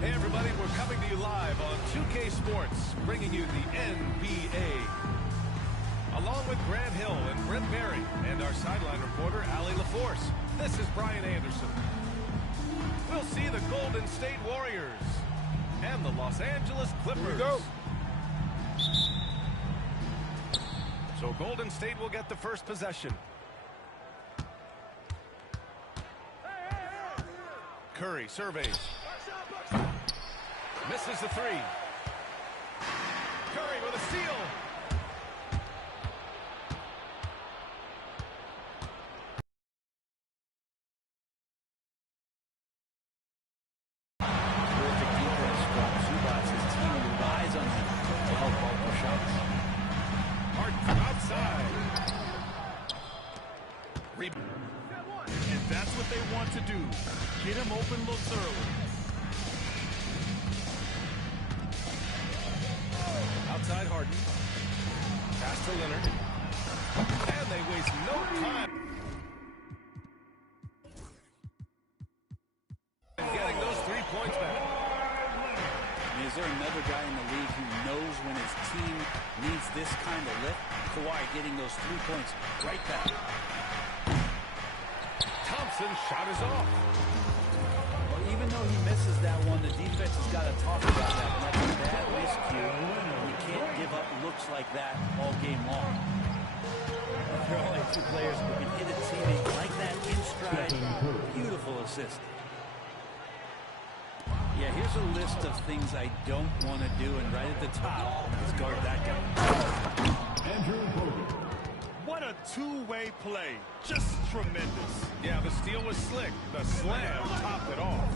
Hey everybody, we're coming to you live on 2K Sports, bringing you the NBA. Along with Grant Hill and Brent Berry and our sideline reporter, Allie LaForce, this is Brian Anderson. We'll see the Golden State Warriors and the Los Angeles Clippers. Here we go. So Golden State will get the first possession. Curry surveys. Misses the three. Curry with a steal. Terrific defense from Zubats. His team relies on him to help all the shots. Harden outside. And that's what they want to do. Get him open looks early. Outside Harden. Pass to Leonard. And they waste no time in getting those 3 points back. I mean, is there another guy in the league who knows when his team needs this kind of lift? Kawhi getting those 3 points right back. Thompson's shot is off. Well, even though he misses that one, the defense has got to talk about that. And that's a bad miscue. You can't give up looks like that all game long. There are only 2 players who can hit a teammate like that in stride. Beautiful assist. Yeah, here's a list of things I don't want to do, and right at the top is guard that guy. What a two-way play. Just tremendous. Yeah, the steal was slick. The slam topped it off.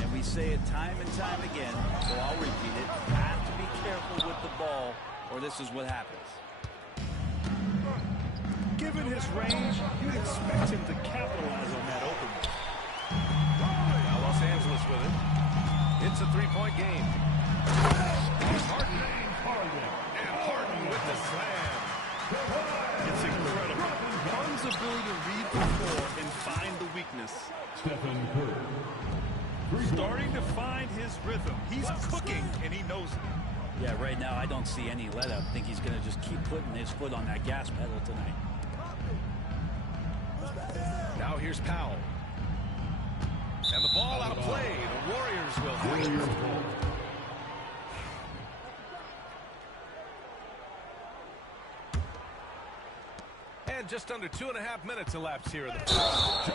And we say it time and time again, so I'll repeat it. You have to be careful with the ball, or this is what happens. Given his range, you'd expect him to capitalize on that openness. Now Los Angeles with it. It's a 3-point game. Harden. And Harden with the slam. It's incredible. Harden's ability to read the floor and find the weakness. Starting to find his rhythm. He's cooking, and he knows it. Yeah, right now I don't see any let up. I think he's going to just keep putting his foot on that gas pedal tonight. Now here's Powell. And the ball out of play. The Warriors will have it. And just under 2.5 minutes elapsed here in the first.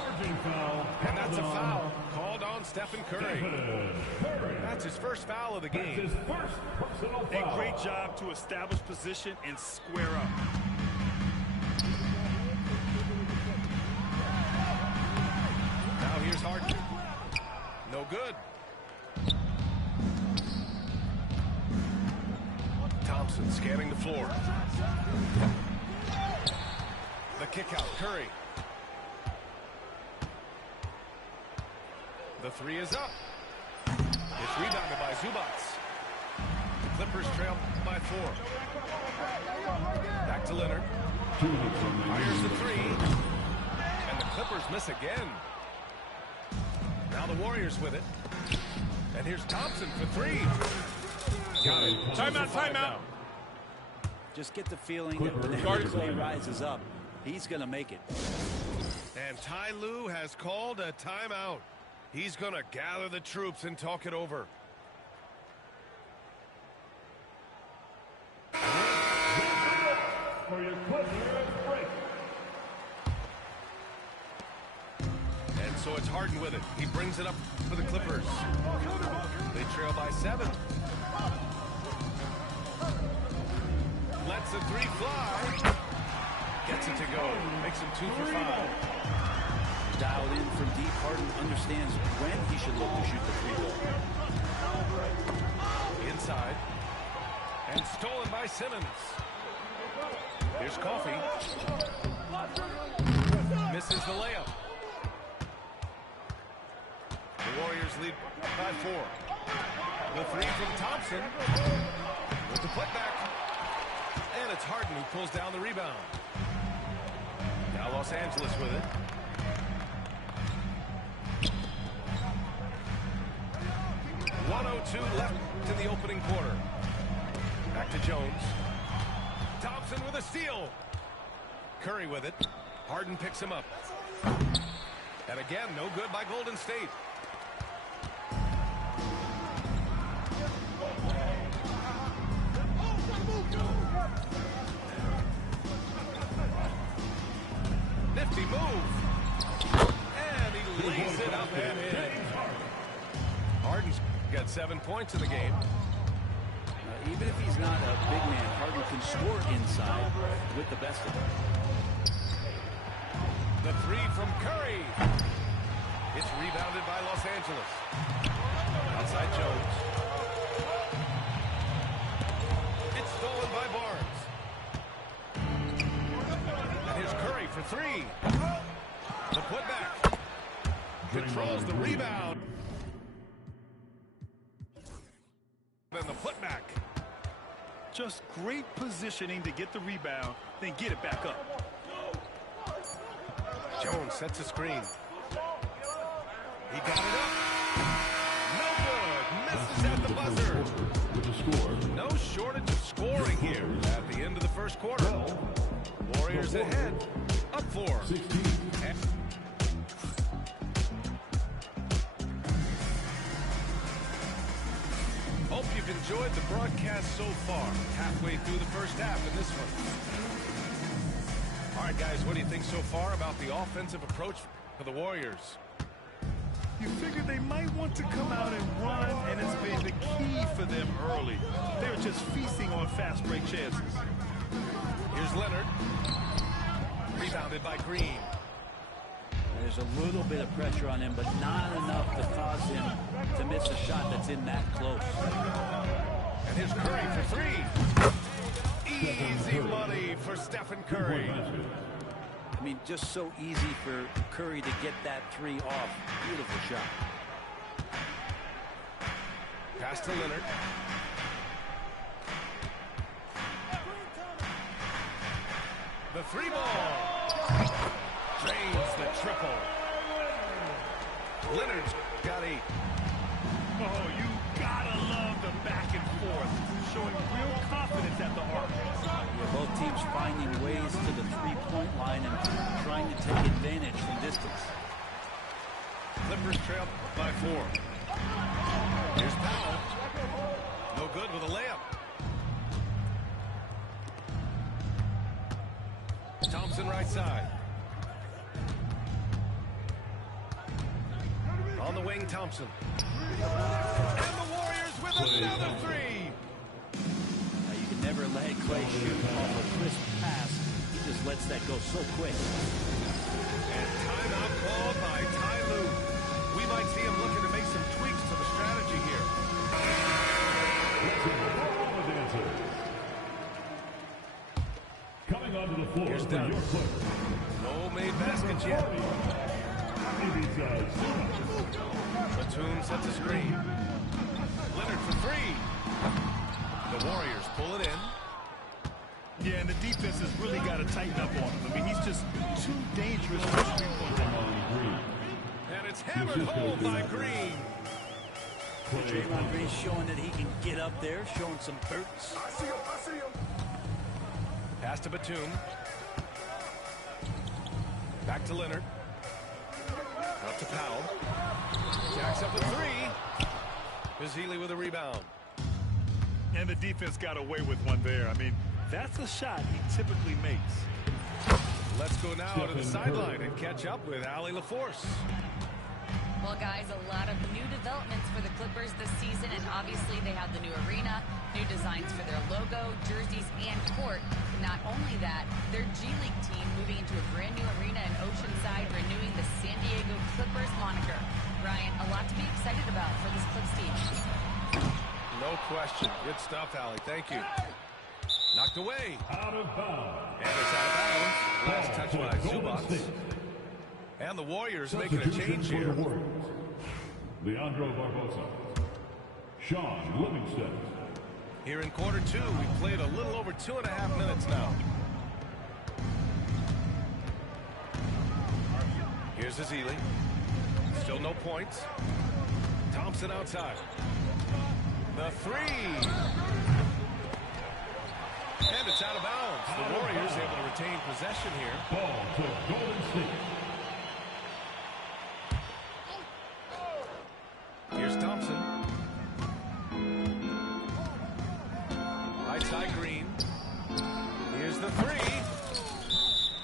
And that's a foul called on Stephen Curry. That's his first foul of the game. A great job to establish position and square up. Now here's Harden. No good. Thompson scanning the floor. The kick out, Curry. The three is up. It's rebounded by Zubats. The Clippers trail by 4. Back to Leonard. Fires the three. And the Clippers miss again. Now the Warriors with it. And here's Thompson for 3. Got it. Timeout. Just get the feeling that when the play rises up, he's going to make it. And Ty Lue has called a timeout. He's going to gather the troops and talk it over. And so it's Harden with it. He brings it up for the Clippers. They trail by 7. Lets the 3 fly. Gets it to go. Makes him 2 for 5. Dialed in from deep. Harden understands when he should look to shoot the free throw. Inside. And stolen by Simmons. Here's Coffey. Misses the layup. The Warriors lead by 4. The 3 from Thompson. With the putback. And it's Harden who pulls down the rebound. Now Los Angeles with it. 2 left in the opening quarter. Back to Jones. Thompson with a steal. Curry with it. Harden picks him up. And again, no good by Golden State. Nifty move. And he lays it up and in. Harden's got 7 points in the game. Even if he's not a big man, Harden can score inside with the best of them. The 3 from Curry. It's rebounded by Los Angeles. Outside Jones. It's stolen by Barnes. And here's Curry for 3. The putback. Controls the rebound. And the putback. Just great positioning to get the rebound, then get it back up. Jones sets a screen. He got it up. No good. Misses at the buzzer. No shortage of scoring here at the end of the first quarter. Warriors ahead. Up 4. Hope you've enjoyed the broadcast so far. Halfway through the first half in this one. All right, guys, what do you think so far about the offensive approach for the Warriors? You figure they might want to come out and run, and it's been the key for them early. They're just feasting on fast break chances. Here's Leonard. Rebounded by Green. There's a little bit of pressure on him, but not enough to cause him to miss a shot that's in that close. And here's Curry for 3. Easy money for Stephen Curry. I mean, just so easy for Curry to get that 3 off. Beautiful shot. Pass to Leonard. The 3 ball. Drains the triple. Leonard's got 8. Oh, you gotta love the back and forth, showing real confidence at the arc. Yeah, both teams finding ways to the 3-point line and trying to take advantage from distance. Clippers trail by 4. Here's Powell. No good with a layup. Thompson right side. On the wing, Thompson. And the Warriors with another 3. You can never let Clay shoot off a crisp pass. He just lets that go so quick. And timeout called by Ty Lue. We might see him looking to make some tweaks to the strategy here. Coming onto the floor. Here's Dunn. No made baskets yet. Batum sets a screen. Leonard for 3. The Warriors pull it in. Yeah, and the defense has really got to tighten up on him. I mean, he's just too dangerous for three-point. And it's hammered home by Green. Draymond Green showing that he can get up there, showing some bursts. I see him. Pass to Batum. Back to Leonard. Out to Powell. Jacks up a 3. Here's Healy with a rebound. And the defense got away with one there. I mean, that's a shot he typically makes. Let's go now to the sideline and catch up with Allie LaForce. Well, guys, a lot of new developments for the Clippers this season, and obviously they have the new arena, new designs for their logo, jerseys, and court. Not only that, their G League team moving into a brand new arena in Oceanside, renewing the San Diego Clippers moniker. Ryan, a lot to be excited about for this Clips team. No question. Good stuff, Allie. Thank you. Knocked away. Out of bounds. And it's out of bounds. Last touch by Zubac. And the Warriors making a change here. Leandro Barbosa. Sean Livingston. Here in quarter 2, we've played a little over 2.5 minutes now. Here's Azili. Still no points. Thompson outside. The three. And it's out of bounds. The Warriors able to retain possession here. Ball to Golden State. Here's Thompson. Right side Green. Here's the three.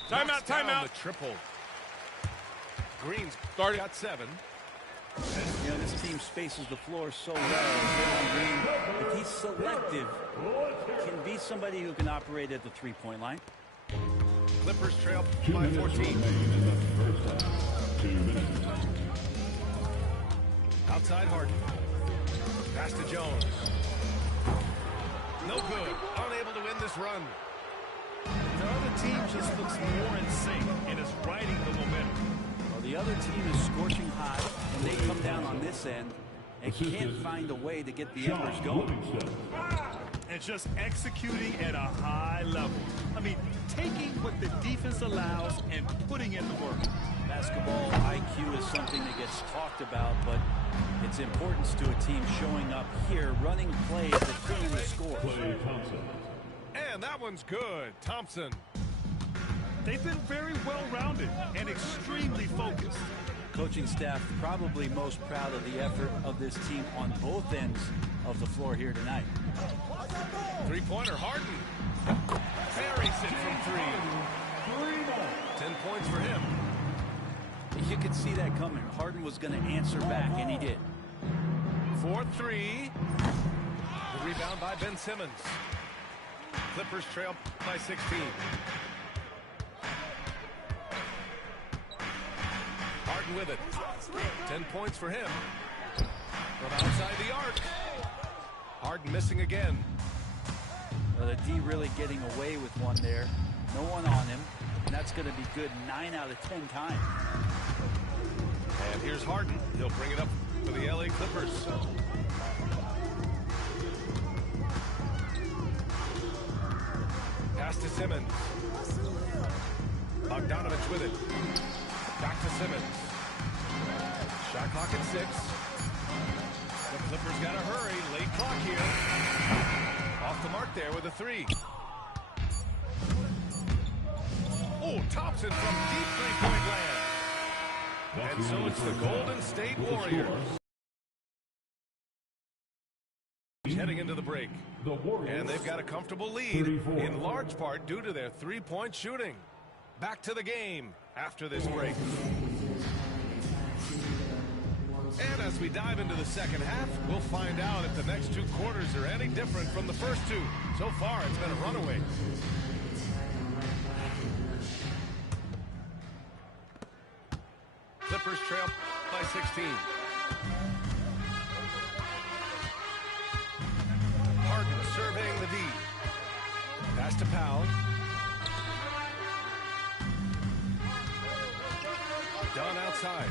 Timeout, timeout. The triple. Green's got 7. You know, this team spaces the floor so well. Green, if he's selective, can be somebody who can operate at the three-point line. Clippers trail 2 by minutes 14. remain in the first half. 2 minutes. Outside Harden. Pass to Jones. No good. Unable to win this run. The other team just looks more in sync and is riding the momentum. Well, the other team is scorching hot, and they come down on this end and can't find a way to get the Embers going. And just executing at a high level. I mean, taking what the defense allows and putting in the work. Basketball IQ is something that gets talked about, but its importance to a team showing up here, running plays that fill in the scores. Klay Thompson. And that one's good. Thompson. They've been very well-rounded and extremely focused. Coaching staff probably most proud of the effort of this team on both ends of the floor here tonight. Three-pointer, Harden. Buries it from 3. 10 points for him. You could see that coming. Harden was going to answer back, and he did. 4-3. The rebound by Ben Simmons. Clippers trail by 16. Harden with it. 10 points for him. From outside the arc. Harden missing again. Well, the D really getting away with one there. No one on him. And that's going to be good 9 out of 10 times. And here's Harden. He'll bring it up for the LA Clippers. Pass to Simmons. Bogdanovich with it. Back to Simmons. Shot clock at 6. The Clippers got to hurry. Late clock here. Off the mark there with a 3. Oh, Thompson from deep three-point land. And so it's the Golden State Warriors. Heading into the break. And they've got a comfortable lead, in large part due to their three-point shooting. Back to the game after this break. And as we dive into the second half, we'll find out if the next 2 quarters are any different from the first 2. So far, it's been a runaway. Clippers trail by 16. Harden surveying the D. Pass to Powell. Done outside.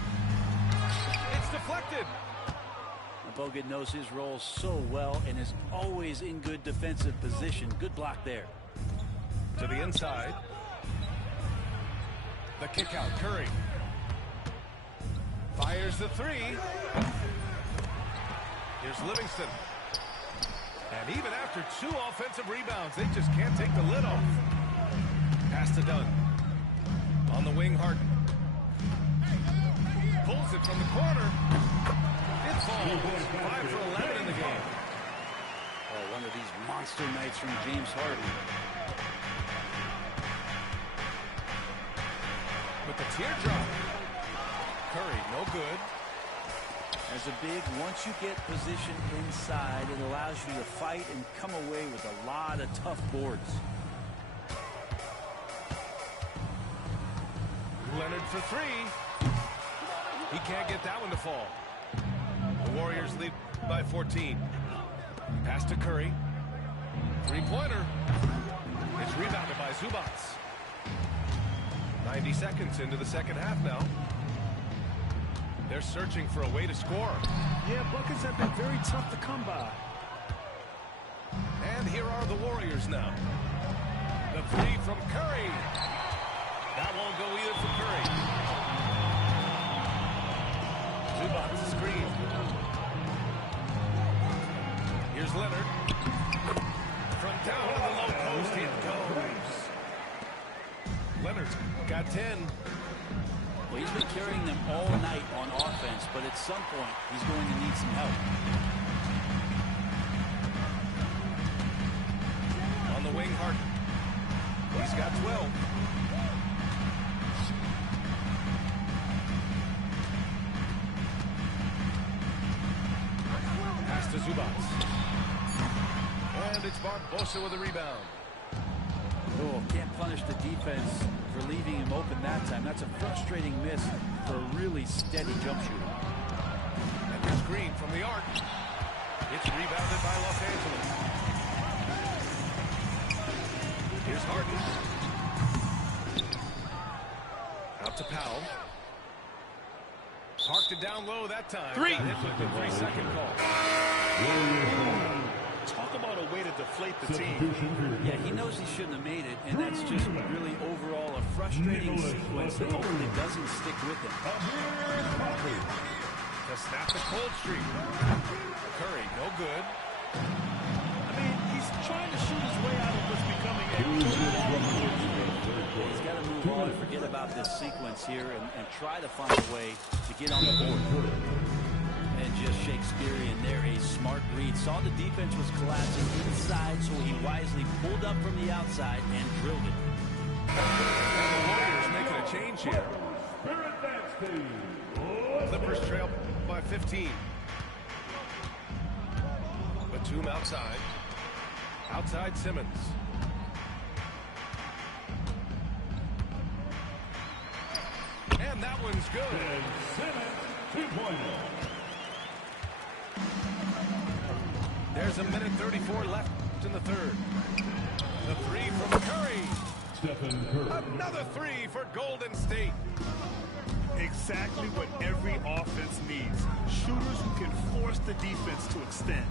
It's deflected. Bogut knows his role so well and is always in good defensive position. Good block there. To the inside. The kick out, Curry. Fires the 3. Here's Livingston. And even after 2 offensive rebounds, they just can't take the lid off. Pass to Dunn. On the wing, Harden. Pulls it from the corner. It falls. 5 for 11 in the game. Oh, one of these monster nights from James Harden. With the teardrop. Curry, no good. As a big, once you get positioned inside, it allows you to fight and come away with a lot of tough boards. Leonard for 3. He can't get that one to fall. The Warriors lead by 14. Pass to Curry. Three-pointer. It's rebounded by Zubac. 90 seconds into the second half now. They're searching for a way to score. Yeah, buckets have been very tough to come by. And here are the Warriors now. The 3 from Curry. That won't go either for Curry. Zubac screen. Here's Leonard. From down in the low post, it goes. Leonard's got 10. Well, he's been carrying them all night on offense, but at some point, he's going to need some help. On the wing, Hart. He's got 12. Pass to Zubats. And it's Barbosa with a rebound. Oh, can't punish the defense for leaving him open that time. That's a frustrating miss for a really steady jump shooter. And here's Green from the arc. It's rebounded by Los Angeles. Here's Harden. Out to Powell. Parked it down low that time. Three. Got hit with the 3-second call. Talk about a way to deflate the team. Yeah, he knows he shouldn't have made it, and that's just really overall a frustrating sequence that hopefully doesn't stick with him. To snap the cold streak. Curry, no good. I mean, he's trying to shoot his way out of what's becoming a He's got to move on, forget about this sequence here, and try to find a way to get on the board. And just Shakespearean there, a smart read. Saw the defense was collapsing inside, so he wisely pulled up from the outside and drilled it. And the Warriors making a change here. Clippers trail by 15. Batum outside. Outside Simmons. And that one's good. There's a minute 34 left in the third. The three from Curry. Another three for Golden State. exactly what every offense needs. Shooters who can force the defense to extend.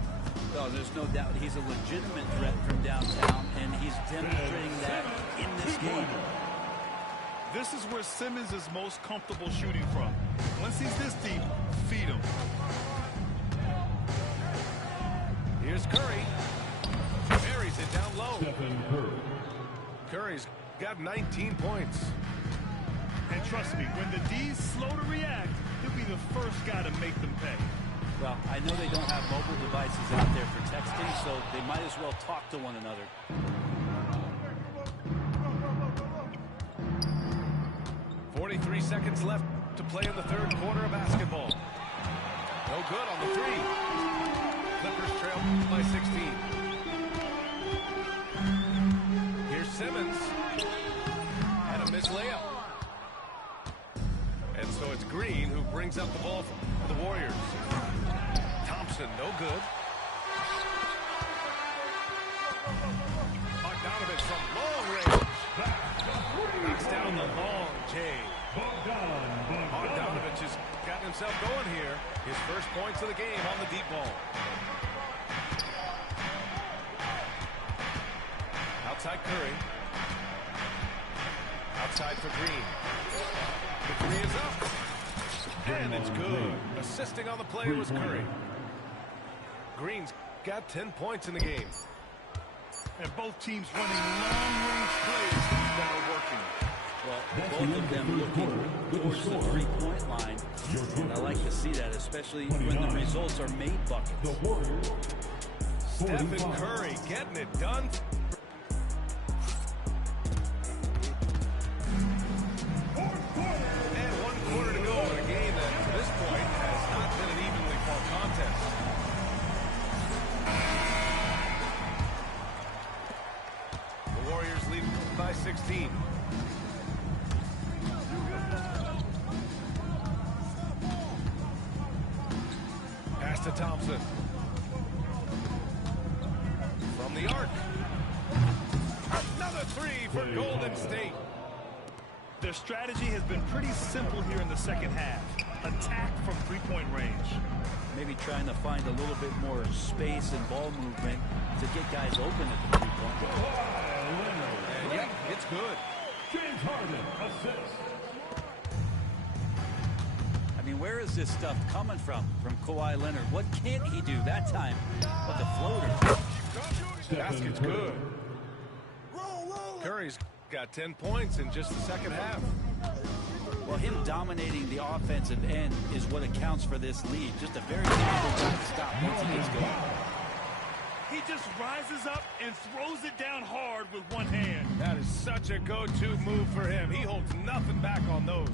Well, there's no doubt he's a legitimate threat from downtown, and he's demonstrating that in this game. This is where Simmons is most comfortable shooting from. Once he's this deep, feed him. Here's Curry. Buries it down low. Curry's got 19 points. And trust me, when the D's slow to react, he'll be the first guy to make them pay. Well, I know they don't have mobile devices out there for texting, so they might as well talk to one another. .43 seconds left to play in the third quarter of basketball. No good on the three. Clippers trail by 16. Here's Simmons. And a missed layup. And so it's Green who brings up the ball for the Warriors. Thompson, no good. Bogdanovich from long range. Knocks down the long J. Bogdanovich has gotten himself going here. His first points of the game on the deep ball. Outside Curry. Outside for Green. The three is up. And it's good. Assisting on the play was Curry. Green's got 10 points in the game. And both teams running long-range plays that are working. Well, both of them looking towards the three-point line. And I like to see that, especially when the results are made buckets. Stephen Curry getting it done. And 1 quarter to go in a game that, to this point, has not been an evenly fought contest. The Warriors lead by 16. Pass to Thompson. From the arc. Another three for Golden State. Their strategy has been pretty simple here in the second half. Attack from three-point range. Maybe trying to find a little bit more space and ball movement to get guys open at the three-point line. And yeah, it's good. James Harden assists. I mean, where is this stuff coming from Kawhi Leonard? What can't he do that time? But the floater. Basket's good. Curry's got 10 points in just the second half. Well, him dominating the offensive end is what accounts for this lead. Just a very difficult guy to stop once he gets going. He just rises up and throws it down hard with one hand. That is such a go-to move for him. He holds nothing back on those.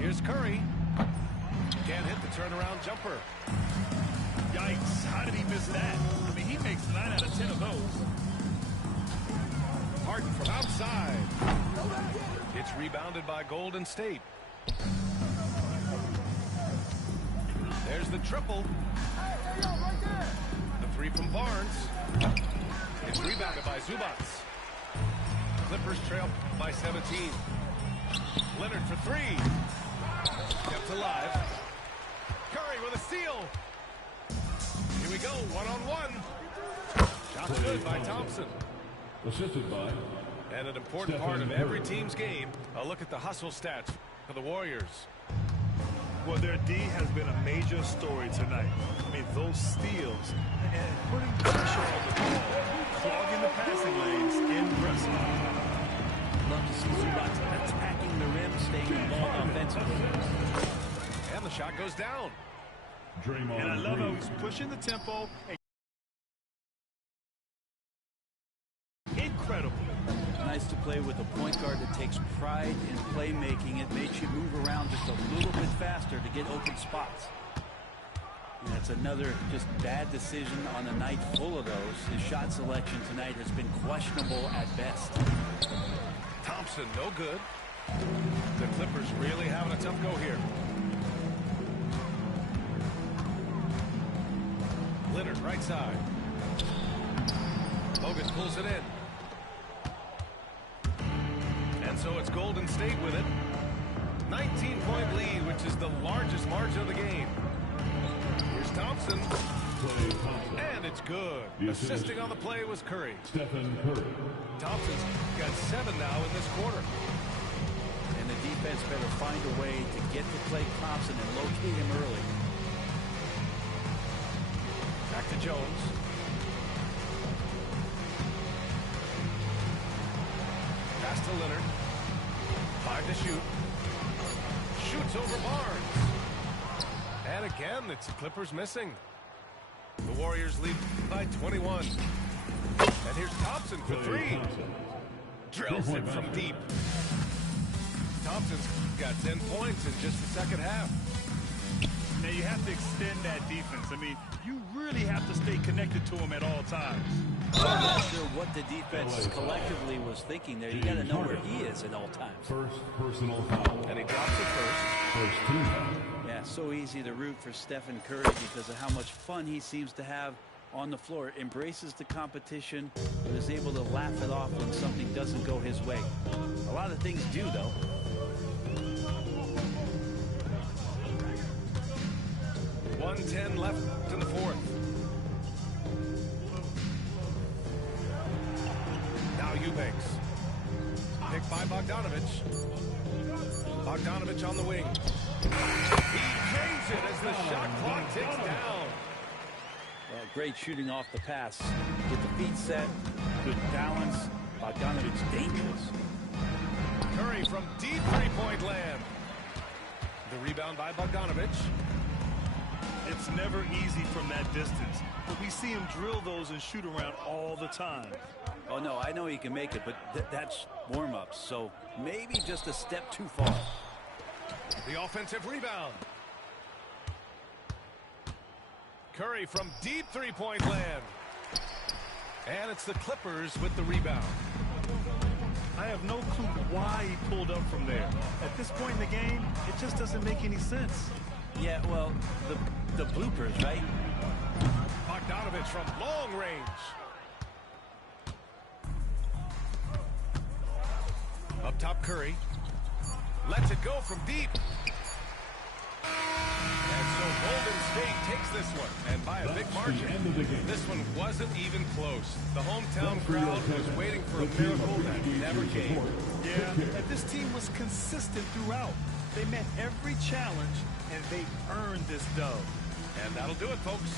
Here's Curry. Can't hit the turnaround jumper. Yikes, how did he miss that? I mean, he makes 9 out of 10 of those. Harden from outside. It's rebounded by Golden State. There's the triple. The three from Barnes. It's rebounded by Zubats. Clippers trail by 17. Leonard for three. Kept alive. Curry with a steal. Here we go, one-on-one. Shot's good by Thompson. Assisted by. And an important part of every team's game, a look at the hustle stats for the Warriors. Well, their D has been a major story tonight. I mean, those steals and putting pressure on the ball, clogging the passing lanes, and pressing. Love to see Zubats attacking the rim, staying involved offensively. And the shot goes down. And I love how he's pushing the tempo. Incredible. Nice to play with a point guard that takes pride in playmaking. It makes you move around just a little bit faster to get open spots. And that's another just bad decision on a night full of those. His shot selection tonight has been questionable at best. Thompson, no good. The Clippers really having a tough go here. Leonard, right side. Bogut pulls it in. And so it's Golden State with it. 19-point lead, which is the largest margin of the game. Here's Thompson. And it's good. Assisting on the play was Curry. Stephen Curry. Thompson's got 7 now in this quarter. And the defense better find a way to get to Klay Thompson and locate him early. Back to Jones. Pass to Leonard. 5 to shoot. Shoots over Barnes. And again, it's the Clippers missing. The Warriors lead by 21. And here's Thompson for 3. Drills it from deep. Thompson's got 10 points in just the second half. Now you have to extend that defense. I mean, you really have to stay connected to him at all times. I'm not sure what the defense collectively was thinking there. You got to know where he is at all times. First personal foul. And he drops it first. First team. Yeah, so easy to root for Stephen Curry because of how much fun he seems to have on the floor. Embraces the competition and is able to laugh it off when something doesn't go his way. A lot of things do, though. .110 left in the fourth. Now Eubanks. Picked by Bogdanovich. Bogdanovich on the wing. He drains it as the shot clock ticks down. Well, great shooting off the pass. Get the feet set, good balance. Bogdanovich dangerous. Curry from deep three-point land. The rebound by Bogdanovich. It's never easy from that distance, but we see him drill those and shoot around all the time. Oh, no, I know he can make it, but that's warm-ups, so maybe just a step too far. The offensive rebound. Curry from deep three-point land. And it's the Clippers with the rebound. I have no clue why he pulled up from there. At this point in the game, it just doesn't make any sense. Yeah, well, the bloopers, right? Bogdanovich from long range. Up top, Curry. Lets it go from deep. And so Golden State takes this one, and by a big margin. This one wasn't even close. The hometown crowd was waiting for a miracle that never came. Yeah, and this team was consistent throughout. They met every challenge, and they earned this dub. And that'll do it, folks.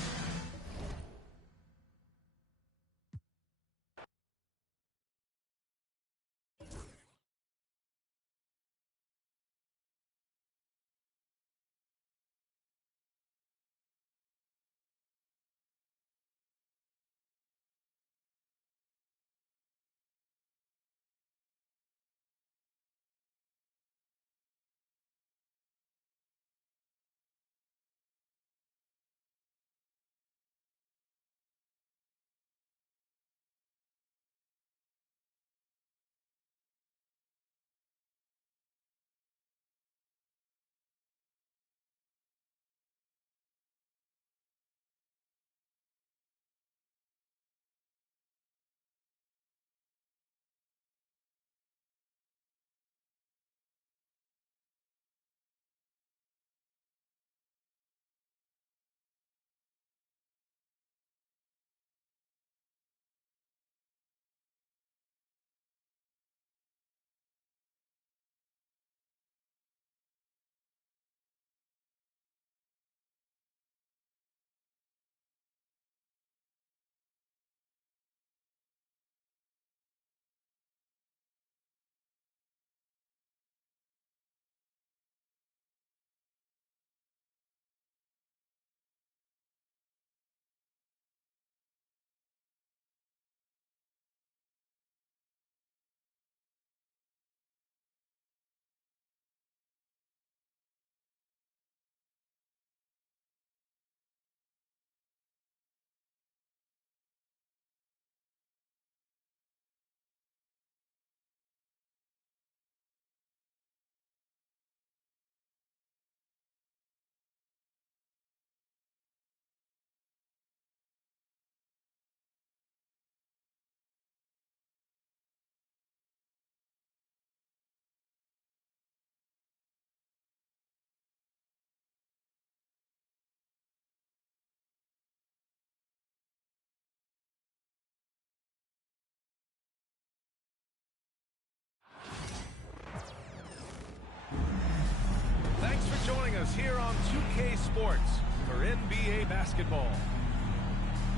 Thanks for joining us here on 2K Sports for NBA basketball.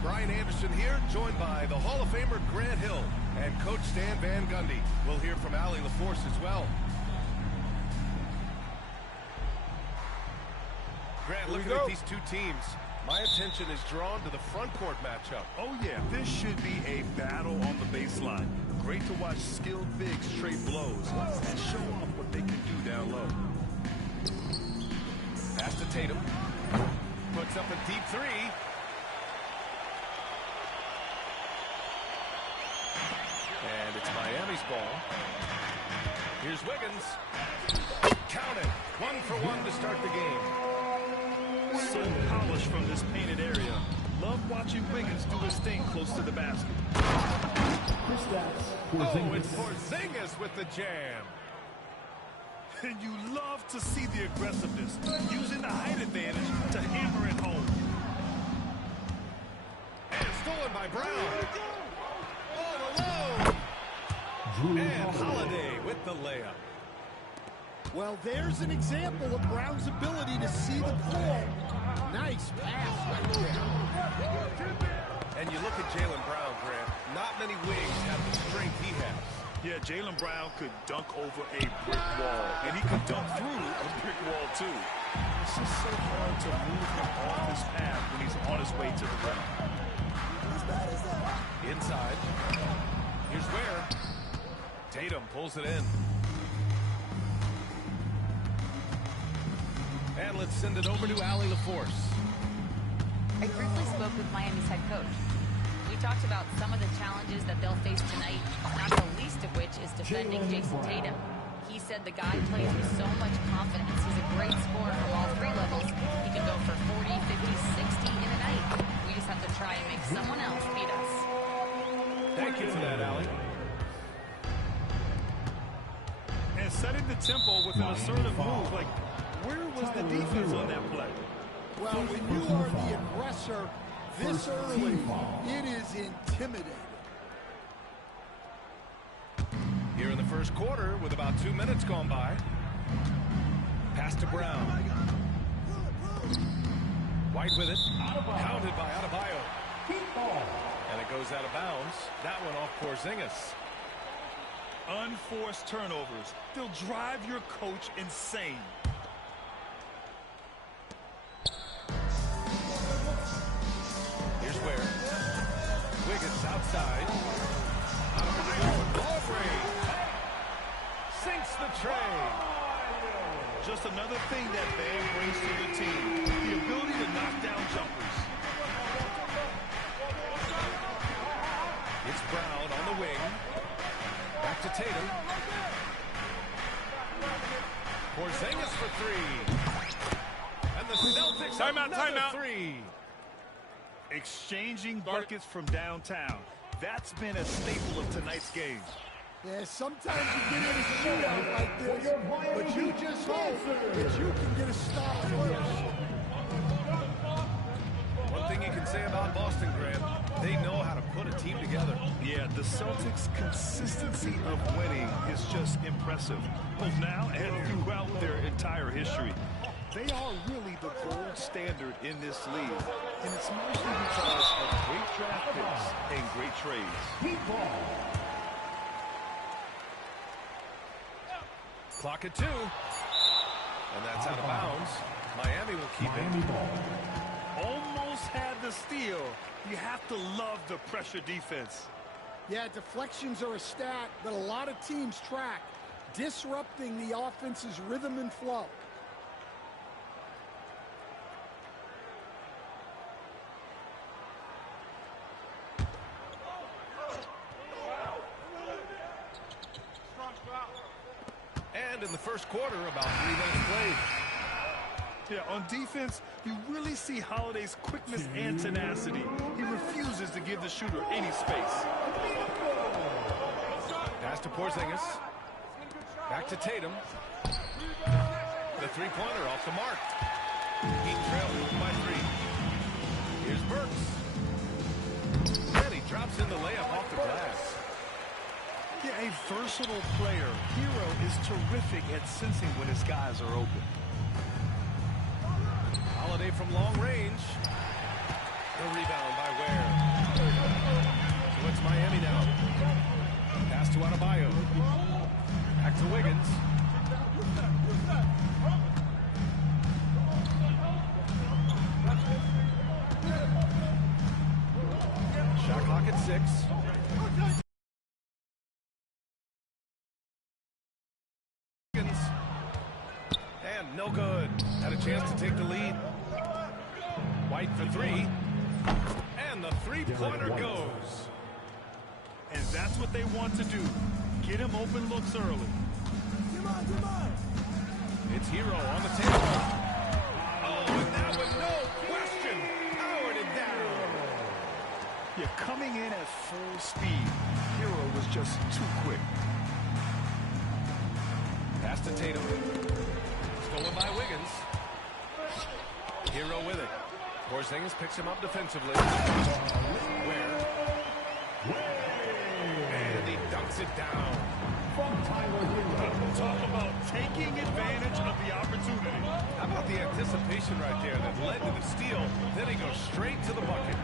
Brian Anderson here, joined by the Hall of Famer Grant Hill and Coach Stan Van Gundy. We'll hear from Allie LaForce as well. Grant, looking at these two teams, my attention is drawn to the front court matchup. Oh, yeah, this should be a battle on the baseline. Great to watch skilled bigs trade blows and show off what they can do down low. Pass to Tatum. Puts up a deep three. And it's Miami's ball. Here's Wiggins. Count it. 1 for 1 to start the game. So polished from this painted area. Love watching Wiggins do his thing close to the basket. Oh, it's Porzingis with the jam. And you love to see the aggressiveness, using the height advantage to hammer it home. And stolen by Brown. All alone. And Holiday with the layup. Well, there's an example of Brown's ability to see the floor. Nice pass right there. And you look at Jaylen Brown, Grant. Not many wings have the strength he has. Yeah, Jaylen Brown could dunk over a brick wall, and he could dunk through a brick wall, too. It's just so hard to move him off his path when he's on his way to the rim. Inside. Here's where. Tatum pulls it in. And let's send it over to Allie LaForce. I briefly spoke with Miami's head coach. We talked about some of the challenges that they'll face tonight, not the least of which is defending Jason Tatum. He said the guy plays with so much confidence. He's a great scorer from all three levels. He can go for 40, 50, 60 in a night. We just have to try and make someone else beat us. Thank you for that, Allie. And setting the tempo with an assertive move. Like, where was the defense on that play? Well, when you are the aggressor this early, it is intimidating. Here in the first quarter with about 2 minutes gone by. Pass to Brown. White with it. Counted by Adebayo. And it goes out of bounds. That one off Porzingis. Unforced turnovers. They'll drive your coach insane. Here's where. Wiggins outside. Sinks the tray. Just another thing that Bam brings to your team. The ability to knock down jumpers. It's Brown on the wing. Back to Tatum. Porzingis for three. And the Celtics have another three. Exchanging buckets from downtown. That's been a staple of tonight's game. Yeah, sometimes you get in a shootout like this, but you just hope that you can get a stop first. One thing you can say about Boston, Grant, they know how to put a team together. Yeah, the Celtics' consistency of winning is just impressive, both now and throughout their entire history. They are really the gold standard in this league, and it's mostly because of great draft picks and great trades. Clock at 2. And that's out of bounds. Miami will keep it. Almost had the steal. You have to love the pressure defense. Yeah, deflections are a stat that a lot of teams track, disrupting the offense's rhythm and flow. And in the first quarter, about 3 minutes played. Yeah, on defense, you really see Holiday's quickness and tenacity. He refuses to give the shooter any space. Pass to Porzingis. Back to Tatum. The three-pointer off the mark. Heat trail by 3. Here's Burks. And he drops in the layup off the glass. Yeah, a versatile player. Hero is terrific at sensing when his guys are open. Holiday from long range. The rebound by Ware. So it's Miami now. Pass to Adebayo. Back to Wiggins. Shot clock at 6. And no good. Had a chance to take the lead. White for 3. And the three-pointer goes. And that's what they want to do. Get him open looks early. It's Hero on the table. Oh, and that one, no question, powered it down. Yeah, coming in at full speed. Hero was just too quick. Pass to Tatum. Stolen by Wiggins. Hero with it. Porzingis picks him up defensively. Where? And he dunks it down. Talk about taking advantage of the opportunity. How about the anticipation right there that led to the steal? Then he goes straight to the bucket.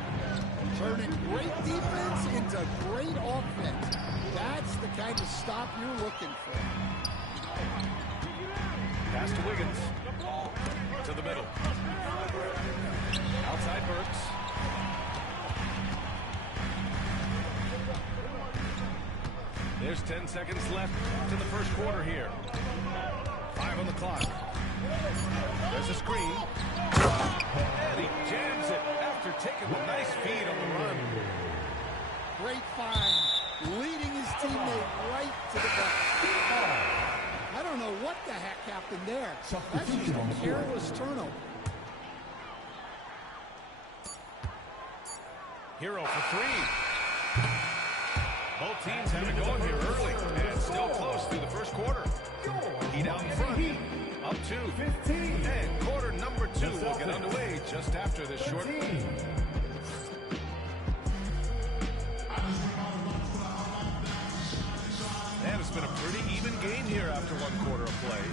Turning great defense into great offense. That's the kind of stop you're looking for. Pass to Wiggins. To the middle. Outside Burks. There's 10 seconds left to the first quarter here. 5 on the clock. There's a screen. And he jams it after taking the nice feed on the run. Great find. Leading his teammate right to the bucket. I don't know what the heck happened there. That's just a careless turnover. Hero for 3. Both teams have it going here early, and still close through the first quarter. Heat out in front, up 2. And quarter number 2 will get underway just after this short break. And it's been a pretty even game here after 1 quarter of play.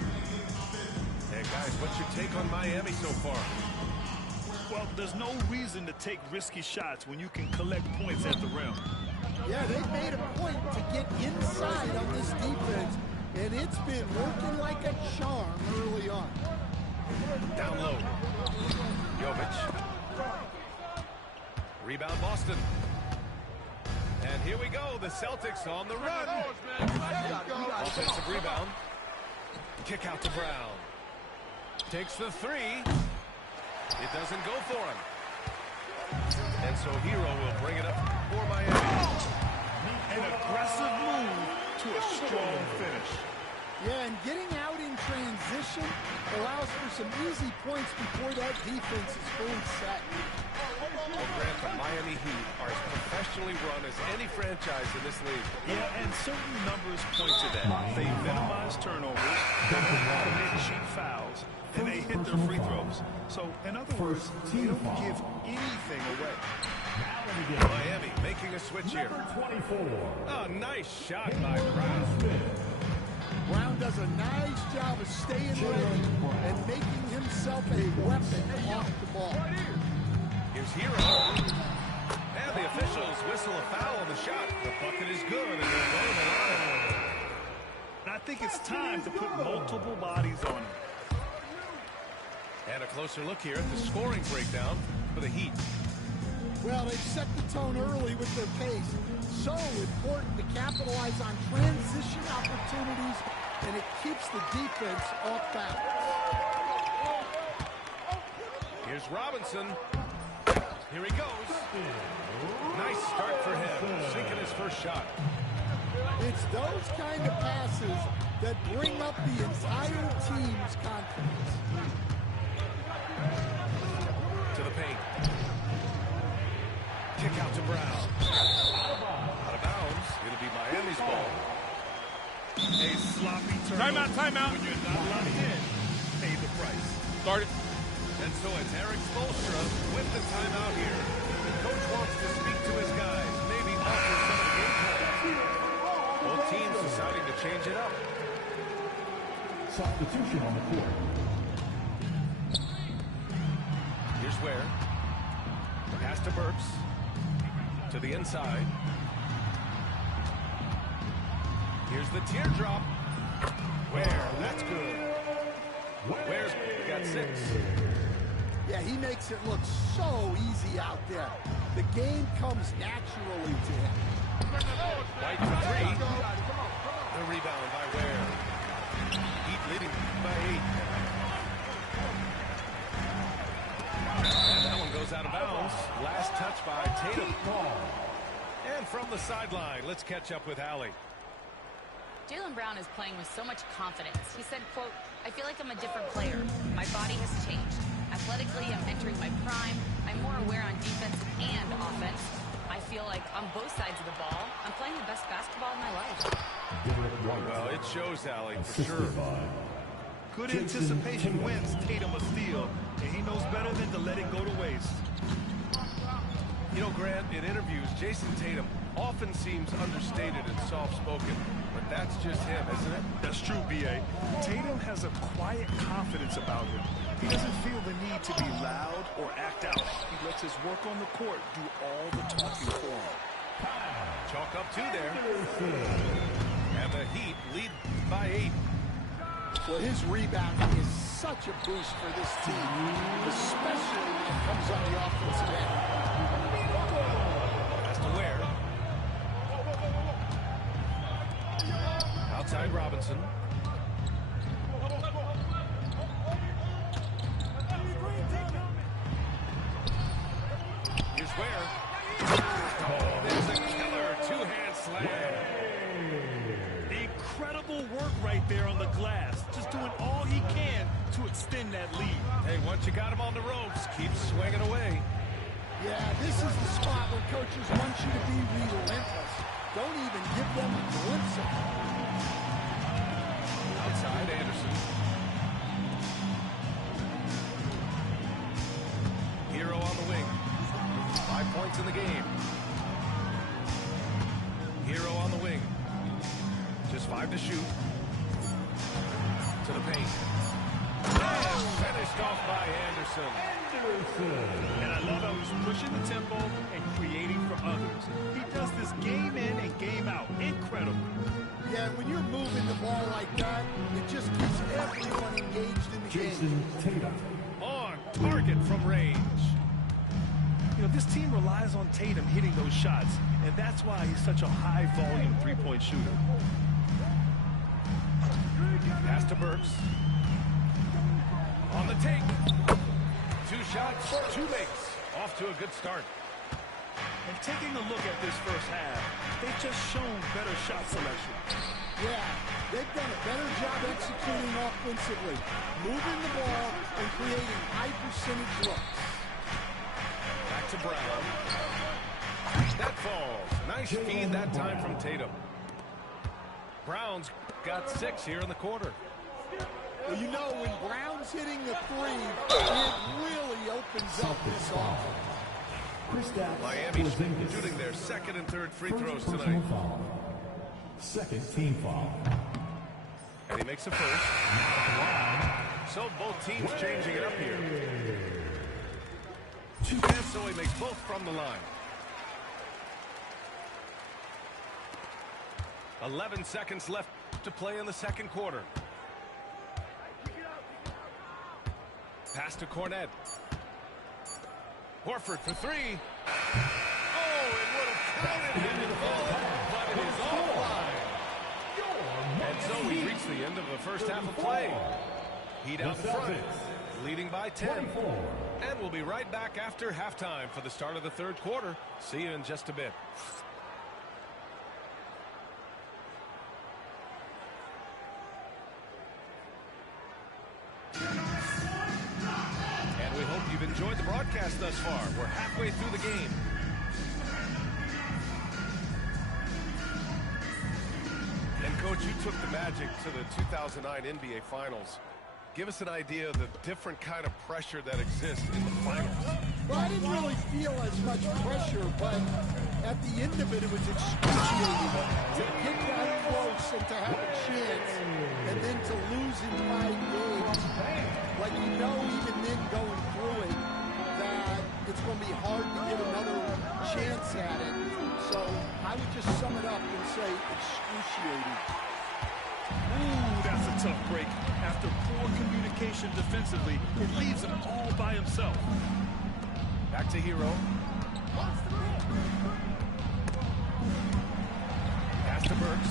Hey, guys, what's your take on Miami so far? Well, there's no reason to take risky shots when you can collect points at the rim. Yeah, they made a point to get inside on this defense, and it's been working like a charm early on. Down low. Jovic. Rebound Boston. And here we go. The Celtics on the run. Offensive rebound. Kick out to Brown. Takes the three. It doesn't go for him. And so Hero will bring it up for Miami. An aggressive move to a strong finish. Yeah, and getting out in transition allows for some easy points before that defense is fully set. Well, Grant, the Miami Heat are as professionally run as any franchise in this league. Yeah, and certain numbers point to that. They minimize turnovers, they don't commit cheap fouls, and they hit their free throws. So, in other words, they don't give anything away. Miami making a switch here. Oh, nice shot by Brown. Brown does a nice job of staying ready and making himself a weapon off the ball. Here's Hero. And the officials whistle a foul on the shot. The bucket is good, and they'll go to the line. And I think it's time to put multiple bodies on him. And a closer look here at the scoring breakdown for the Heat. Well, they've set the tone early with their pace. So important to capitalize on transition opportunities, and it keeps the defense off balance. Here's Robinson. Here he goes. Nice start for him, sinking his first shot. It's those kind of passes that bring up the entire team's confidence. To the paint. Kick out to Brown. Out of bounds. It'll be Miami's ball. A sloppy turnover. Timeout. When you're not locked in, pay the price. Start it. And so it's Eric Spoelstra with the timeout here. The coach wants to speak to his guys, maybe offer some of the game plan. Both teams deciding to change it up. Substitution on the court. Here's where. Pass to Burks. To the inside. Here's the teardrop. Where? That's good. Where's got 6. Yeah, he makes it look so easy out there. The game comes naturally to him. White for 3. The rebound by Ware. Heat leading by 8. And that one goes out of bounds. Last touch by Tatum. And from the sideline, let's catch up with Allie. Jaylen Brown is playing with so much confidence. He said, quote, "I feel like I'm a different player. My body has changed. Athletically, I'm entering my prime. I'm more aware on defense and offense. I feel like on both sides of the ball, I'm playing the best basketball of my life." Well, it shows, Allie, for sure. Good anticipation wins Tatum a steal, and he knows better than to let it go to waste. You know, Grant, in interviews, Jason Tatum often seems understated and soft-spoken, but that's just him, isn't it? That's true, B.A. Tatum has a quiet confidence about him. He doesn't feel the need to be loud or act out. He lets his work on the court do all the talking for him. Chalk up 2 there. And the Heat lead by 8. Well, his rebounding is such a boost for this team, especially when it comes on the offensive end. Has to Ware. Outside Robinson. Here's Ware. Oh, there's a killer 2-hand slam. Incredible work right there on the glass. Just doing all he can to extend that lead. Hey, once you got him on the ropes, keep swinging away. Yeah, this is the spot where coaches want you to be relentless. Don't even give them a glimpse of it. Outside Anderson. Hero on the wing. 5 points in the game. Hero on the wing. Just 5 to shoot. To the paint. picked off by Anderson. And I love how he's pushing the tempo and creating for others. He does this game in and game out. Incredible. Yeah, when you're moving the ball like that, it just keeps everyone engaged in the game. Tatum. On target from range. You know, this team relies on Tatum hitting those shots, and that's why he's such a high-volume three-point shooter. Pass to Burks. On the take. 2 shots, 2 makes. Off to a good start. And taking a look at this first half, they've just shown better shot selection. Yeah, they've done a better job executing offensively, moving the ball and creating high-percentage looks. Back to Brown. That falls. Nice feed that time from Tatum. Brown's got 6 here in the quarter. Well, you know, when Brown's hitting the 3, it really opens up this offense. Miami's shooting their second and third free throws tonight. Second team foul. And he makes a first. So both teams changing it up here. And so he makes both from the line. 11 seconds left to play in the second quarter. Pass to Cornette. Horford for 3. Oh, it would have counted him and fallen, but it is offline. And so we reach the end of the first half of play. Heat out front, leading by 10. And we'll be right back after halftime for the start of the third quarter. See you in just a bit. And we hope you've enjoyed the broadcast thus far. We're halfway through the game. And Coach, you took the Magic to the 2009 NBA Finals. Give us an idea of the different kind of pressure that exists in the finals. Well, I didn't really feel as much pressure, but at the end of it, it was excruciating to get that close and to have a chance, and then to lose in 5 games. Like, you know, even then going through it, that it's going to be hard to get another chance at it. So I would just sum it up and say excruciating. Ooh, that's a tough break. After poor communication defensively, it leaves him all by himself. Back to Hero. Pass to Burks.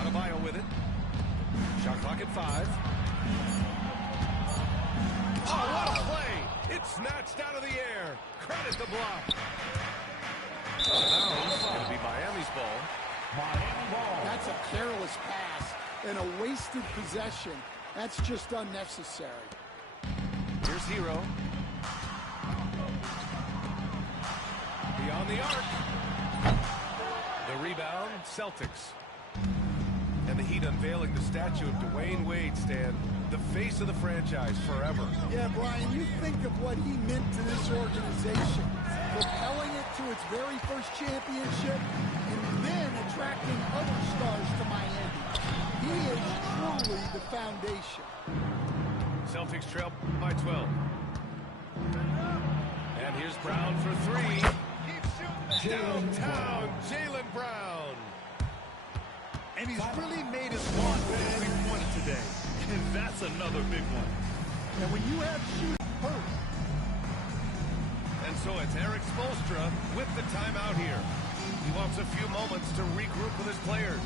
Adebayo with it. Shot clock at 5. Oh, what a play! It's snatched out of the air. Credit the block. Now this is going to be Miami's ball. That's a careless pass and a wasted possession. That's just unnecessary. Here's Hero. Beyond the arc. The rebound, Celtics. And the Heat unveiling the statue of Dwayne Wade, Stan, the face of the franchise forever. Yeah, Brian, you think of what he meant to this organization, propelling it to its very first championship, and then attracting other stars to Miami. He is truly the foundation. Celtics trail by 12. And here's Brown for 3. Downtown, Jaylen Brown. And he's really made his mark with a three-pointer today. And that's another big one. And when you have shooting hurt. And so it's Eric Spoelstra with the timeout here. He wants a few moments to regroup with his players.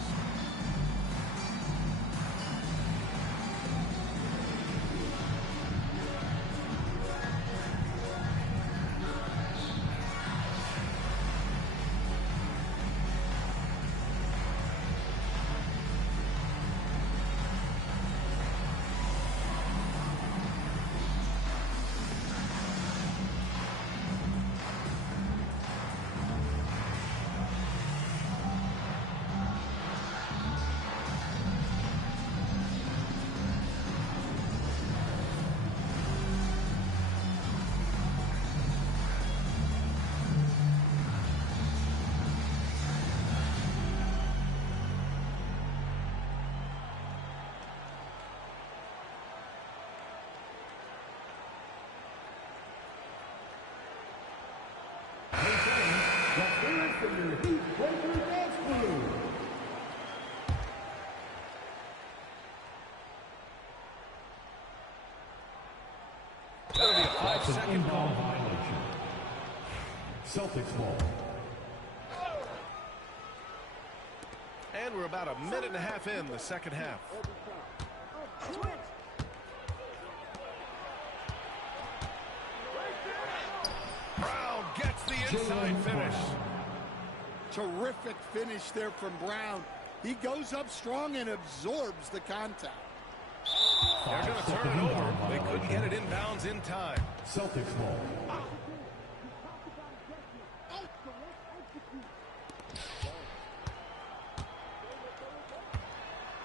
Let's hear it for your Heat Breaker dance crew. That'll be a 5-second Inbound ball. violation. Celtics ball. And we're about a minute and a half in the second half. Brown gets the inside finish. Terrific finish there from Brown. He goes up strong and absorbs the contact. They're going to turn it over. They couldn't get it inbounds in time. Celtics ball.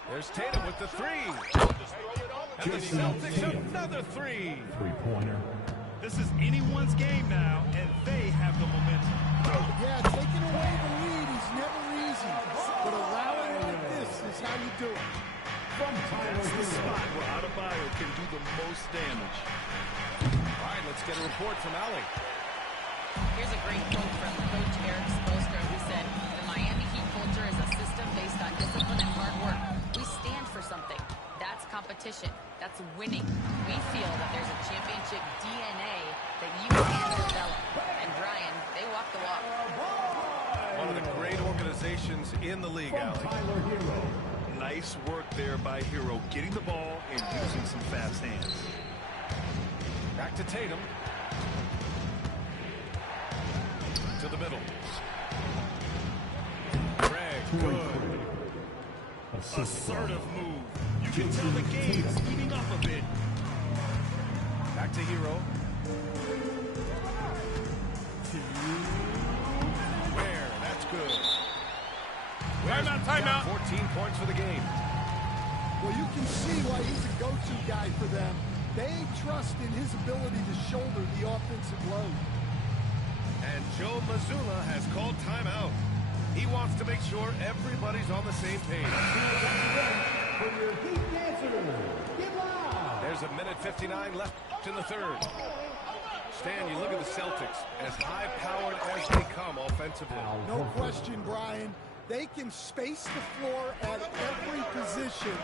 There's Tatum with the three. And the Celtics another three. Three-pointer. This is anyone's game now, and they have the momentum. Yeah, taking away the lead is never easy, but allowing it like this is how you do it. That's the spot where Adebayo can do the most damage. All right, let's get a report from Allie. Here's a great quote from Coach Eric Spoelstra, who said, "The Miami Heat culture is a system based on discipline and hard work. We stand for something. That's competition. That's winning. We feel that there's a championship DNA that you can develop." And Brian, they walk the walk. One of the great organizations in the league, Allie. Tyler Hero. Nice work there by Hero, getting the ball and using some fast hands. Back to Tatum. To the middle. Greg, good. Assertive move. You can tell the game's heating up a bit. Back to Hero. Where? That's good. Timeout. 14 points for the game. Well, you can see why he's a go-to guy for them. They trust in his ability to shoulder the offensive load. And Joe Mazzulla has called timeout. He wants to make sure everybody's on the same page. For your Heat dancers, get loud. There's a minute 59 left in the third. Stan, you look at the Celtics, as high-powered as they come offensively. No question, Brian. They can space the floor at every position,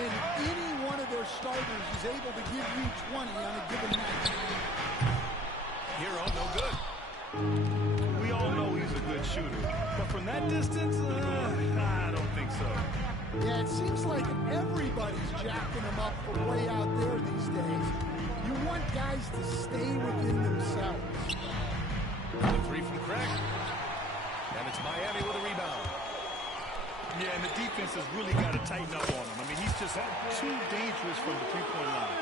and any one of their starters is able to give you 20 on a given night. Hero, no good. We all know he's a good shooter, but from that distance, I don't think so. Yeah, it seems like everybody's jacking him up from way out there these days. You want guys to stay within themselves. The three from Craig. And it's Miami with a rebound. Yeah, and the defense has really got to tighten up on him. I mean, he's just too dangerous from the three-point line.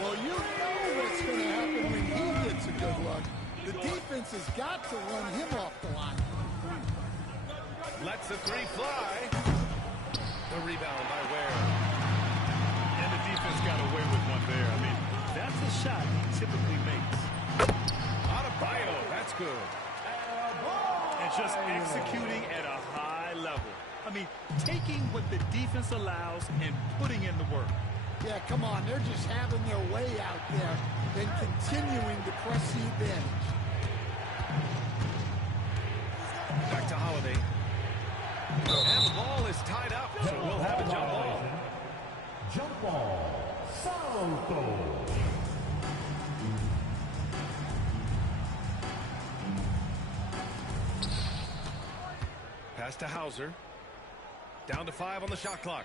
Well, you know what's going to happen when he gets a good look. The defense has got to run him off the line. Lets the three fly. The rebound by Ware. And the defense got away with one there. I mean, that's a shot he typically makes. Adebayo, that's good. And just executing at a high level. I mean, taking what the defense allows and putting in the work. Yeah, come on. They're just having their way out there and continuing to press the advantage. Back to Holiday. And the ball is tied up, so we'll have a jump ball. Jump ball. Salto. Pass to Hauser. Down to 5 on the shot clock.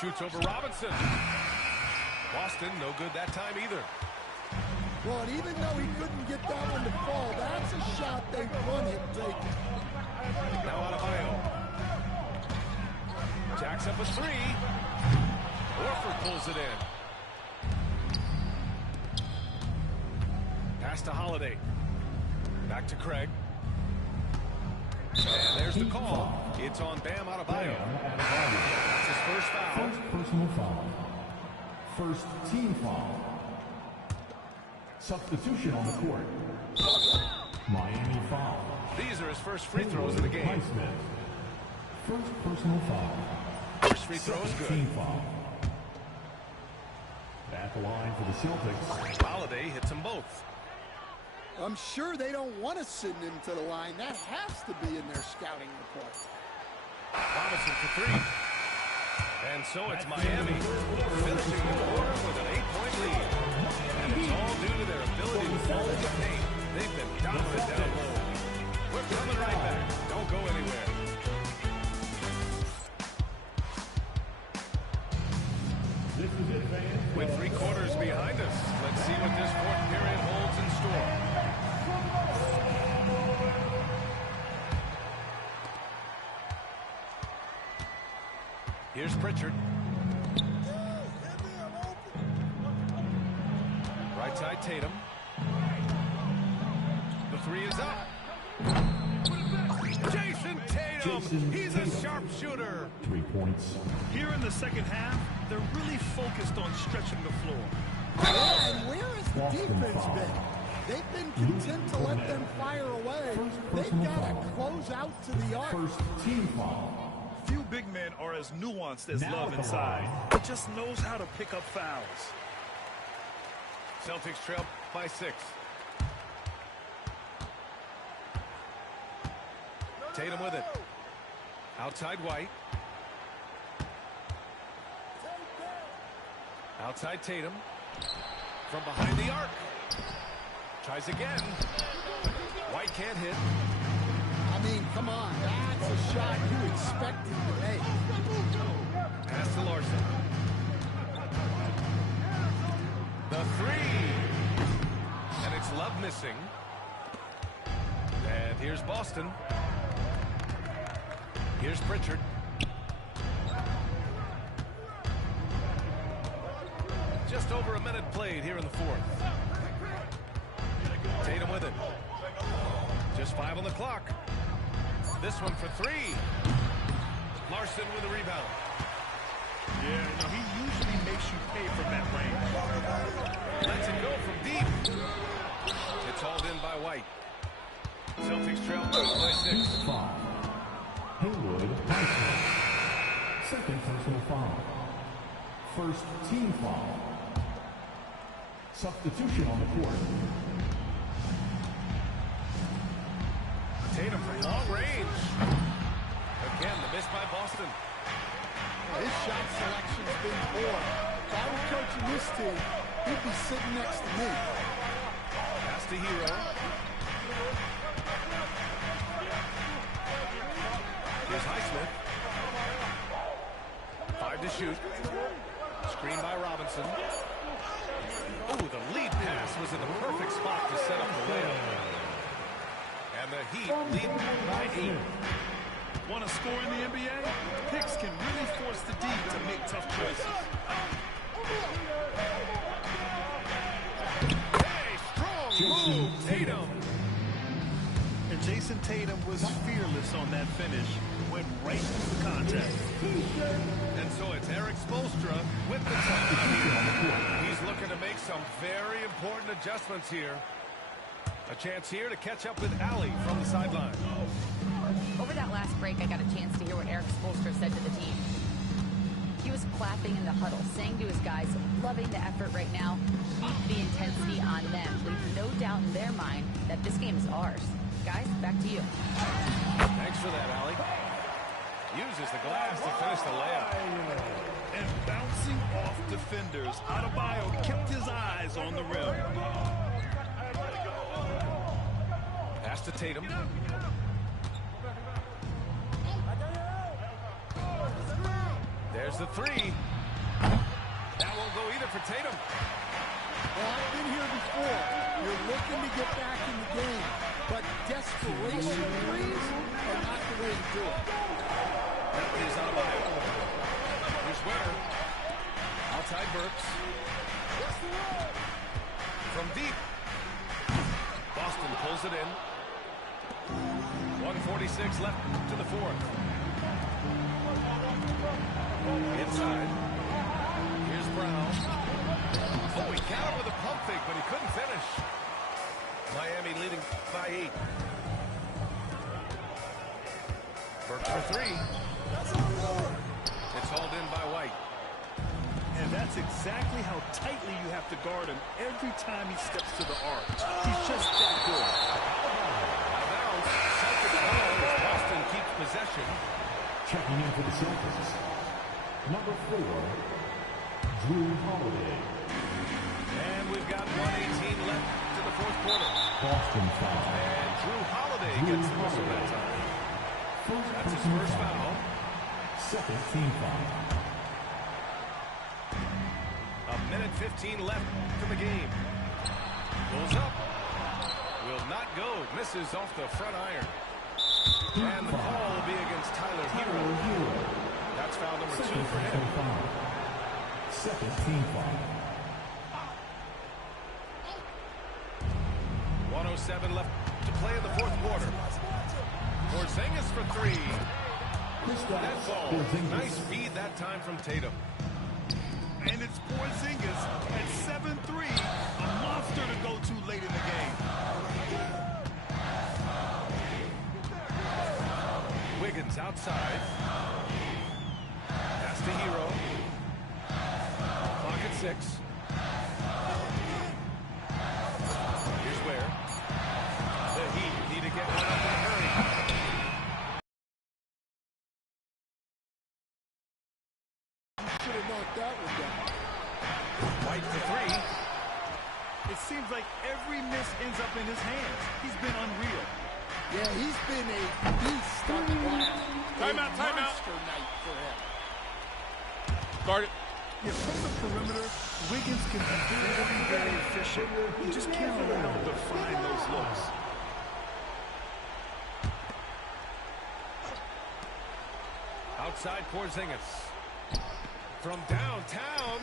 Shoots over Robinson. Boston, no good that time either. Well, and even though he couldn't get that one to fall, that's a shot they want him taking. Now Adebayo. Jacks up a three. Horford pulls it in. Pass to Holiday. Back to Craig. And there's the call. It's on Bam Adebayo. That's his first foul. First personal foul. First team foul. Substitution on the court. Miami foul. These are his first free throws of the game. Highsmith. First personal foul. First free throw is good. Team foul. At the line for the Celtics. Holiday hits them both. I'm sure they don't want to send him to the line. That has to be in their scouting report. Robinson for three. And so it's Miami finishing the quarter with an 8-point lead. And it's all due to their ability to hold the paint. They've been dominant down low. We're coming right back. Don't go anywhere. With 3 quarters behind us, let's see what this fourth period holds in store. Here's Pritchard. Right side Tatum. The 3 is up. Jason Tatum. He's a sharpshooter. 3 points. Here in the second half, they're really focused on stretching the floor. Yeah, and where has the defense been? They've been content to let them fire away. They've got to close out to the arc. First team foul. Few big men are as nuanced as Love inside. He just knows how to pick up fouls. Celtics trail by 6. Tatum with it. Outside White. Outside Tatum. From behind the arc. Tries again. White can't hit. I mean, come on. That's a shot you expected to make. Pass to Larson. The 3. And it's Love missing. And here's Boston. Here's Pritchard. Just over a minute played here in the fourth. Tatum with it. Just 5 on the clock. This one for 3. Larson with a rebound. Yeah, he usually makes you pay from that range. Lets it go from deep. It's hauled in by White. Celtics trail by 6. Foul. Haywood. Second personal foul. First team foul. Substitution on the court. Tatum from long range. Again, the miss by Boston. His shot selection's been poor. If I were coaching this team, he'd be sitting next to me. Pass to Hero. Here's Highsmith. 5 to shoot. Screen by Robinson. Oh, the lead pass was in the perfect spot to set up the layup. And the Heat lead by 8. Want to score in the NBA? Picks can really force the D to make tough choices. Hey, strong move, Tatum. And Jason Tatum was fearless on that finish. Went right through the contact. And so it's Eric Spoelstra with the time. He's looking to make some very important adjustments here. A chance here to catch up with Allie from the sideline. Over that last break, I got a chance to hear what Eric Spoelstra said to the team. He was clapping in the huddle, saying to his guys, loving the effort right now, keep the intensity on them. Leave no doubt in their mind that this game is ours. Guys, back to you. Thanks for that, Allie. Uses the glass to finish the layup. And bouncing off defenders, Adebayo kept his eyes on the rim. Pass to Tatum. There's the 3. That won't go either for Tatum. Well, I've been here before. You're looking to get back in the game, but desperation threes are not the way to do it. That is Adebayo. Here's Winter. Outside Burks. From deep. Boston pulls it in. 1:46 left to the fourth. Inside. Here's Brown. Oh, he countered with a pump fake, but he couldn't finish. Miami leading by 8. Burks for 3. It's hauled in by White. And that's exactly how tightly you have to guard him every time he steps to the arc. He's just that good. Out of bounds. Celtics ball as Boston keeps possession. Checking in for the Celtics, number 4, Drew Holiday. And we've got 1:18 left to the fourth quarter. Boston foul. And Drew Holiday gets the whistle that time. That's his first foul. Second team foul. 1:15 left to the game. Goes up. Will not go. Misses off the front iron. And the call will be against Tyler Hero. That's foul number 2 for him. Second team foul. 1:07 left to play in the fourth quarter. Porzingis for 3. That ball. Nice feed that time from Tatum. And it's Porzingis at 7-3. A monster to go to late in the game. Wiggins outside. Pass to Hero. Clock at 6. Here's where. The Heat need to get one up in a hurry. Should have knocked that one down. White for 3. It seems like every miss ends up in his hands. He's been unreal. Yeah, he's been a beast on the glass. Timeout, timeout. Monster night for him. Guard it. Yeah, from the perimeter, Wiggins can be very, very efficient. You just can't allow him to find those looks. Outside Porzingis. From downtown.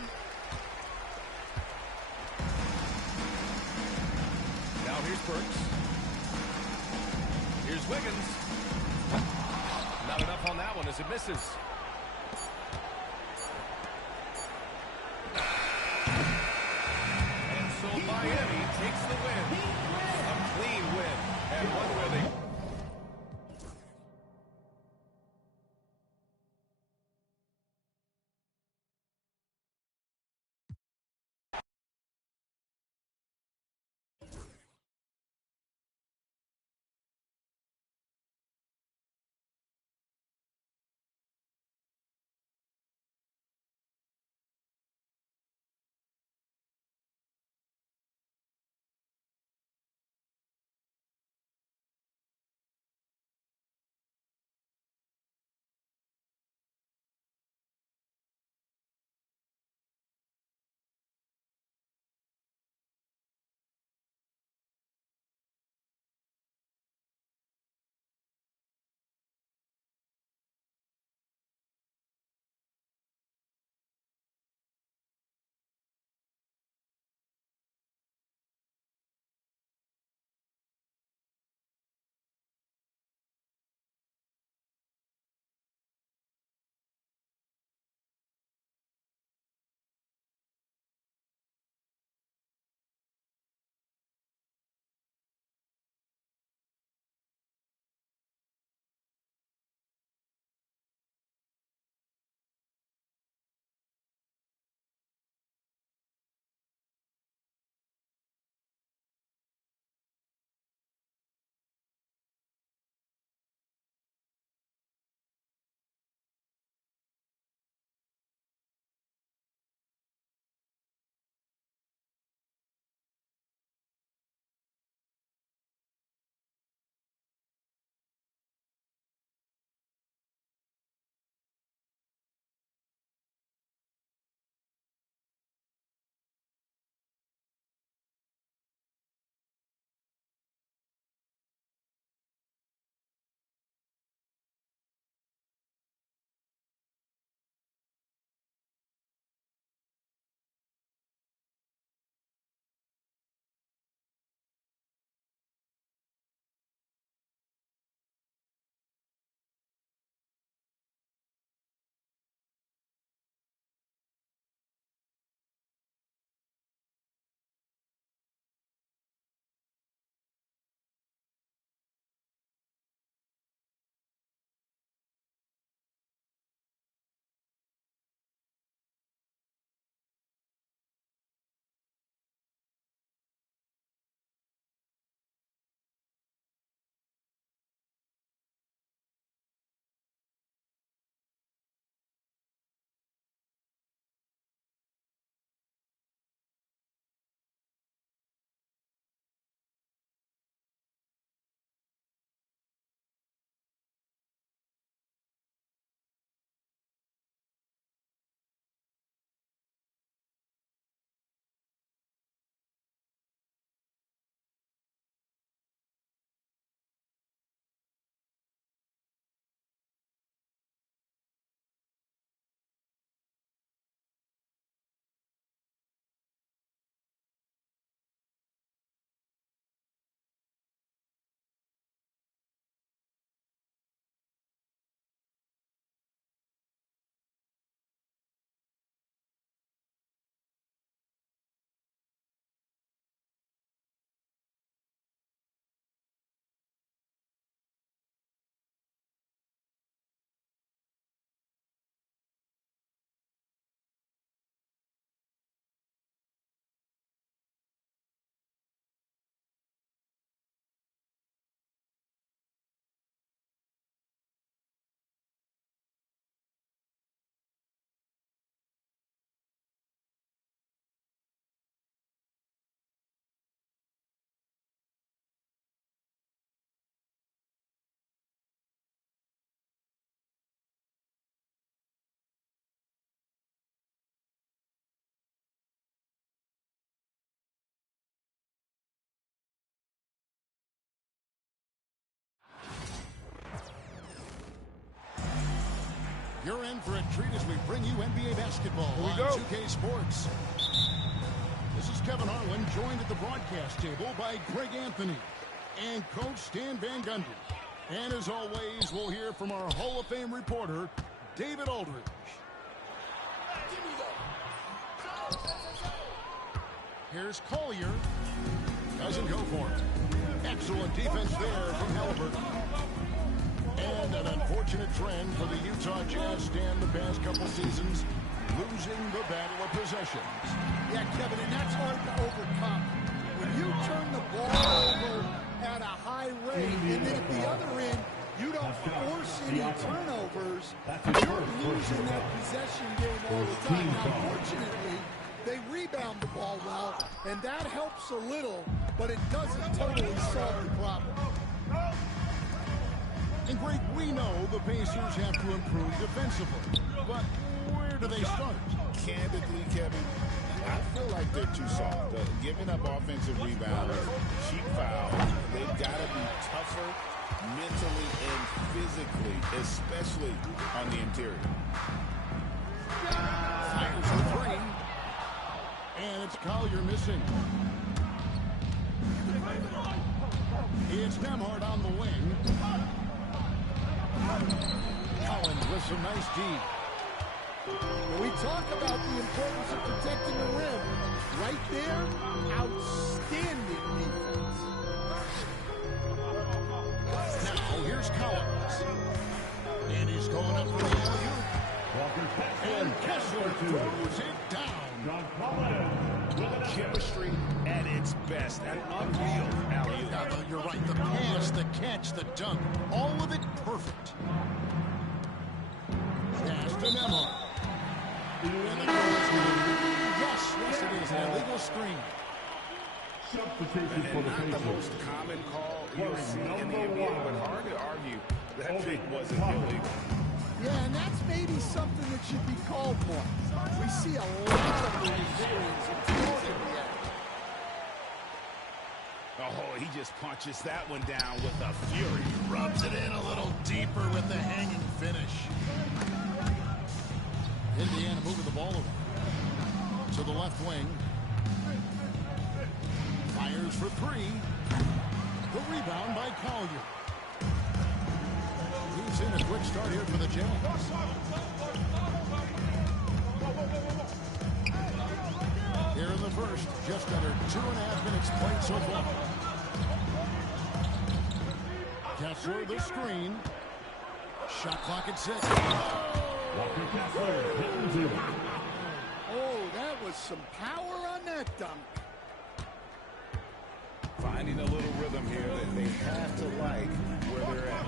Now here's Burks. Here's Wiggins. Not enough on that one as it misses. And so Miami takes the win. A clean win. And one where they You're in for a treat as we bring you NBA basketball on 2K Sports. This is Kevin Harlan, joined at the broadcast table by Greg Anthony and Coach Stan Van Gundy. And as always, we'll hear from our Hall of Fame reporter, David Aldridge. Here's Collier. Doesn't go for it. Excellent defense there from Halliburton. And an unfortunate trend for the Utah Jazz stand the past couple seasons, losing the battle of possessions. Yeah, Kevin, and that's hard to overcome. When you turn the ball over at a high rate, and then at the other end, you don't force any turnovers, you're losing that possession game all the time. Now, fortunately, they rebound the ball well, and that helps a little, but it doesn't totally solve the problem. And Greg, we know the Pacers have to improve defensively, but where do they start? Candidly, Kevin, I feel like they're too soft. Giving up offensive rebounds, cheap fouls, they've got to be tougher mentally and physically, especially on the interior. Fires the three. And it's Collier missing. It's Nembhard on the wing. Collins with some nice D. We talk about the importance of protecting the rim. Right there, outstanding defense. Now here's Collins. And he's going up for the alley-oop. And Kessler throws it down. Chemistry at its best. An unreal alley-oop. Yeah, you're right. The pass, the catch, the dunk. All of it perfect. Pass to Nembhard. Yes, it is an illegal screen. Substitution for the Not the most common call you'll see in the NBA, but hard to argue that it wasn't illegal. Yeah, and that's maybe something that should be called more. We see a lot of these screens in teams in the end. Oh, he just punches that one down with a fury. Rubs it in a little deeper with the hanging finish. Indiana moving the ball over to the left wing. Fires for three. The rebound by Collier. He's in a quick start here for the Jazz. Here in the first, just under 2.5 minutes played so far. Kessler the screen. Shot clock at 6. Oh, that was some power on that dunk. Finding a little rhythm here that they have to like where they're at.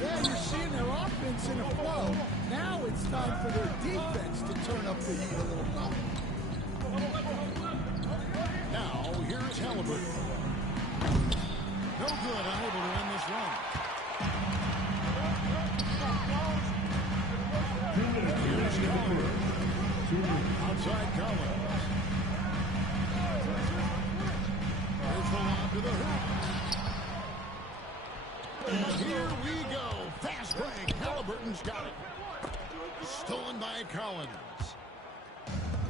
Yeah, you're seeing their offense in a flow. Now it's time for their defense to turn up the heat a little more. Now, here's Halliburton. No good, unable to win this run. Here's Nembhard. Outside Collins. There's the lob to the hoop. And here we go. Fast break. Halliburton's got it. Stolen by Collins.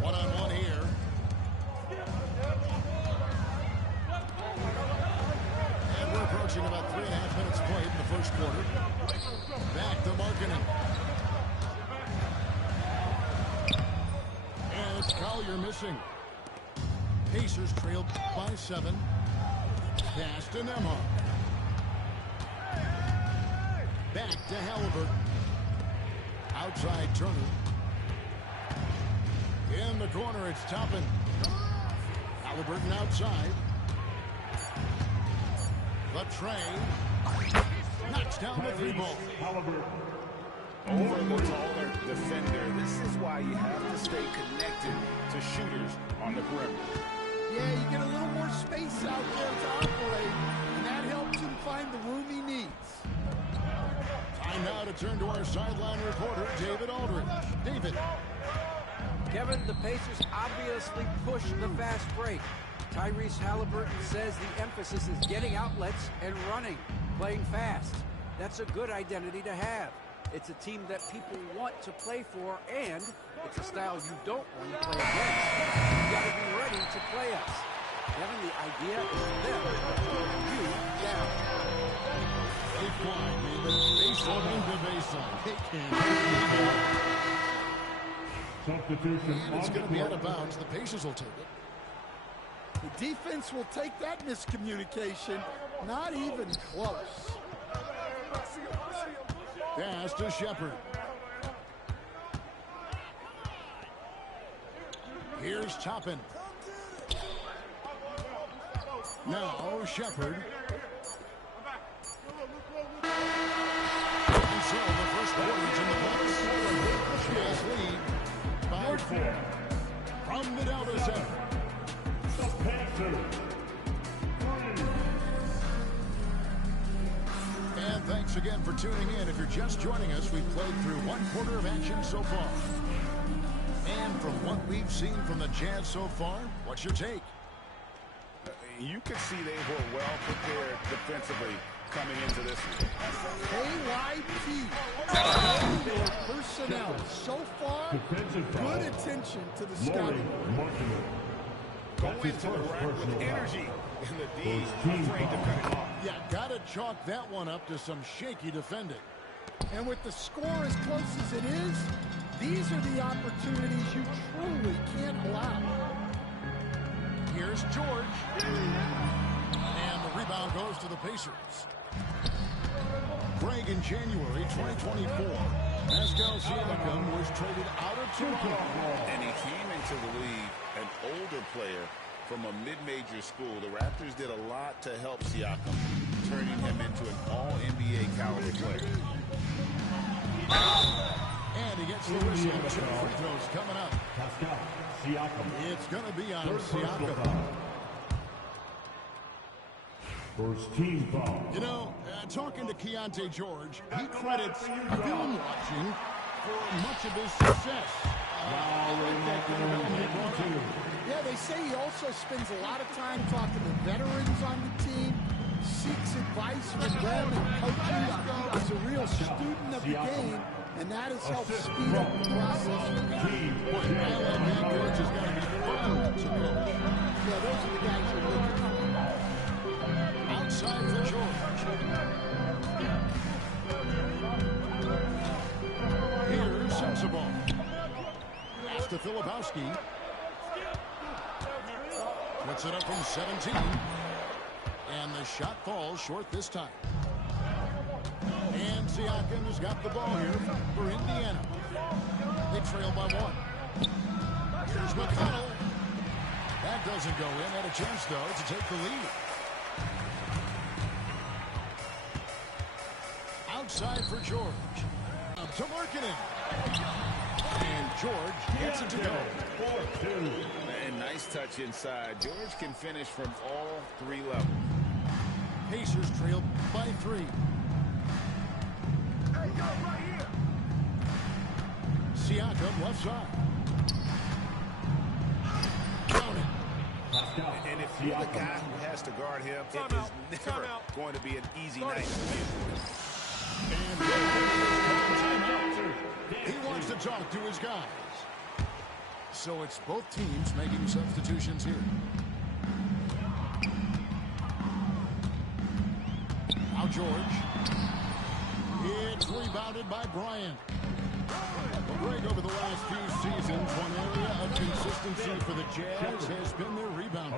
One-on-one here. And we're approaching about 3.5 minutes played in the first quarter. Back to Markkanen. And it's Collier missing. Pacers trailed by 7. Pass to Nembhard. Back to Halliburton. Outside Turner. In the corner, it's Toppin. Halliburton outside. The tray. Knocks down the 3 ball. Over the taller defender. This is why you have to stay connected to shooters on the perimeter. Yeah, you get a little more space out there to operate, and that helps him find the room he needs. Time now to turn to our sideline reporter, David Aldridge. David. Kevin, the Pacers obviously pushed the fast break. Tyrese Halliburton says the emphasis is getting outlets and running, playing fast. That's a good identity to have. It's a team that people want to play for, and it's a style you don't want to play against. You got to be ready to play us. Kevin, the idea is for them to wear you down. They fly, David. Baseline to baseline. They can't. Substitution. And it's going to be out of bounds. The Pacers will take it. The defense will take that miscommunication. Not even close. Pass to Shepard. Here's Toppin. Now Shepard. And so the first quarter's in the books. Jazz lead by 4. From the Delta Center. And thanks again for tuning in. If you're just joining us, we've played through one quarter of action so far. And from what we've seen from the Jazz so far, what's your take? You could see they were well prepared defensively coming into this one. KYP. Their personnel so far, good attention to the scouting. Go into the rack with energy, and the D afraid to cut it off. Yeah, gotta chalk that one up to some shaky defending. And with the score as close as it is, these are the opportunities you truly can't allow. Here's George. And the rebound goes to the Pacers. Greg, in January 2024, Pascal Siakam was traded out of Toronto. And he came into the league an older player from a mid-major school. The Raptors did a lot to help Siakam, turning him into an all-NBA caliber player. And he gets the whistle. 2 free throws coming up. Pascal Siakam. It's going to be on Siakam. First team foul. You know, talking to Keontae George, he credits film watching for much of his success. Yeah, they say he also spends a lot of time talking to veterans on the team, seeks advice from them and coaches. He's a real student of the game, and that has helped speed up the process. Boy, that coach is going to be fun to coach. Yeah, those are the guys you're looking for. Outside for George. Here's Sensible. Pass to Filipowski. Puts it up from 17. And the shot falls short this time. And Siakam has got the ball here for Indiana. They trail by 1. Here's McConnell. That doesn't go in. Had a chance, though, to take the lead. Outside for George. Up to Markkanen. And George gets it to go. 4-2. And nice touch inside. George can finish from all 3 levels. Pacers trail by 3. Siakam left side. Counted. And if you're the guy who has to guard him, it is never going to be an easy night for you. He wants to talk to his guys. So it's both teams making substitutions here. Now George. It's rebounded by Bryant. Greg, over the last few seasons, one area of consistency for the Jazz has been their rebound.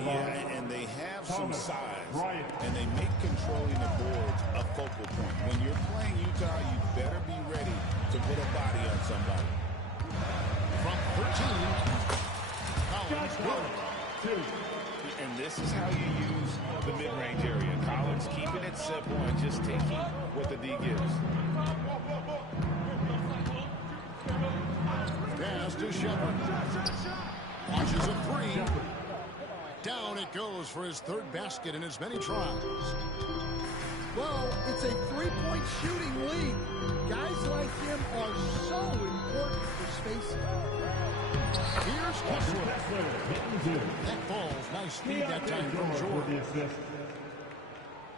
Yeah, and they have some size, and they make controlling the boards a focal point. When you're playing Utah, you better be ready to put a body on somebody. From 13, Collins good. And this is how you use the mid-range area. Collins keeping it simple and just taking what the D gives. Pass to Shepard. Launches a 3. Down it goes for his 3rd basket in as many tries. Well, it's a 3-point shooting lead. Guys like him are so important for spacing. Here's Kessler. That falls. Nice speed that time from George.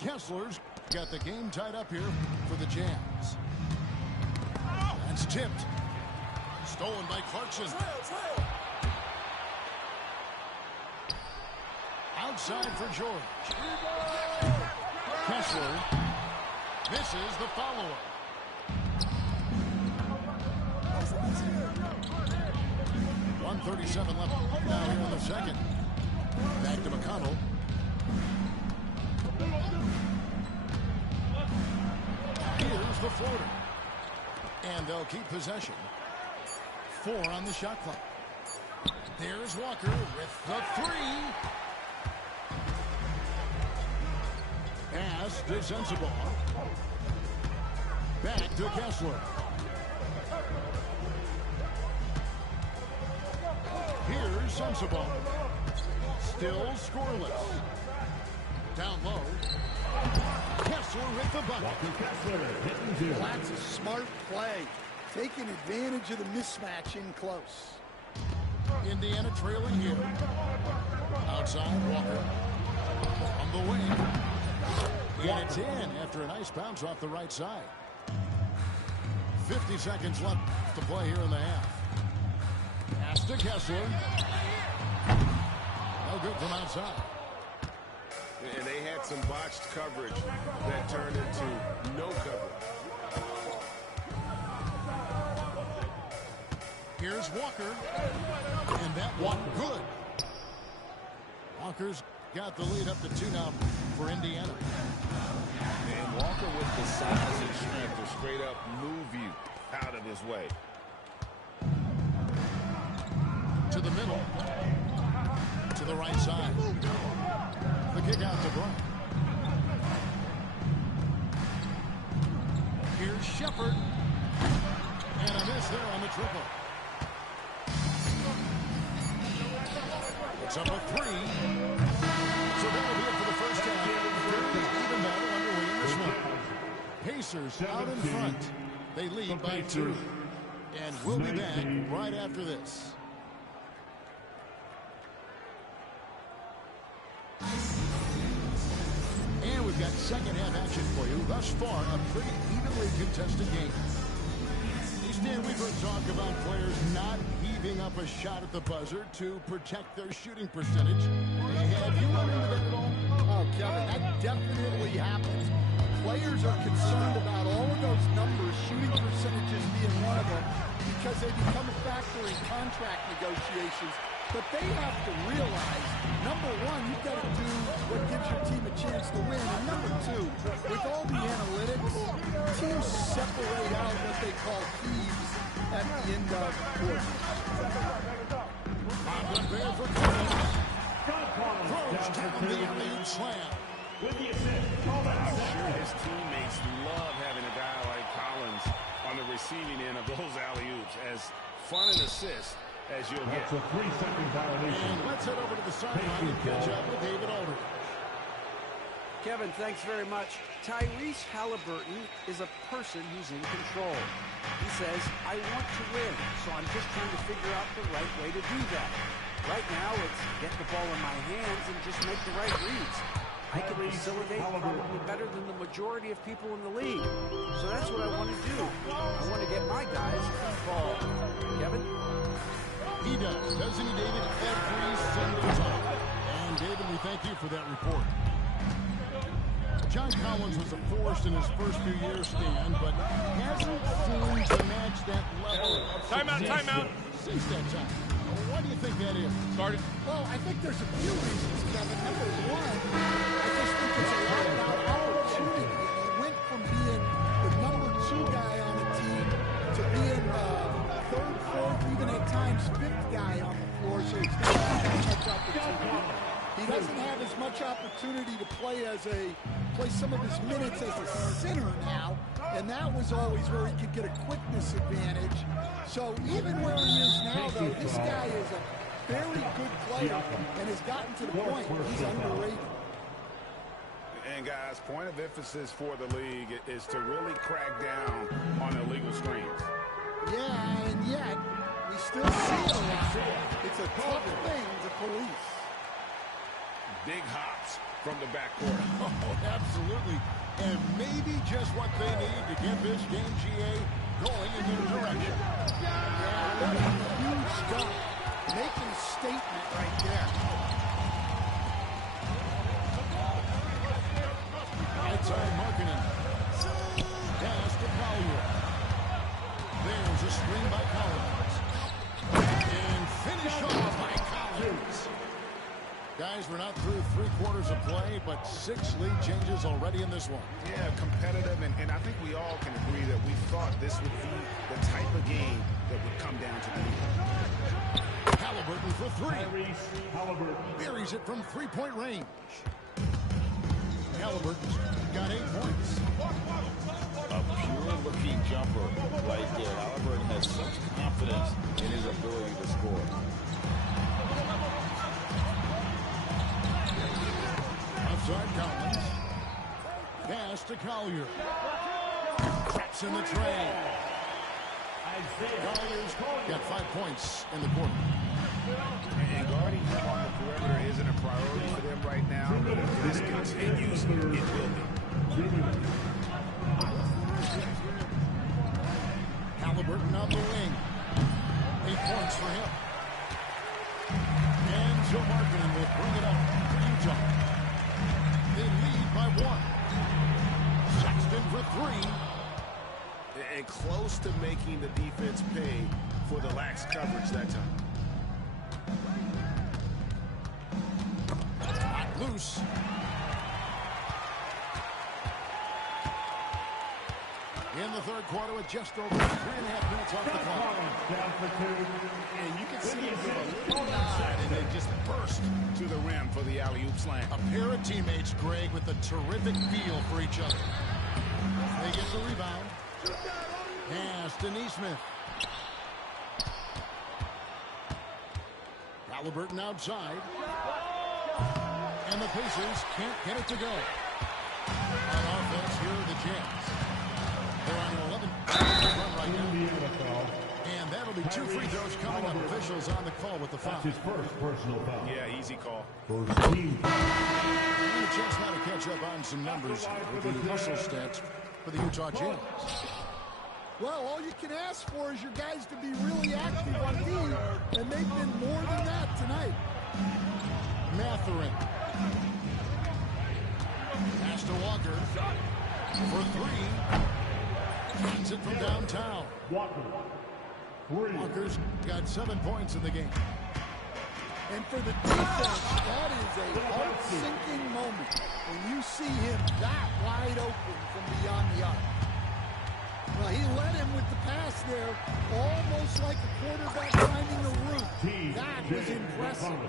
Kessler's got the game tied up here for the Jazz. It's tipped. Stolen by Clarkson. Outside for George. Kessler misses the follow-up. .137 left now here in the second. Back to McConnell. Here's the floater. And they'll keep possession. 4 on the shot clock. There's Walker with the 3. Pass to Sensabaugh. Back to Kessler. Here's Sensabaugh. Still scoreless. Down low. Kessler with the bucket. Well, that's a smart play. Taking advantage of the mismatch in close. Indiana trailing here. Outside, Walker. On the wing. And it's in after a nice bounce off the right side. 50 seconds left to play here in the half. Pass to Kessler. No good from outside. And they had some botched coverage that turned into no coverage. Here's Walker. And that one good. Walker's got the lead up to 2 now for Indiana. And Walker with the size and strength to straight up move you out of his way. To the middle. To the right side. The kick out to Bryant. Here's Shepard. And a miss there on the triple. It's up a 3. So that'll be it for the first half. Very even battle underway in this one. Pacers out in front. They lead by 2. And we'll be back right after this. And we've got second half action for you. Thus far, a pretty evenly contested game. Stan, we've heard talk about players not heaving up a shot at the buzzer to protect their shooting percentage. Have you run into that at all? Oh, Kevin, that definitely happens. Players are concerned about all of those numbers, shooting percentages being one of them, because they become a factor in contract negotiations. But they have to realize, number one, you've got to do what gives your team a chance to win. And number two, with all the analytics, teams separate out what they call thieves at the end of the quarter. There for Collins. Throws down the alley-oop slam. I'm sure his teammates love having a guy like Collins on the receiving end of those alley-oops. As fun an assist as you'll get. That's a 3-second violation. And let's head over to the sideline and catch up with David Aldridge. Kevin, thanks very much. Tyrese Halliburton is a person who's in control. He says, I want to win, so I'm just trying to figure out the right way to do that. Right now, it's get the ball in my hands and just make the right reads. I can facilitate probably better than the majority of people in the league. So that's what I want to do. I want to get my guys involved. Kevin? He does, doesn't he, David? Every single time. And, David, we thank you for that report. John Collins was a force in his first few years, Stan, but hasn't seemed to match that level of Timeout. since that time. Why do you think that is? Started. Well, I think there's a few reasons, Kevin. Number one, I just think it's a lot about opportunity. He went from being the number 2 guy on the team to being the 3rd, 4th, even at times 5th guy on the floor, so he's not having much opportunity. He doesn't have as much opportunity to play some of his minutes as a center now, and that was always where he could get a quickness advantage. So even where he is now, though, this guy is a very good player and has gotten to the point where he's underrated. And guys, point of emphasis for the league is to really crack down on illegal screens. Yeah, and yet we still see it a lot. It's a tough thing to police. Big hops from the backcourt. Oh, absolutely. And maybe just what they need to get this game, GA, going in the direction. Yeah, what a huge stop. Making a statement right there. Right side Markkanen. Pass to Collier. There's a screen by Collins. And finish off by Collins. Guys, we're not through 3 quarters of play, but 6 lead changes already in this one. Yeah, competitive, and I think we all can agree that we thought this would be the type of game that would come down to the end. Halliburton for 3. Buries it from 3-point range. Halliburton's got 8 points. A pure-looking jumper right there. Halliburton has such confidence in his ability to score. Outside Collins. Pass to Collier. Traps in the tray. Collier's got 5 points in the quarter. And guarding him on the perimeter isn't a priority for them right now, but if this continues, it will be. Halliburton on the wing. 8 points for him. And Joe Markkanen will bring it up for Utah. They lead by 1. Sexton for 3. And close to making the defense pay for the lax coverage that time. Loose. In the third quarter with just over 3.5 minutes off the clock. And you can see him give a little nod and then just burst to the rim for the alley-oop slam. A pair of teammates, Greg, with a terrific feel for each other. They get the rebound. Pass to Neesmith. Halliburton outside. And the Pacers can't get it to go. On offense, here are the Jazz. They're on an 11 run right now. And that'll be 2 free throws coming up. Officials on the call with the foul. His first personal foul. Yeah, easy call. First team. And a chance now to catch up on some numbers with the hustle stats for the Utah Jazz. Well, all you can ask for is your guys to be really active on D, and they've been more than that tonight. Mathurin. Pass to Walker. For 3. Finds it from downtown. Walker's got 7 points in the game. And for the defense, that is a heart-sinking moment when you see him that wide open from beyond the arc. Well, he led him with the pass there, almost like a quarterback finding a route. That was impressive.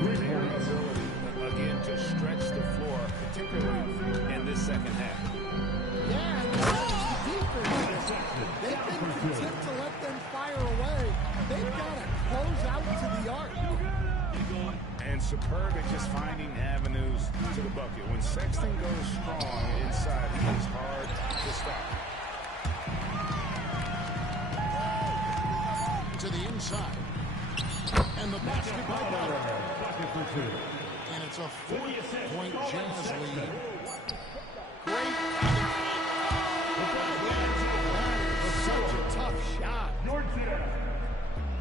Their ability, again, to stretch the floor, particularly in this second half. Yeah, and the defense, they've been content to let them fire away. They've got to close out to the arc. And superb at just finding avenues to the bucket. When Sexton goes strong inside, he is hard to stop. To the inside. And the basket by Butler. And it's a 4-point Jazz lead. Great. That is such a tough shot.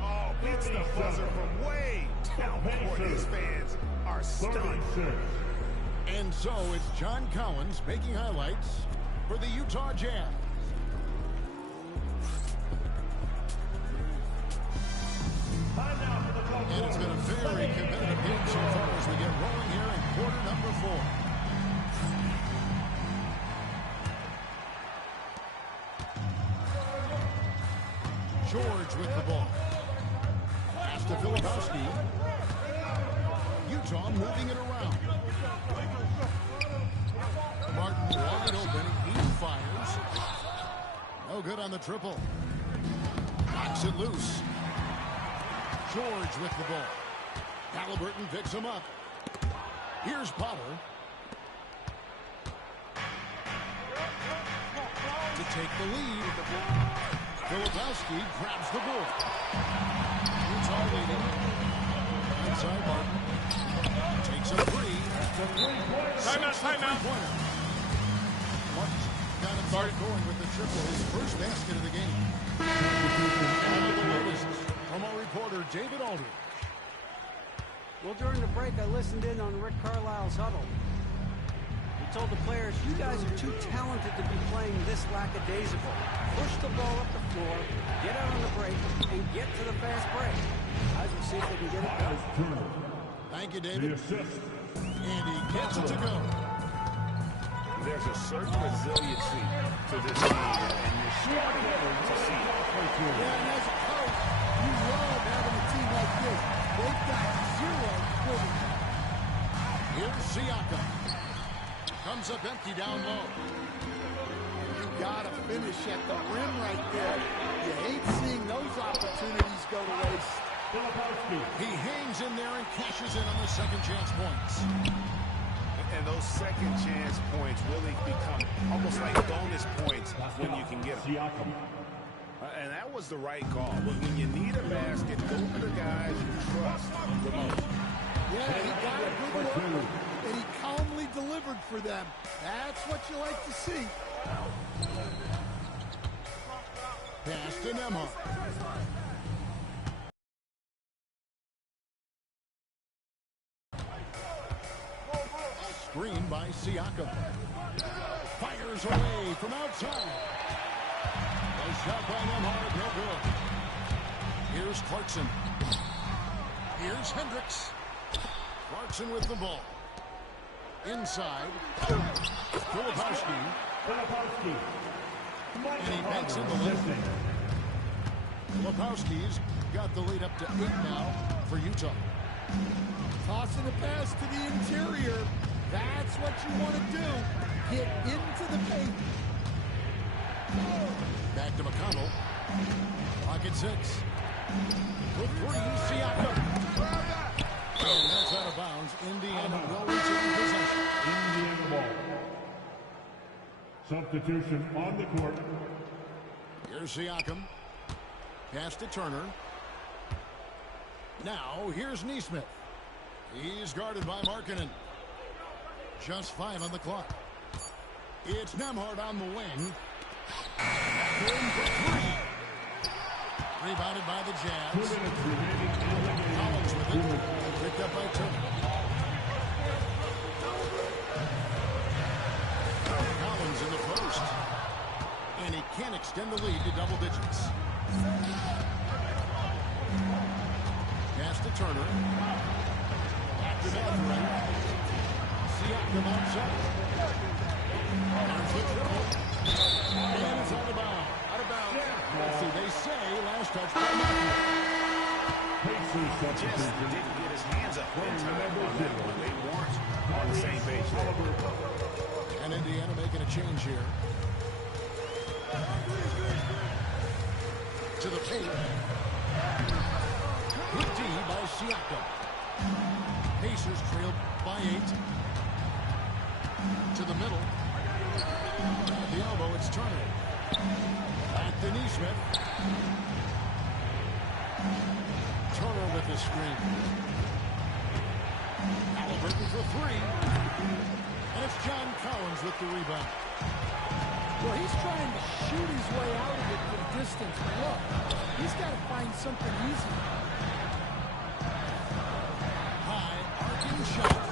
Oh, beats the buzzer from way down court. His fans are stunned. And so it's John Collins making highlights for the Utah Jazz. And it's been a very competitive game so far as we get rolling here in quarter number 4. George with the ball. Pass to Filipowski. Utah moving it around. Martin wide open. He fires. No good on the triple. Knocks it loose. George with the ball. Halliburton picks him up. Here's Potter. To take the lead. Filipowski grabs the ball. Utah leading. Inside Martin. Takes a 3. Timeout. Martin got himself going with the triple, his first basket of the game. And the latest from our reporter, David Aldridge. Well, during the break, I listened in on Rick Carlisle's huddle. He told the players, you guys are too talented to be playing this lackadaisical. Push the ball up the floor, get out on the break, and get to the fast break. Guys will see if they can get it done. Thank you, David. And he gets it to go. There's a certain resiliency to this team, and you're starting to see it. Yeah, and as a coach, you love having a team like this. They've got zero quitting. Here's Siakam. Comes up empty down low. You got to finish at the rim right there. You hate seeing those opportunities go to waste. He hangs in there and cashes in on the second chance points. And those second chance points really become almost like bonus points when you can get them. And that was the right call. But when you need a basket, go to the guys you trust the most. Yeah, he got a good look, and he calmly delivered for them. That's what you like to see. Pass to Nembhard. Screen by Siakam. Fires away from outside. A shot by Nembhard, no good. Here's Clarkson. Here's Hendricks. Clarkson with the ball. Inside. Filipowski. And he banks in the lane. Filipowski's got the lead up to 8 now for Utah. Tossing a pass to the interior. That's what you want to do. Get into the paint. Back to McConnell. Pocket 6. For 3, Siakam. And that's out of bounds. Indiana will retain possession. Indiana ball. Substitution on the court. Here's Siakam. Pass to Turner. Now, here's Nesmith. He's guarded by Markkanen. Just 5 on the clock. It's Nembhard on the wing. In for 3. Rebounded by the Jazz. 2 minutes remaining. Collins with it. Picked up by Turner. Collins in the post. And he can't extend the lead to double digits. Pass to Turner. Back to Mathurin. Siakam outside. There's the triple. And it's out of bounds. Out of bounds. Let's see, they say last touch by Mathurin. Just didn't get his hands up in time on that one. They weren't on the same page there. And Indiana making a change here. To the paint. Good D by Siakam. Pacers trailed by 8. To the middle. At the elbow, it's Turner. Back to Nesmith. Turner with the screen. Halliburton for 3. And it's John Collins with the rebound. Well, he's trying to shoot his way out of it from distance. Look, he's got to find something easy. High arcing shot.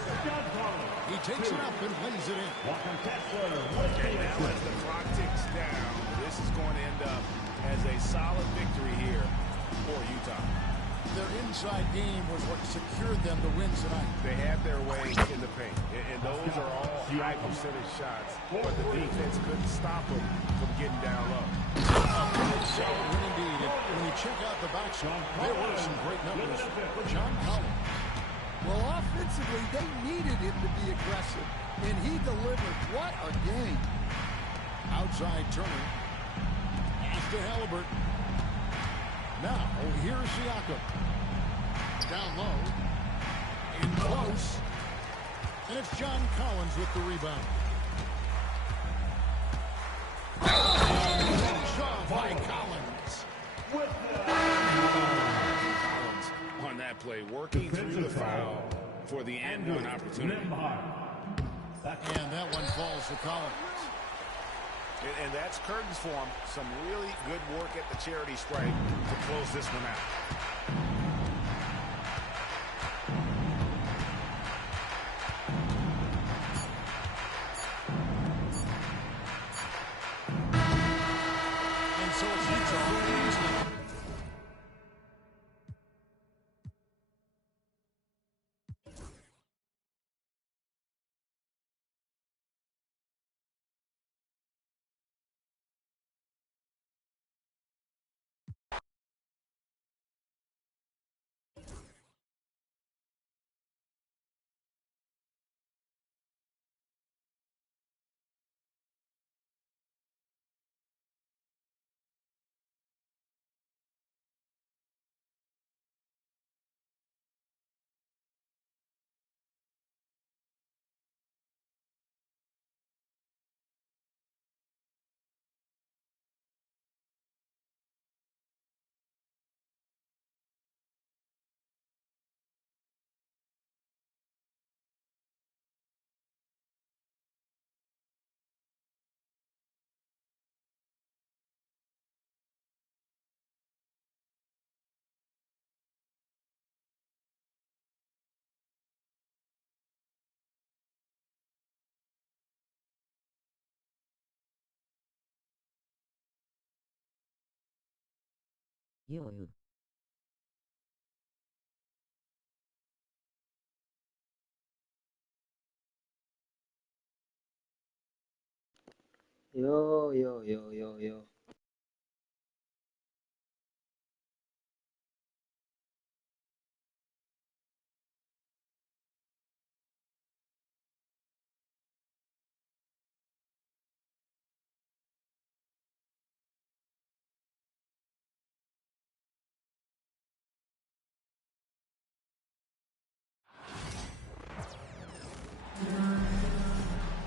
He takes it up and lays it in. Okay, now as the clock ticks down, this is going to end up as a solid victory here for Utah. Their inside game was what secured them to win tonight. They had their way in the paint, and those are all high percentage shots, but the defense couldn't stop them from getting down low. Solid win indeed. And when you check out the box score, there were some great numbers for John Collins. Well, offensively, they needed him to be aggressive, and he delivered. What a game. Outside Turner. Pass to Halliburton. Now, here's Siakam. Down low. In close. And it's John Collins with the rebound. Shot by Collins. Collins on that play, working through the foul for the end one opportunity. And that one falls to Collins. And that's curtains for him. Some really good work at the charity stripe to close this one out. And so it's Utah. Yo. Yo, yo, yo, yo, yo.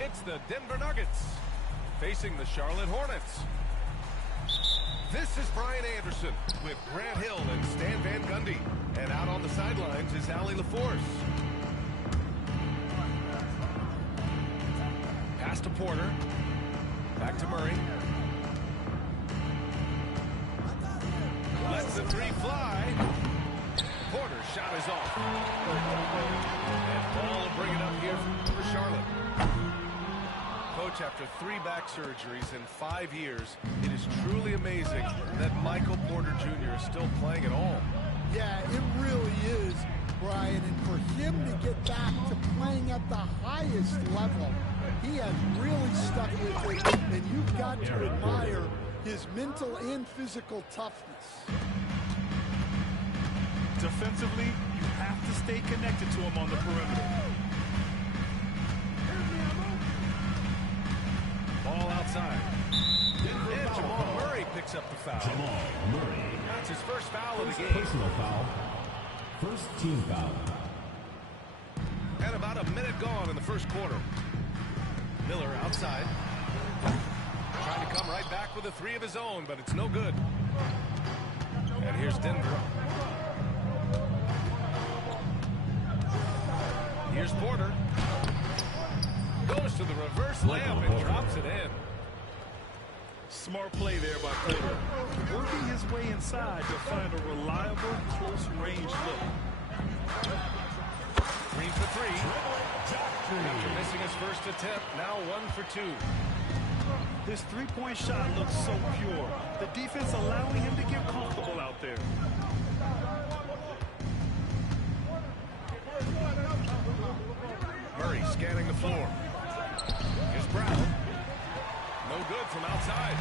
It's the Denver Nuggets facing the Charlotte Hornets. This is Brian Anderson with Grant Hill and Stan Van Gundy. And out on the sidelines is Allie LaForce. Pass to Porter. Back to Murray. Lets the three fly. Porter's shot is off. And ball will bring it up here for Charlotte. Coach, after 3 back surgeries in 5 years, it is truly amazing that Michael Porter Jr. is still playing at all. Yeah, it really is, Brian. And for him to get back to playing at the highest level, he has really stuck with it. And you've got to admire his mental and physical toughness. Defensively, you have to stay connected to him on the perimeter. Ball outside. And Jamal Murray picks up the foul. Jamal Murray. That's his first foul of the game. Personal foul. First team foul. And about a minute gone in the first quarter. Miller outside. Trying to come right back with a 3 of his own, but it's no good. And here's Denver. Here's Porter. Goes to the reverse layup and drops it in. Smart play there by Porter. Working his way inside to find a reliable, close-range look. Green for 3. After missing his first attempt, now 1 for 2. His three-point shot looks so pure. The defense allowing him to get comfortable out there. Murray scanning the floor. Here's Brown. No good from outside.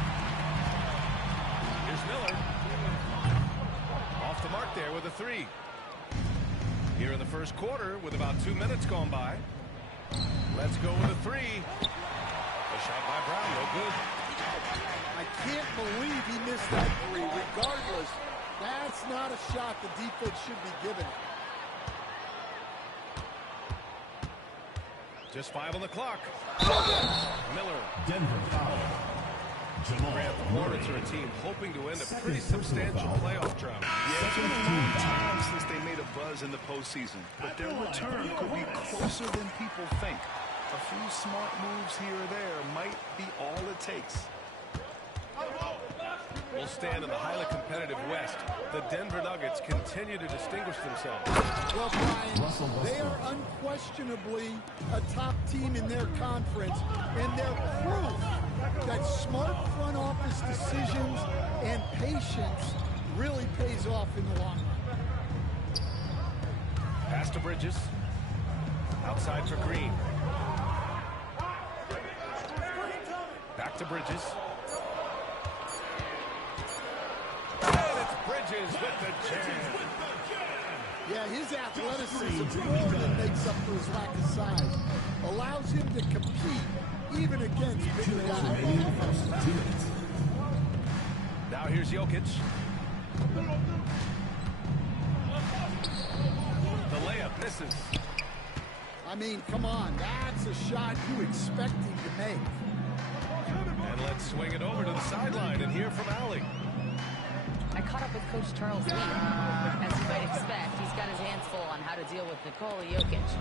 Here's Miller. Off the mark there with a 3. Here in the first quarter with about 2 minutes gone by. Let's go with a 3. A shot by Brown, no good. I can't believe he missed that 3. Regardless, that's not a shot the defense should be giving. Just 5 on the clock. Miller. Denver foul. Jamal Grant, the Hornets are a team hoping to end a pretty substantial playoff drought. Yeah, it's been a long time since they made a buzz in the postseason, but their return could be closer than people think. A few smart moves here or there might be all it takes. We'll stand in the highly competitive West. The Denver Nuggets continue to distinguish themselves. Well, Brian, they are unquestionably a top team in their conference, and they're proof that smart front office decisions and patience really pays off in the long run. Pass to Bridges. Outside for Green. Back to Bridges. And it's Bridges with the jam. Yeah, his athleticism more than makes up for his lack of size. Allows him to compete even against bigger guys. Now here's Jokic. The layup misses. I mean, come on, that's a shot you expect him to make. And let's swing it over to the sideline and hear from Allie. I caught up with Coach Charles Lee. As you might expect, he's got his hands full on how to deal with Nikola Jokic.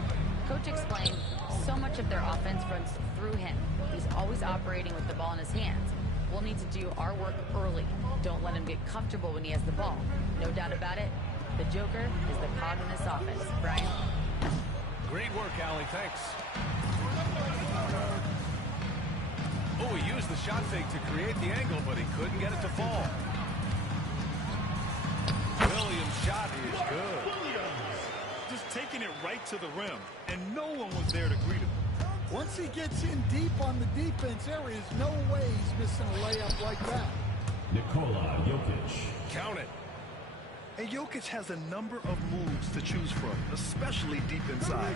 Coach explained so much of their offense runs through him. He's always operating with the ball in his hands. We'll need to do our work early. Don't let him get comfortable when he has the ball. No doubt about it, the Joker is the cog in this offense. Brian? Great work, Allie. Thanks. Oh, he used the shot fake to create the angle, but he couldn't get it to fall. Williams' shot is good. Just taking it right to the rim, and no one was there to greet him. Once he gets in deep on the defense, there is no way he's missing a layup like that. Nikola Jokic. Count it. And Jokic has a number of moves to choose from, especially deep inside.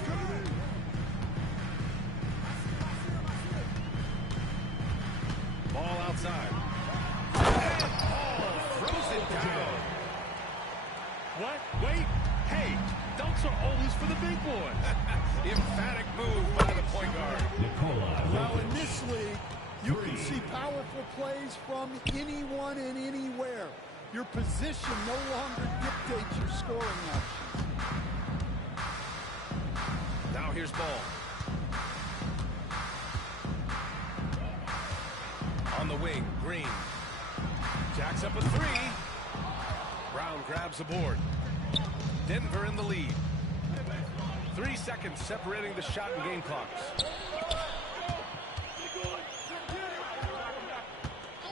Ball outside. And Paul throws it down. What? Wait. Hey, dunks are always for the big boy. Emphatic move by the point guard. Nikola Now, in Jokic. this league, you can see powerful plays from anyone and anywhere. Your position no longer dictates your scoring options. Now here's Ball. On the wing, Green. Jacks up a three. Brown grabs the board. Denver in the lead. 3 seconds separating the shot and game clocks.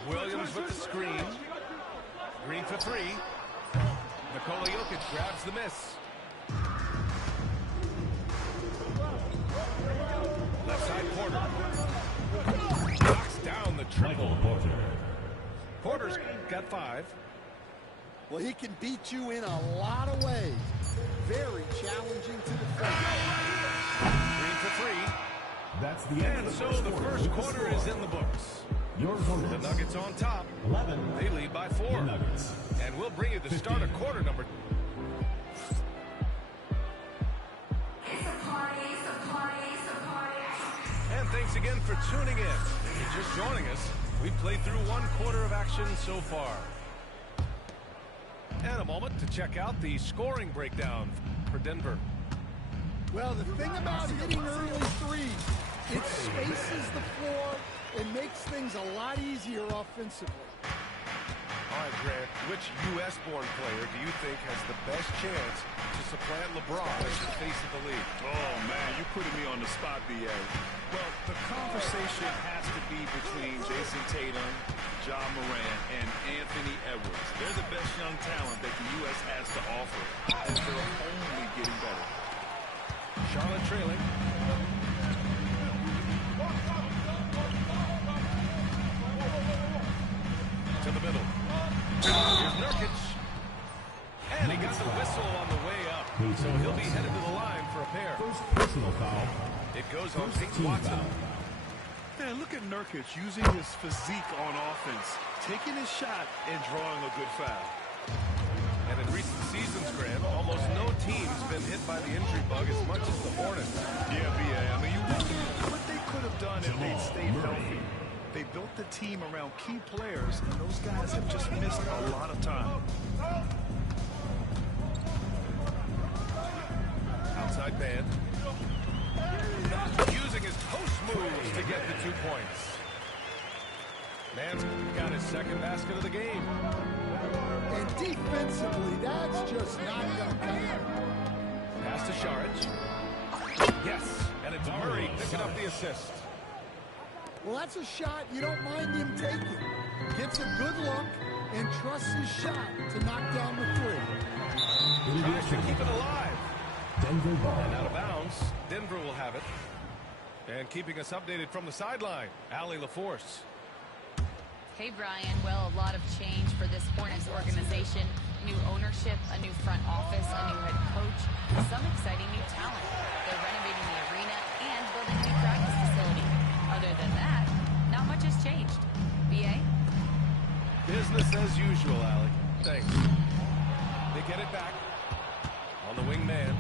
Williams with the screen. Green for three. Nikola Jokic grabs the miss. Left side Porter. Knocks down the triple. Michael Porter. Porter's got 5. Well, he can beat you in a lot of ways. Very challenging to defend. Green for 3. That's the end. And so the first quarter is in the books. Your opponents. The Nuggets on top. 11. They lead by 4. The Nuggets. And we'll bring you the start of quarter number. And thanks again for tuning in. If you're just joining us, we've played through 1 quarter of action so far. And a moment to check out the scoring breakdown for Denver. Well, the thing about hitting early threes, it spaces the floor and makes things a lot easier offensively. All right, Grant, which U.S.-born player do you think has the best chance to supplant LeBron as the face of the league? Oh, man, you're putting me on the spot, B.A. Well, the conversation has to be between Jason Tatum, Ja Morant, and Anthony Edwards. They're the best young talent that the U.S. has to offer, and they're only getting better. Charlotte trailing. To the middle. Here's Nurkic. And he got the whistle on the way up. So he'll be headed to the line for a pair. First personal foul. It goes on First Peyton team Watson. foul. Man, look at Nurkic using his physique on offense, taking his shot and drawing a good foul. And in recent seasons, Grant, almost no team's been hit by the injury bug as much as the Hornets. Yeah, B.A. I mean, you wonder what they could have done if they'd stayed healthy. They built the team around key players, and those guys have just missed a lot of time. Outside band. Using his post moves to get the 2 points. Man's got his second basket of the game. And defensively, that's just not going to cut it. Pass to Šarić. Yes, and it's Murray picking up the assist. Well, that's a shot you don't mind him taking. Gets a good look and trusts his shot to knock down the three. Tries to keep it alive. Denver ball. And out of bounds. Denver will have it. And keeping us updated from the sideline, Allie LaForce. Hey, Brian. Well, a lot of change for this Hornets organization. New ownership, a new front office, a new head coach, some exciting new talent. They're renovating the arena and building a new practice facility. Other than that, not much has changed. BA? Business as usual, Allie. Thanks. They get it back. On the wing man.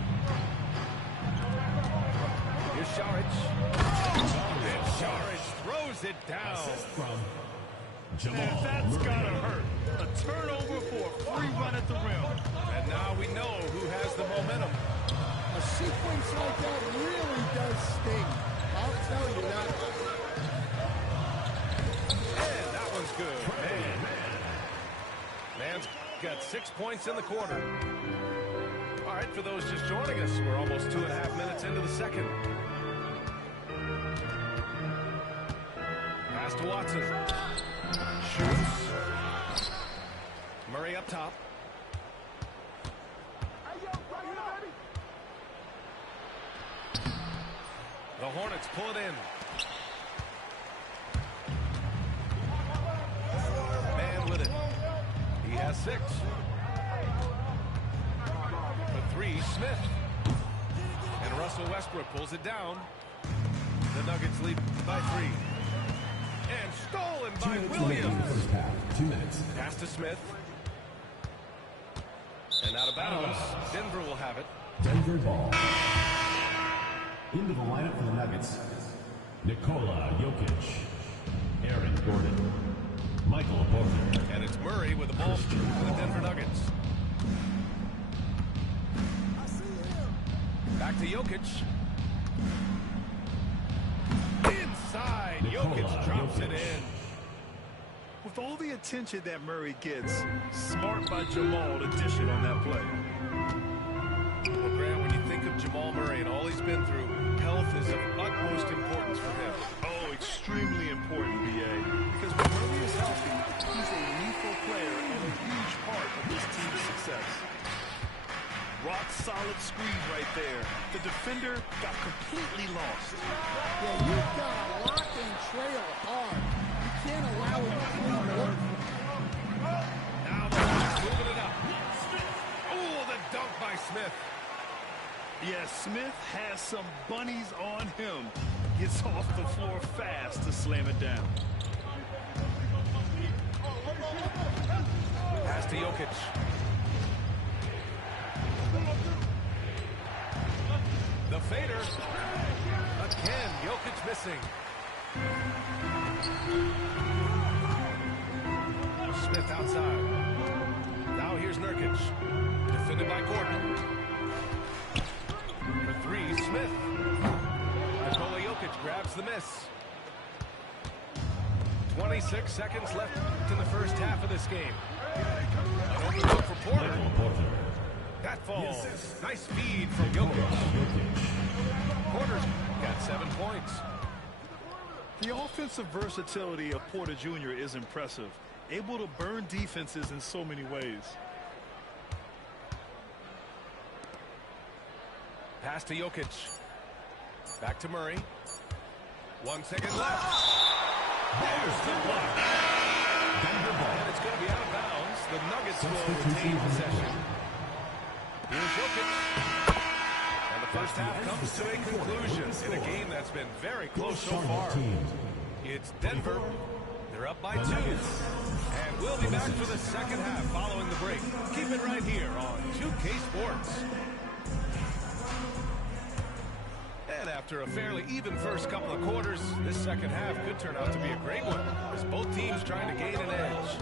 Here's Šarić. And Šarić throws it down. From Jamal And that's Murray. gotta hurt. A turnover for a free run at the rim. And now we know who has the momentum. A sequence like that really does sting. I'll tell you that. And that one's good. Man's got 6 points in the quarter. All right, for those just joining us, we're almost 2.5 minutes into the second. Pass to Watson. Shoots. Murray up top. The Hornets pull it in. Man with it. He has 6. For 3, Smith. And Russell Westbrook pulls it down. The Nuggets lead by 3. And stolen by Williams. First half, 2 minutes. Pass to Smith. And out of bounds. Denver will have it. Denver ball. Into the lineup for the Nuggets. Nikola Jokic. Aaron Gordon. Michael Porter. And it's Murray with the ball for the Denver Nuggets. Back to Jokic. Inside. Jokic drops it in. With all the attention that Murray gets, smart by Jamal to dish it on that play. Well, Grant, when you think of Jamal Murray and all he's been through, health is of utmost importance for him. Oh, extremely important, BA. Because when Murray is healthy, he's a lethal player and a huge part of this team's success. Rock solid screen right there. The defender got completely lost. Yeah, you've got to lock and trail hard. You can't allow him to clean the look. Now the Hornets moving it up. Oh, the dunk by Smith. Yeah, Smith has some bunnies on him. Gets off the floor fast to slam it down. Pass to Jokic. The fader. Again, Jokic missing. Smith outside. Now here's Nurkic. Defended by Gordon. For 3, Smith. Nikola Jokic grabs the miss. 26 seconds left in the first half of this game. An open look for Porter. Michael Porter. That falls. Nice feed from Jokic. Porter's got 7 points. The offensive versatility of Porter Jr. is impressive. Able to burn defenses in so many ways. Pass to Jokic. Back to Murray. 1 second left. There's the block. And it's going to be out of bounds. The Nuggets will retain possession. Here's Jokic. And the first half comes to a conclusion in a game that's been very close so far. It's Denver. They're up by 2. And we'll be back for the second half following the break. Keep it right here on 2K Sports. And after a fairly even first couple of quarters, this second half could turn out to be a great one as both teams trying to gain an edge.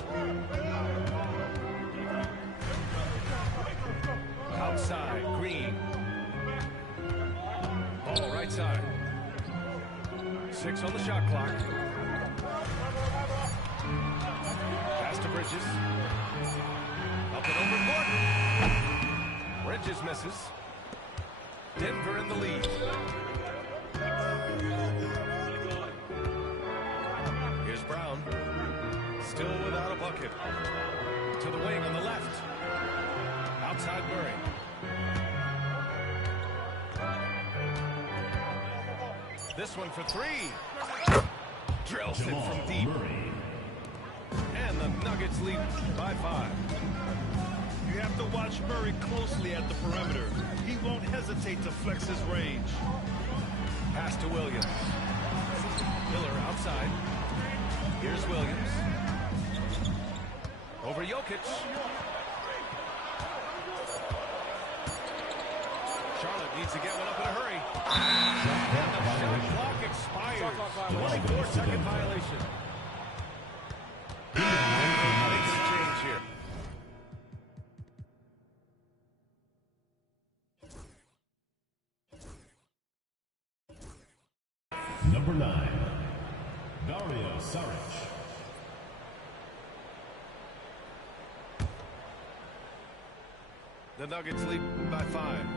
Outside, Green. Ball right side. 6 on the shot clock. Bridges. Up and over Gordon. Bridges misses. Denver in the lead. Here's Brown. Still without a bucket. To the wing on the left. Outside Murray. This one for three. Drills it from deep. Murray. And the Nuggets lead by 5. You have to watch Murray closely at the perimeter. He won't hesitate to flex his range. Pass to Williams. Miller outside. Here's Williams. Over Jokic. Charlotte needs to get one up in a hurry. And the shot clock expires. 24-second violation. Making a change here. Number 9, Dario Saric. The Nuggets lead by 5.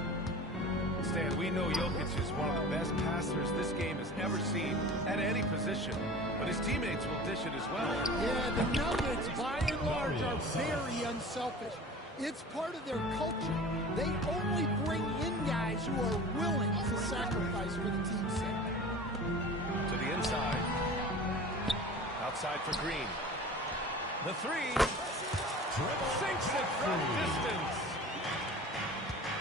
Stan, we know Jokic is one of the best passers this game has ever seen at any position, but his teammates will dish it as well. Yeah, the Nuggets, by and large, are very unselfish. It's part of their culture. They only bring in guys who are willing to sacrifice for the team's sake. To the inside. Outside for Green. The three. Sinks it from distance.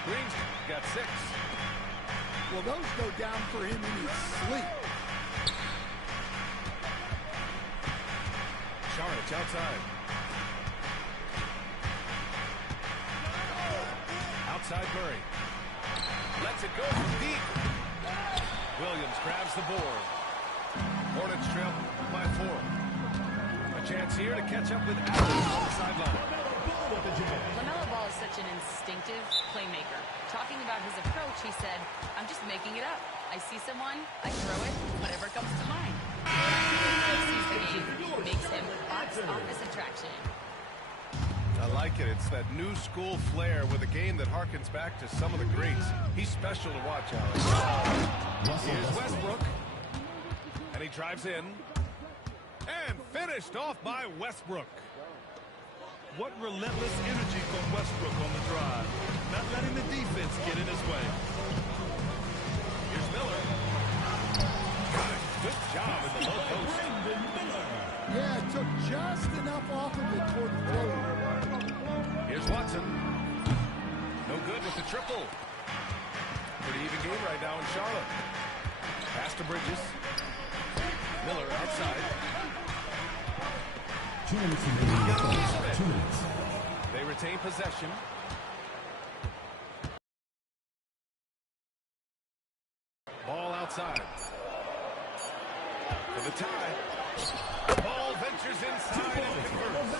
Green's got 6. Well, those go down for him in his sleep. Saric outside. Outside Murray. Lets it go from deep. Williams grabs the board. Hornets trail by 4. A chance here to catch up with Adams on the sideline. LaMelo Ball is such an instinctive playmaker. Talking about his approach, he said, I'm just making it up. I see someone, I throw it, whatever comes to mind. He sees the game, makes him box office attraction. I like it. It's that new school flair with a game that harkens back to some of the greats. He's special to watch, Alex. Here's Westbrook. And he drives in. And finished off by Westbrook. What relentless energy from Westbrook on the drive. Not letting the defense get in his way. Here's Miller. Got a good job in the low post. Yeah, it took just enough off of it toward the floater. Here's Watson. No good with the triple. Pretty even game right now in Charlotte. Pass to Bridges. Miller outside. 2 minutes and 2 minutes. They retain possession. Ball outside. For the tie. Ball ventures inside and converts.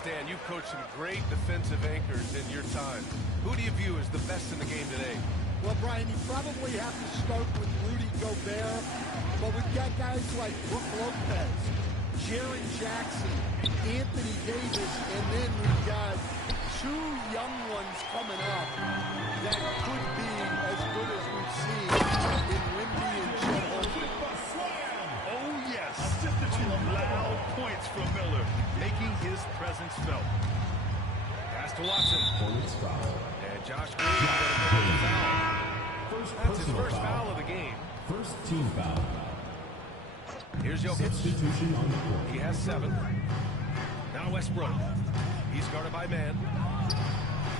Stan, you've coached some great defensive anchors in your time. Who do you view as the best in the game today? Well, Brian, you probably have to start with Rudy Gobert, but we've got guys like Brook Lopez, Jaren Jackson, Anthony Davis, and then we've got 2 young ones coming up that could be as good as we've seen in Wemby and Chet Holmgren. Oh, yes. 2 loud points from Miller, making his presence felt. Pass to Watson. And Josh Green got a foul. That's his first foul of the game. First team foul. Here's Jokic. Substitution on the court. He has 7. Now Westbrook. He's guarded by man.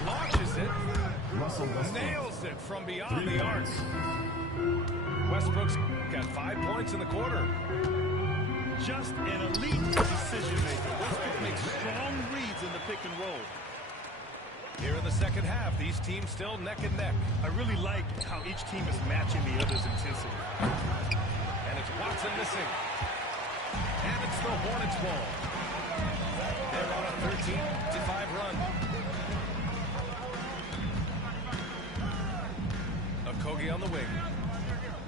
Launches it. Russell Westbrook. Nails it from beyond the arc. Westbrook's got 5 points in the quarter. Just an elite decision maker. Westbrook makes strong reads in the pick and roll. Here in the second half, these teams still neck and neck. I really like how each team is matching the other's intensity. And it's Watson missing. And it's the Hornets ball. They're on a 13-5 run. Okogie on the wing.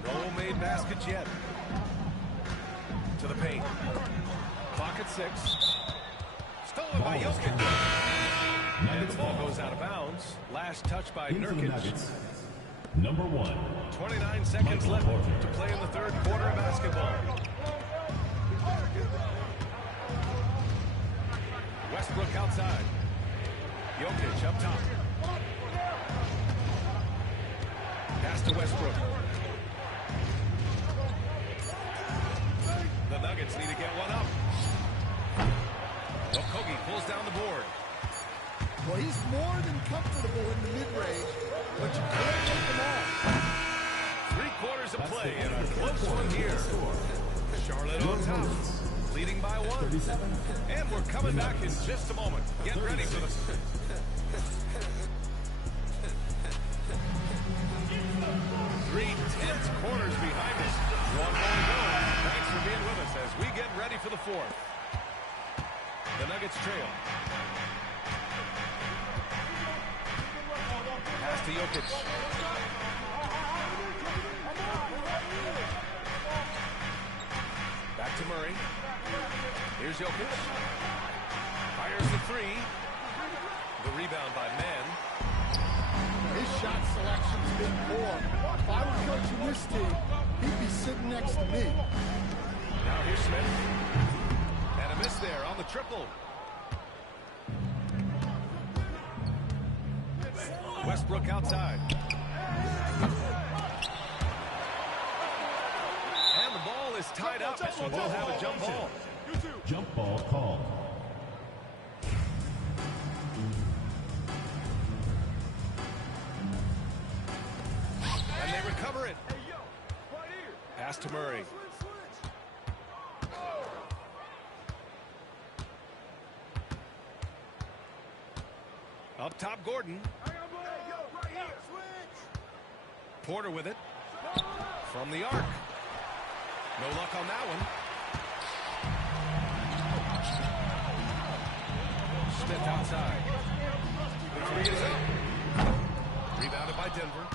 No made baskets yet. To the paint. Clock at 6. Stolen by Jokic. And the ball goes out of bounds. Last touch by Nurkic. Number 1. 29 seconds left to play in the third quarter of basketball. Westbrook outside. Jokic up top. Pass to Westbrook. The Nuggets need to get one up. Okogie pulls down the board. Well, he's more than comfortable in the mid-range, but you can't take him off. 3 quarters of play and a close one here. Charlotte on top, leading by 1. And we're coming back in just a moment. Get ready for the... 3 tense quarters behind us. 1 more to go. Thanks for being with us as we get ready for the 4th. The Nuggets trail. Pass to Jokic. Back to Murray. Here's Jokic. Fires the 3. The rebound by Mann. His shot selection's been poor. If I were coaching this team, he'd be sitting next to me. Now here's Smith. And a miss there on the triple. Westbrook outside. And the ball is tied up, so we'll have a jump ball. Jump ball called. And they recover it. Pass to Murray. Up top, Gordon. Porter with it. From the arc. No luck on that one. Smith outside. The 3 is up. Rebounded by Denver.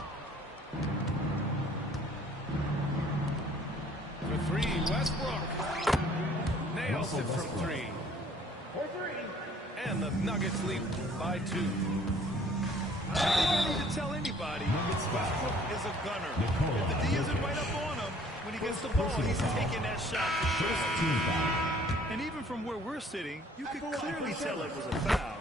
For 3, Westbrook. Nails it from 3. And the Nuggets lead by 2. I don't think I need to tell anybody. Westbrook is a gunner. If the D isn't right up on him, when he gets the ball, he's taking that shot for sure. And even from where we're sitting, you could clearly tell it was a foul.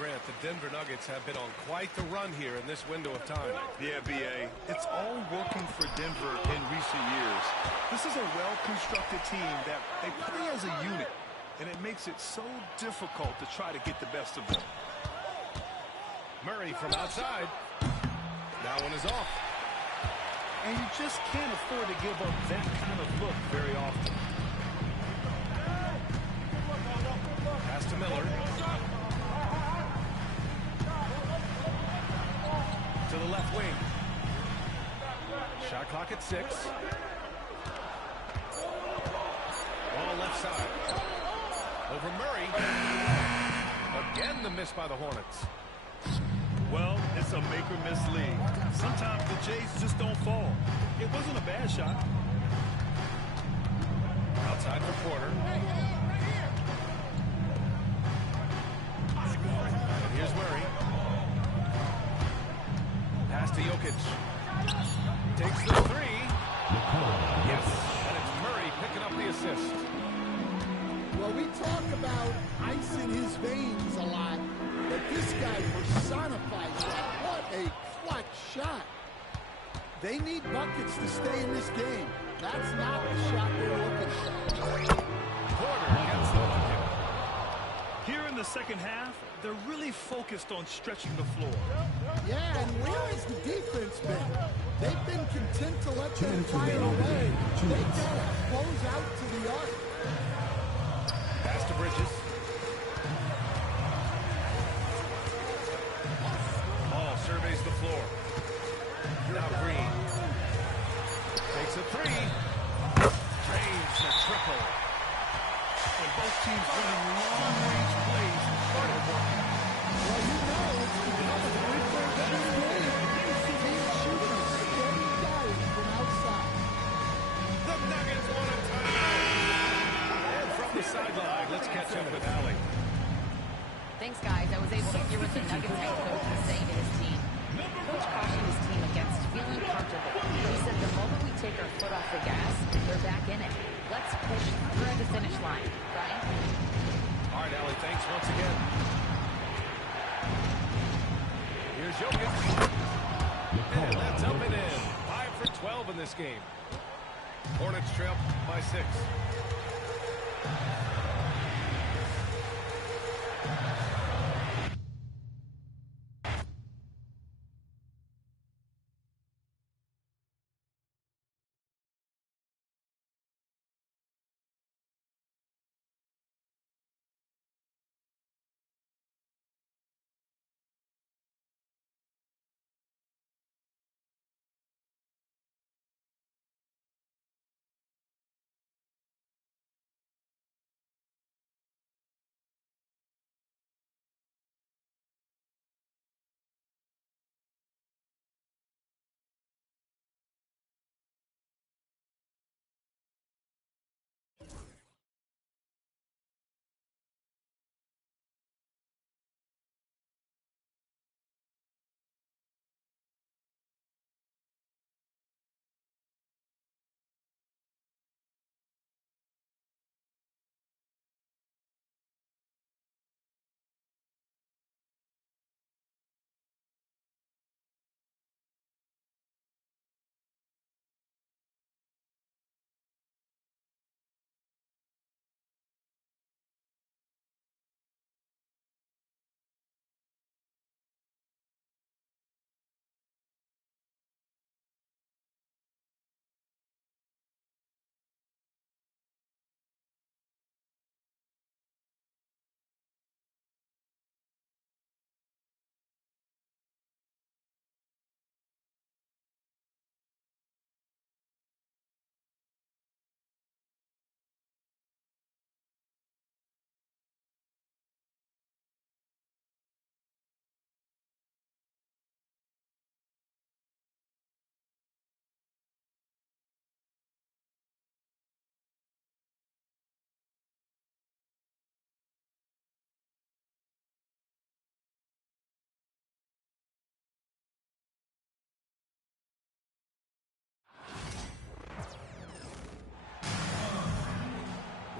Grant, the Denver Nuggets have been on quite the run here in this window of time. Yeah, B.A. It's all working for Denver in recent years. This is a well-constructed team that they play as a unit, and it makes it so difficult to try to get the best of them. Murray from outside. That one is off. And you just can't afford to give up that kind of look very often. Pass to Miller. To the left wing. Shot clock at 6. Ball left side. Over Murray. Again the miss by the Hornets. Well, it's a make-or-miss league. Sometimes the Jays just don't fall. It wasn't a bad shot. Outside for Porter. And here's Murray. Pass to Jokic. Takes the 3. Yes. And it's Murray picking up the assist. Well, we talk about ice in his veins a lot, but this guy personifies that. What a clutch shot. They need buckets to stay in this game. That's not the shot they're looking for. Porter gets the bucket. Here in the second half, they're really focused on stretching the floor. Yeah, and where has the defense been? They've been content to let them fire away. They gotta close out to the arc. Pass to Bridges. Ball surveys the floor. Now Green. Takes a 3. Drains the triple. And both teams running long-range plays started working. Well, you know it's because of the refresh of the game. Team shooting a steady dive from outside. The Nuggets want a timeout. And from the sideline, let's catch up with Allie. Thanks, guys. I was able to hear what the Nuggets head coach was saying to his team. Coach cautioned his team against feeling comfortable. He said the moment we take our foot off the gas, they're back in it. Let's push through the finish line. Brian? All right, Allie, thanks once again. Here's Jokic. And that's up and in. 5 for 12 in this game. Hornets trail by 6.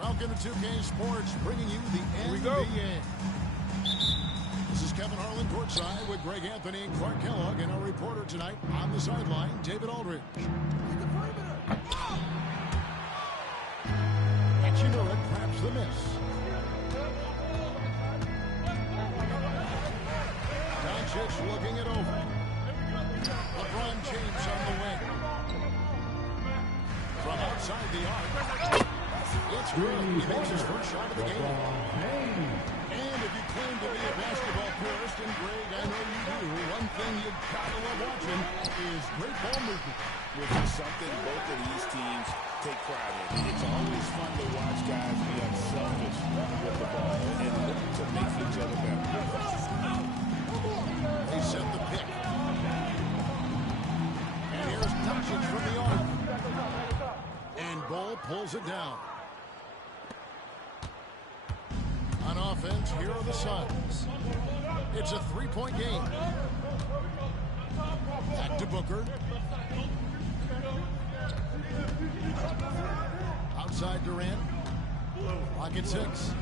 Welcome to 2K Sports, bringing you the NBA. This is Kevin Harlan courtside with Greg Anthony and Clark Kellogg, and our reporter tonight on the sideline, David Aldridge. Hachimura traps the miss. Doncic looking it over. LeBron James on the wing. From outside the arc. It's good. He makes his first shot of the game. And if you claim to be a basketball purist, and Greg, I know you do, one thing you gotta love watching is great ball movement. Which is something both of these teams take pride in. It's always fun to watch guys be unselfish with the ball and look to make each other better. They set the pick. And here's Doncic from the arc. And Ball pulls it down. On offense, here are the Suns. It's a three-point game. Back to Booker. Outside Durant. Rocket 6.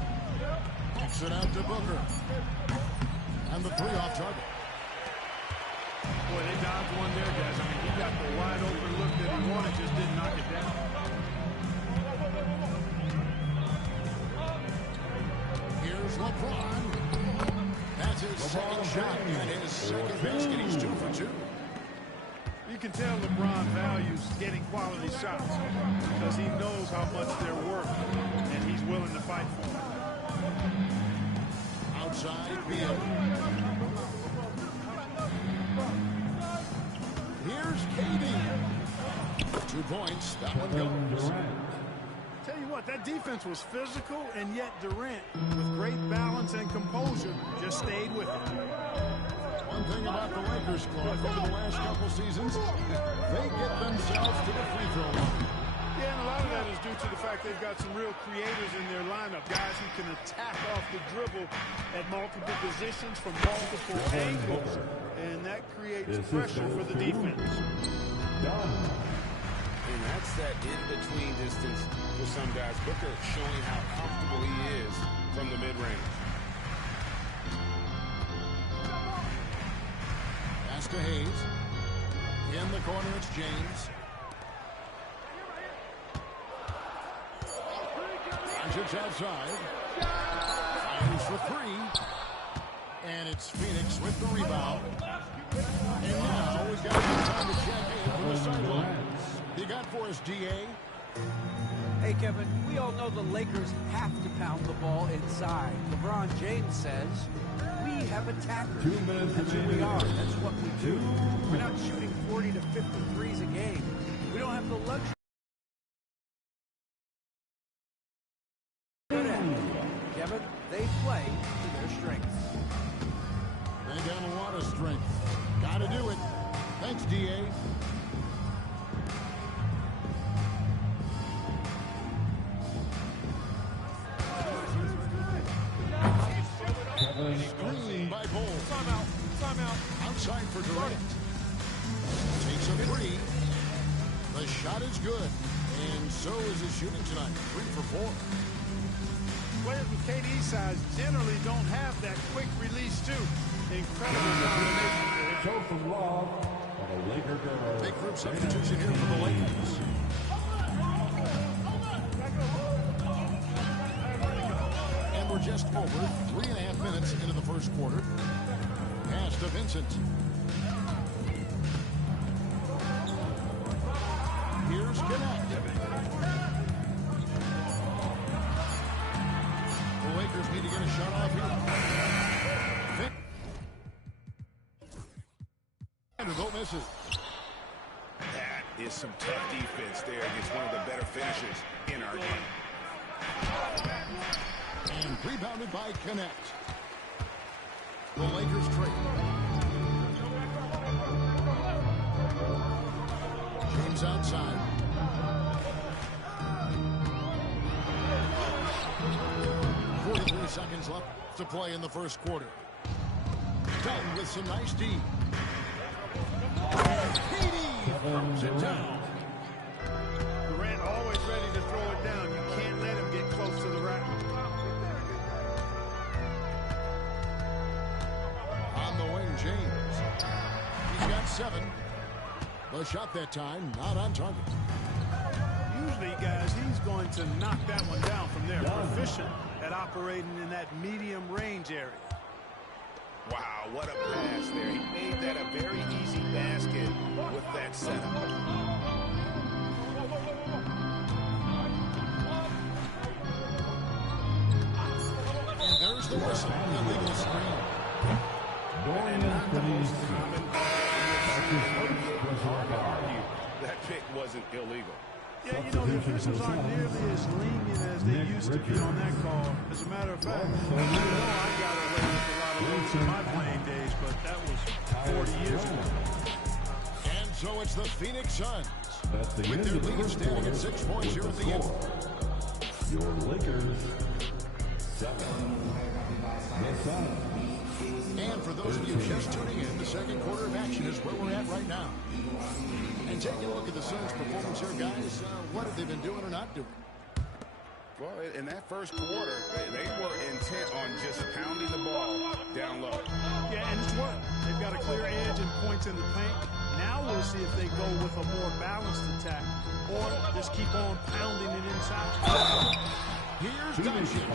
Kicks it out to Booker. And the three off target. Boy, they dodged one there, guys. I mean, he got the wide open look that he wanted, just didn't knock it down. Here's LeBron. That's his second shot and his second basket. He's 2 for 2. You can tell LeBron values getting quality shots because he knows how much they're worth, and he's willing to fight for them. Outside Beal. Here's KD. 2 points. That one goes. Tell you what, that defense was physical, and yet Durant, with great balance and composure, just stayed with it. One thing about the Lakers, Clark, over the last couple seasons, they get themselves to the free throw line. Yeah, and a lot of that is due to the fact they've got some real creators in their lineup, guys who can attack off the dribble at multiple positions from multiple angles, and that creates pressure for the defense. And that's that in-between distance for some guys. Booker showing how comfortable he is from the mid-range. Pass to Hayes. In the corner, it's James. It's outside. Fires for three. And it's Phoenix with the rebound. And now we've got time to check in from the sidelines. You got for us, D.A.? Hey, Kevin, we all know the Lakers have to pound the ball inside. LeBron James says, we have attackers. 2 minutes. That's who we are. That's what we do. We're not shooting 40 to 50 threes a game. We don't have the luxury. Kevin, they play to their strengths. They got a lot of strength. Got to do it. Thanks, D.A. Screen by Cole. Timeout. Outside for Durant. Takes a three. The shot is good. And so is his shooting tonight. 3 for 4. Players with KD's size generally don't have that quick release, too. Incredible domination. Show from Love on a Laker girl. Big group substitution here for the Lakers. And we're just over 3.5 minutes into the first quarter. Pass to Vincent. Here's Connect. The Lakers need to get a shot off here. Vanderbilt misses. That is some tough defense there against one of the better finishers in our game. And rebounded by Connect. The Lakers trade. James outside. Seconds left to play in the first quarter. Done with some nice D. KD throws it down. Durant always ready to throw it down. You can't let him get close to the rack. On the wing, James. He's got 7. The shot that time, not on target. Usually, guys, he's going to knock that one down from there. Proficient at operating in that medium range area. Wow, what a pass there. He made that a very easy basket with that setup. And there's the whistle. Illegal screen. And not the most common. That pick wasn't illegal. Yeah, you know, the officials aren't nearly as lenient as they used to be on that call. As a matter of fact, I got away with a lot of those in my playing days, but that was 40 years ago. And so it's the Phoenix Suns with their lead standing at 6 points here at the end. Your Lakers 7. The Suns. And for those of you just tuning in, the second quarter of action is where we're at right now. And taking a look at the Suns' performance here, guys, what have they been doing or not doing? Well, in that first quarter, they were intent on just pounding the ball down low. Yeah, and it's worked. They've got a clear edge and points in the paint. Now we'll see if they go with a more balanced attack or just keep on pounding it inside. Here's Doncic.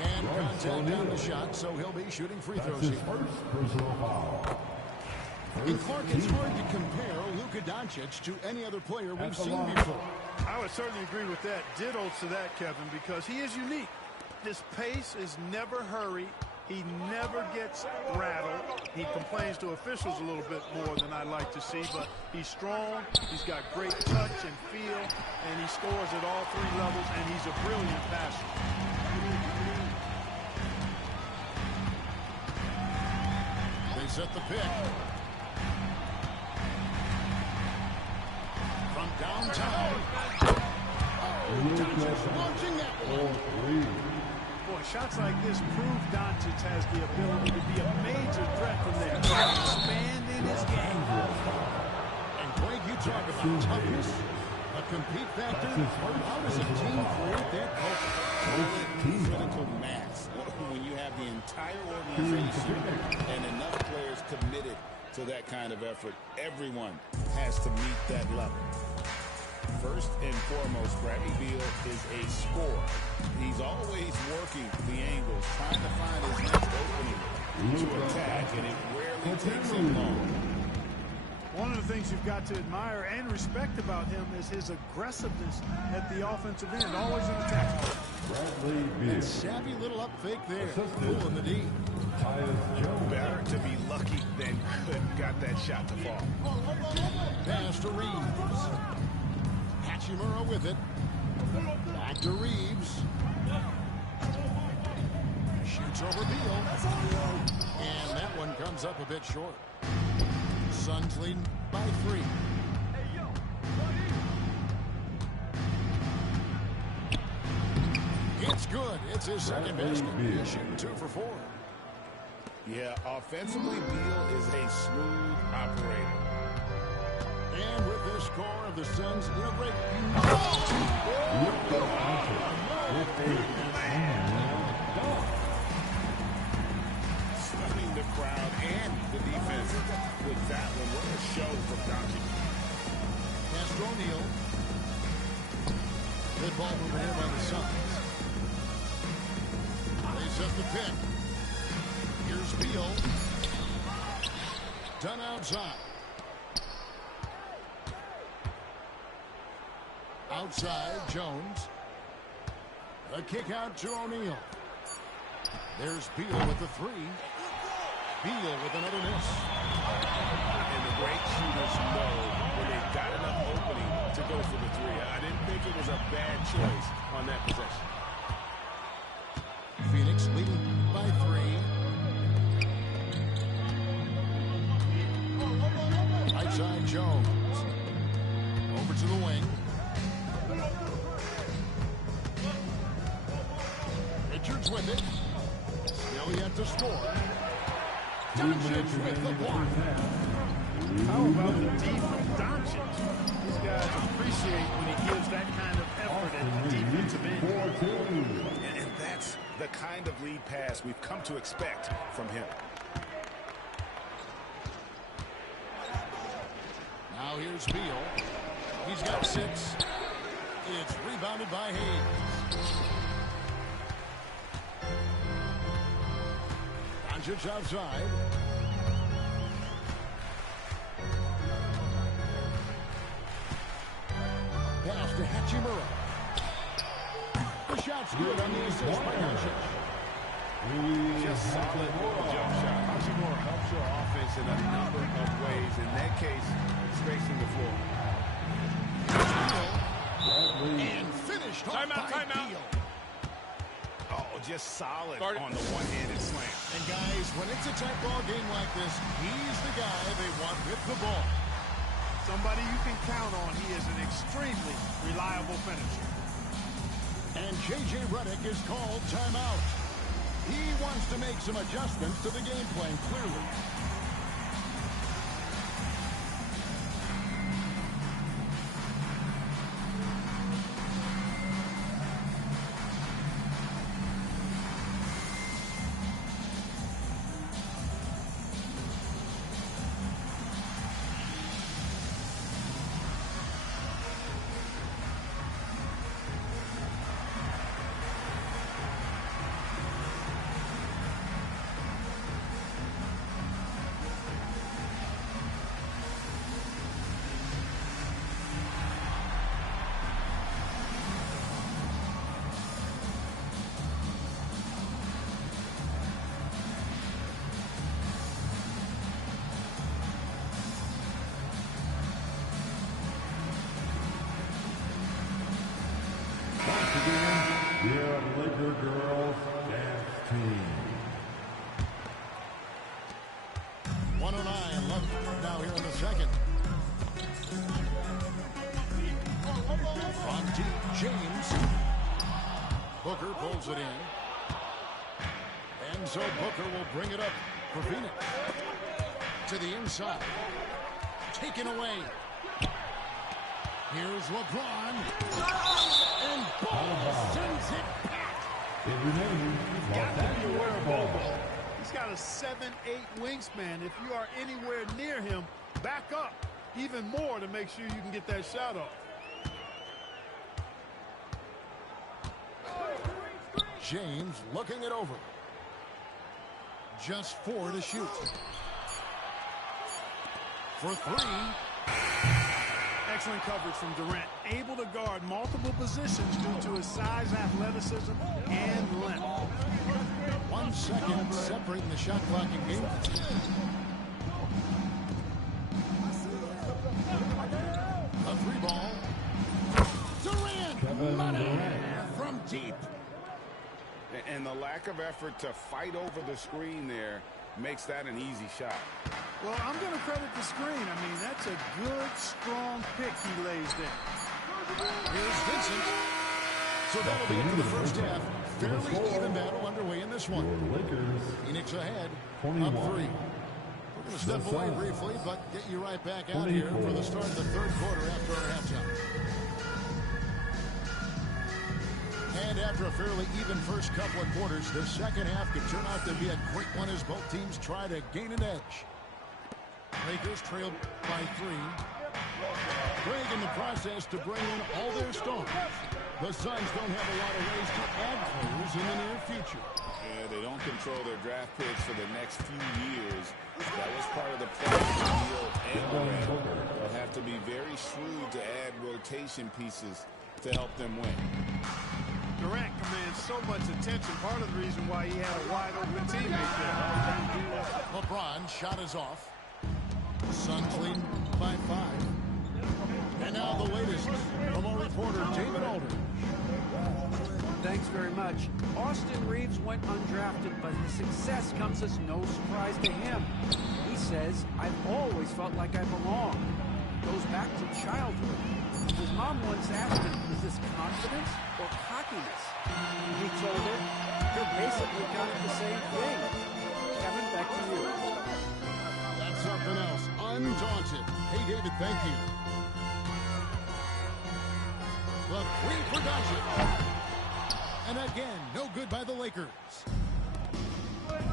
And contact on the shot, so he'll be shooting free throws here. Personal foul. And Clark, it's hard to compare Luka Doncic to any other player we've seen before. I would certainly agree with that. Ditto to that, Kevin, because he is unique. His pace is never hurried. He never gets rattled. He complains to officials a little bit more than I'd like to see, but he's strong. He's got great touch and feel, and he scores at all 3 levels, and he's a brilliant passer. They set the pick. From downtown. Doncic launching that one. Boy, shots like this prove Doncic has the ability to be a major threat from there. Expanding his game. And Greg, you talk about toughness, a compete factor. How does a team create that culture? Critical mass. When you have the entire organization and enough players committed to that kind of effort, everyone has to meet that level. First and foremost, Bradley Beal is a scorer. He's always working the angles, trying to find his next opening to attack, and it rarely takes him long. One of the things you've got to admire and respect about him is his aggressiveness at the offensive end, always in attack. And savvy little up fake there, pulling the D. Better to be lucky than good. Got that shot to fall. Pass to Reeves. Hachimura with it. Back to Reeves. Shoots over Beal. And that one comes up a bit short. Suns leading by 3. It's good. It's his second basket. He's shooting 2 for 4. Yeah, offensively, Beal is a smooth operator. And with this score of the Suns in a break. Stunning the crowd and the defense with that one. What a show from Doncic. Castro O'Neal. Good ball over here by the Suns. They set the pick. Here's Beal. Done outside. Outside, Jones. A kick out to O'Neal. There's Beal with the 3. Beal with another miss. And the great shooters know when they've got enough opening to go for the 3. I didn't think it was a bad choice on that possession. Phoenix leading by 3. Right side, Jones. Over to the wing. Richards with it. Still yet to score. Doncic with the block. How about the D from Doncic? These guys appreciate when he gives that kind of effort at the defensive end. And that's the kind of lead pass we've come to expect from him. Now here's Beal. He's got 6. It's rebounded by Hayes. Doncic outside. Pass to Hachimura. The shot's good on the assist by Doncic. Just solid jump shot. Hachimura helps your offense in a number of ways. In that case, spacing the floor. And finished off by Beal. Oh, just solid on the one-handed slam. And guys, when it's a tight ball game like this, he's the guy they want with the ball. Somebody you can count on. He is an extremely reliable finisher. And J.J. Redick is called timeout. He wants to make some adjustments to the game plan, clearly. Your Laker girls dance team. 109 left now here in the second. From deep, James. Booker pulls it in. And so Booker will bring it up for Phoenix. To the inside. Taken away. Here's LeBron. And ball sends it back. You've got to be aware of Bobo. He's got a 7'8" wingspan. If you are anywhere near him, back up even more to make sure you can get that shot off. James looking it over. Just 4 to shoot. For 3. Excellent coverage from Durant. Able to guard multiple positions due to his size, athleticism, and length. 1 second separating the shot clock in game. A 3-ball. Durant! Money from deep. And the lack of effort to fight over the screen there makes that an easy shot. Well, I'm going to credit the screen. I mean, that's a good, strong pick he lays there. Here's Vincent. So that'll be it for the first half. Fairly even battle underway in this one. Phoenix ahead, up 3. We're going to step away briefly, but get you right back out here for the start of the third quarter after our halftime. And after a fairly even first couple of quarters, the second half could turn out to be a quick one as both teams try to gain an edge. Lakers trailed by 3. Craig in the process to bring in all their stars. The Suns don't have a lot of ways to add players in the near future. Yeah, they don't control their draft picks for the next few years. That was part of the plan to deal, and they'll have to be very shrewd to add rotation pieces to help them win. Durant commands so much attention. Part of the reason why he had a wide open teammate there. LeBron shot is off. Suns lead by 5. And now the latest from our reporter, David Aldridge. Thanks very much. Austin Reeves went undrafted, but his success comes as no surprise to him. He says, "I've always felt like I belong." Goes back to childhood. His mom once asked him, "Is this confidence or cockiness?" He told her, "You're basically kind of the same thing." Kevin, back to you. That's something else. Undaunted. Hey, David, thank you. The 3 for Dodger. And again, no good by the Lakers.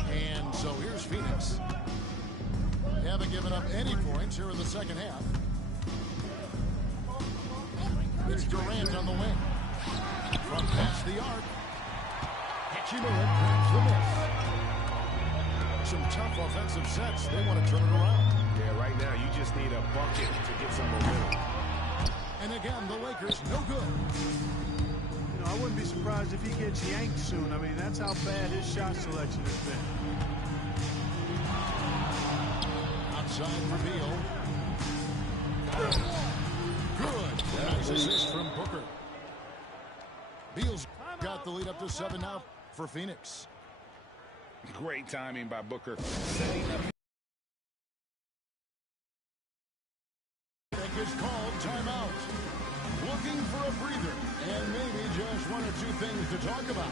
And so here's Phoenix. They haven't given up any points here in the second half. It's Durant on the wing. From past the arc. Hachimura grabs the miss. Some tough offensive sets. They want to turn it around. Yeah, right now you just need a bucket to get some momentum. And again, the Lakers no good. You know, I wouldn't be surprised if he gets yanked soon. I mean, that's how bad his shot selection has been. Outside for Beal. Good. Nice assist from Booker. Beal's got the lead up to 7 now for Phoenix. Great timing by Booker. Setting up. Is called timeout. Looking for a breather and maybe just 1 or 2 things to talk about.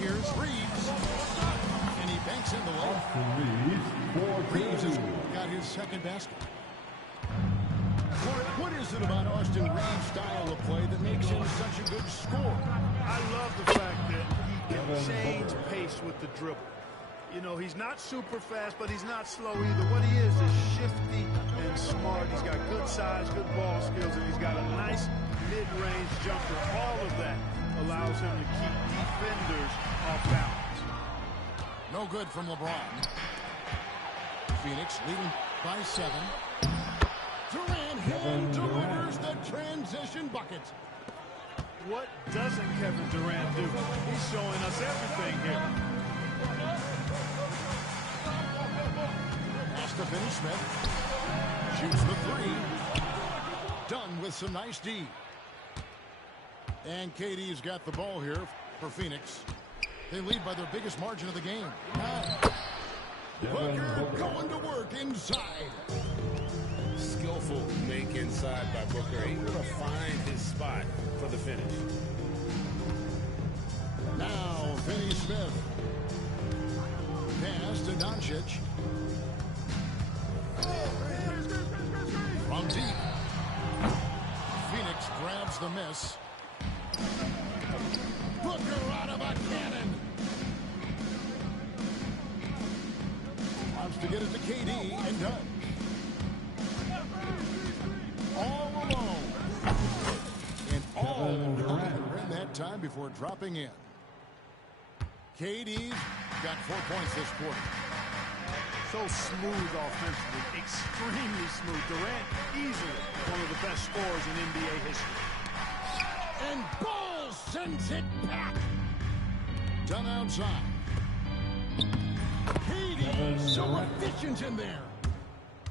Here's Reeves. And he banks in the lane. Reeves has got his second basket. What is it about Austin Reeves' style of play that makes him such a good scorer? I love the fact that he can change pace with the dribble. You know, he's not super fast, but he's not slow either. What he is shifty and smart. He's got good size, good ball skills, and he's got a nice mid-range jumper. All of that allows him to keep defenders off balance. No good from LeBron. Phoenix leading by 7. Durant hand delivers the transition bucket. What doesn't Kevin Durant do? He's showing us everything here. Pass to Finney-Smith. Shoots the 3. Done with some nice D. And KD's got the ball here for Phoenix. They lead by their biggest margin of the game. 9. Booker going to work inside. Skillful make inside by Booker, able to find his spot for the finish. Now Finney-Smith. Pass to Doncic. From deep. Phoenix grabs the miss. Booker out of a cannon. Wants to get it to KD and does. All alone. And all in that time before dropping in. KD's got 4 points this quarter. So smooth offensively, extremely smooth. Durant easily one of the best scorers in NBA history. And Ball sends it back. Done outside. KD so efficient in there.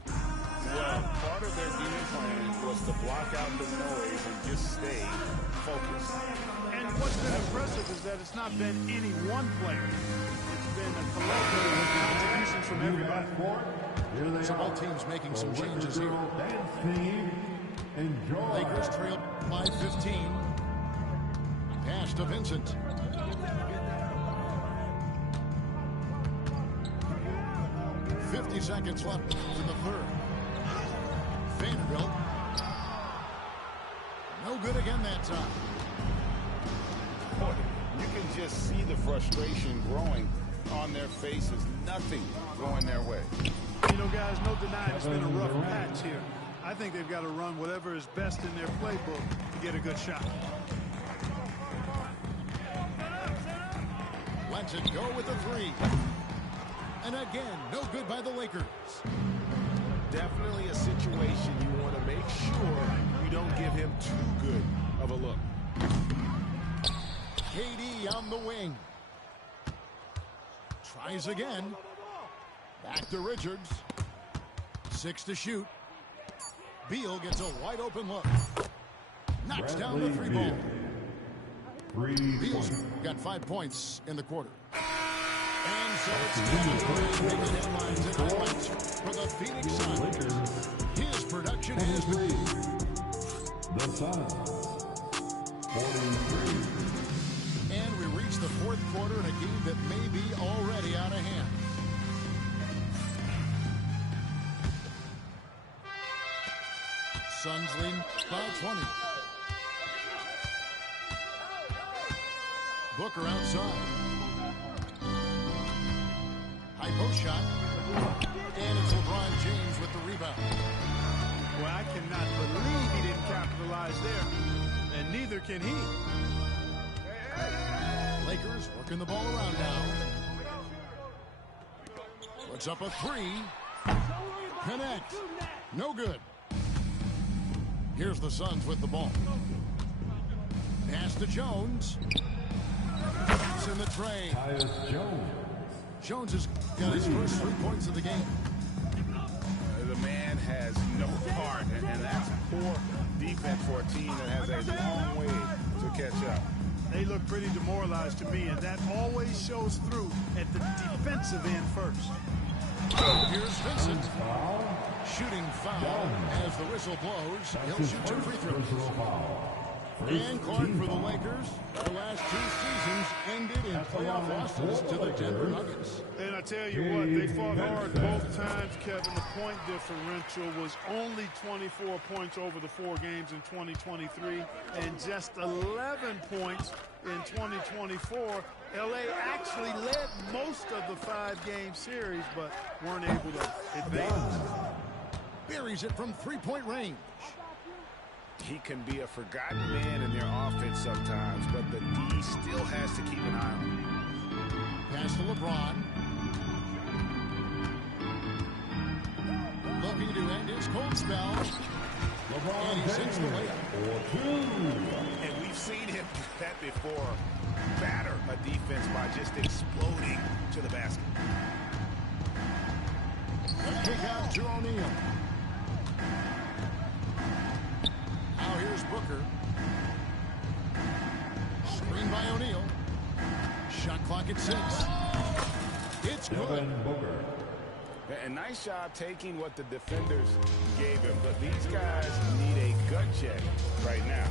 Well, part of their game plan was to block out the noise and just stay focused. And what's been impressive is that it's not been any one player. It's been a collective of contributions from everybody. So both teams making some changes here. Lakers trail by 15. Pass to Vincent. Seconds left in the third. Vanderbilt. No good again that time. Boy, you can just see the frustration growing on their faces. Nothing going their way. You know, guys, no denying it's been a rough patch here. I think they've got to run whatever is best in their playbook to get a good shot. Lets it go with a 3. And again, no good by the Lakers. Definitely a situation you want to make sure you don't give him too good of a look. KD on the wing. Tries again. Back to Richards. 6 to shoot. Beal gets a wide open look. Knocks down the 3 ball. Beal's got 5 points in the quarter. And so it's time to make headlines and highlights for the Phoenix Suns. His production is the Suns, 43. And we reach the fourth quarter in a game that may be already out of hand. Suns lead by 20. Booker outside. High post shot. And it's LeBron James with the rebound. Well, I cannot believe he didn't capitalize there. And neither can he. Lakers working the ball around now. Puts up a 3. Connect. No good. Here's the Suns with the ball. Pass to Jones. It's in the tray. Jones has got his first 3 points of the game. The man has no heart, and that's poor defense for a team that has a long way to catch up. They look pretty demoralized to me, and that always shows through at the defensive end first. Here's Vincent. Shooting foul as the whistle blows. He'll shoot 2 free throws. And Clark for the Lakers. Their last 2 seasons ended in playoff losses to the Denver Nuggets. And I tell you what, they fought hard both times, Kevin. The point differential was only 24 points over the 4 games in 2023 and just 11 points in 2024. L.A. actually led most of the 5-game series, but weren't able to advance. Buries it from three-point range. He can be a forgotten man in their offense sometimes, but the D still has to keep an eye on him. Pass to LeBron. Looking to end his cold spell. LeBron, and he sinks the layup. And we've seen him do that before. Batter a defense by just exploding to the basket. Kick out to O'Neal. Now here's Booker. Screen by O'Neal. Shot clock at 6. It's good. A nice job taking what the defenders gave him, but these guys need a gut check right now.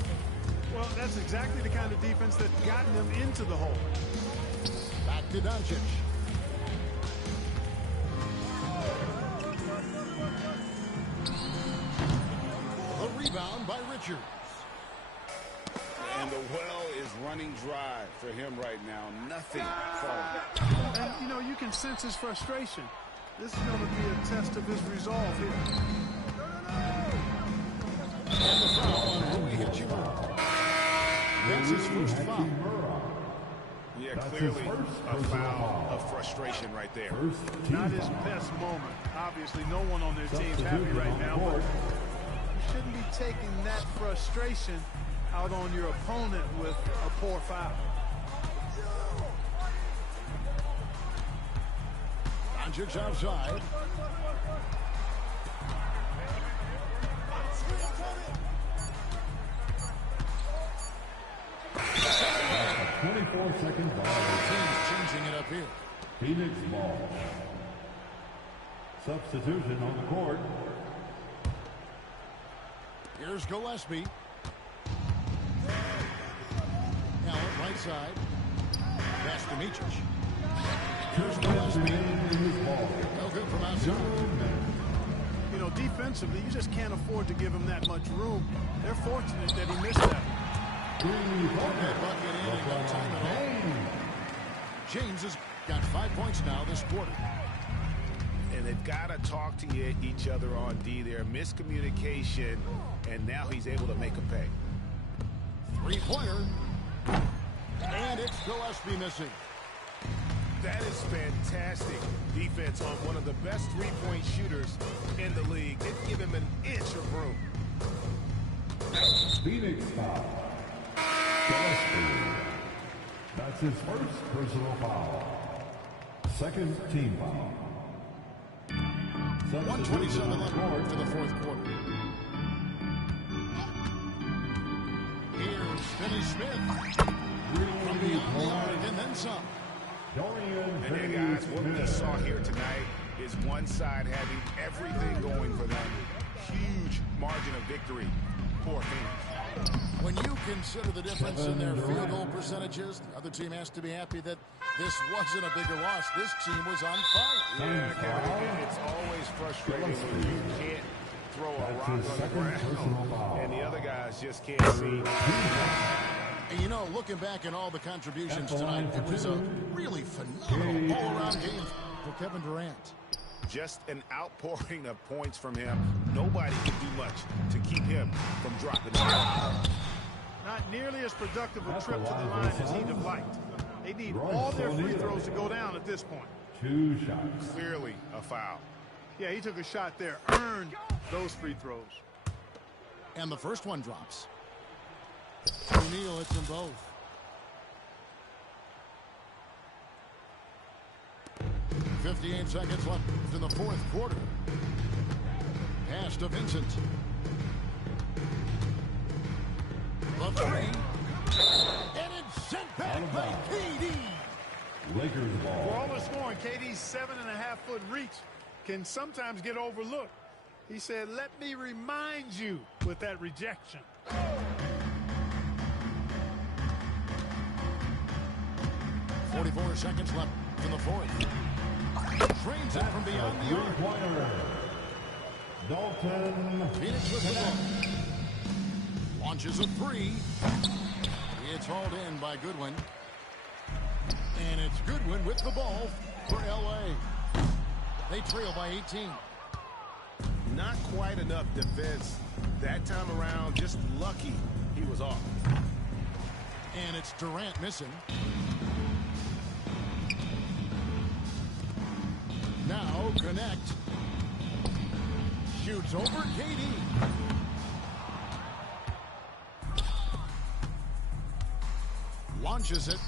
Well, that's exactly the kind of defense that's gotten them into the hole. Back to Doncic. The rebound by Richards. And the well is running dry for him right now. Nothing falling. And, you know, you can sense his frustration. This is going to be a test of his resolve here. And the foul on Rui Hachimura. That's his first foul. Yeah, clearly a foul of frustration right there. Not his best moment. Obviously, no one on their team's happy right now, but you shouldn't be taking that frustration out on your opponent with a poor foul. Doncic outside. A 24-second ball. Team's changing it up here. Phoenix ball. Substitution on the court. Here's Gillespie. Allen right side. Pass to Mičić. Here's Gillespie. No good from outside. You know, defensively, you just can't afford to give him that much room. They're fortunate that he missed that. Bucket in and no time at all. James has got 5 points now this quarter. And they've got to talk to each other on D there. Miscommunication, and now he's able to make a pay. Three-pointer. And it's Gillespie missing. That is fantastic defense on one of the best three-point shooters in the league. Didn't give him an inch of room. Phoenix foul. Gillespie. That's his first personal foul. Second team foul. 1:27 left for the fourth quarter. Here's Finney-Smith. From beyond the arc and then some. And then, guys, what we saw here tonight is one side having everything going for them. Huge margin of victory for Phoenix. When you consider the difference in their field goal percentages, the other team has to be happy that this wasn't a bigger loss. This team was on fire. Yeah, Kevin, it's always frustrating when you can't throw a rock on the ground and the other guys just can't see. And you know, looking back at all the contributions tonight, it was a really phenomenal all-around game for Kevin Durant. Just an outpouring of points from him. Nobody can do much to keep him from dropping the ball. Not nearly as productive a trip to the line as he'd have liked. They need all their free throws to go down at this point. 2 shots. Clearly a foul. Yeah, he took a shot there, earned those free throws. And the first one drops. O'Neal hits them both. .58 seconds left in the fourth quarter. Pass to Vincent. The three. And it's sent back by KD. Lakers ball. For all the scoring, KD's 7.5-foot reach can sometimes get overlooked. He said, "Let me remind you," with that rejection. 44 seconds left in the fourth. Trains it from beyond the arc. Dalton. Phoenix with the ball. Launches a three. It's hauled in by Goodwin. And it's Goodwin with the ball for L.A. They trail by 18. Not quite enough defense that time around. Just lucky he was off. And it's Durant missing. Now connect. Shoots over KD. Launches it.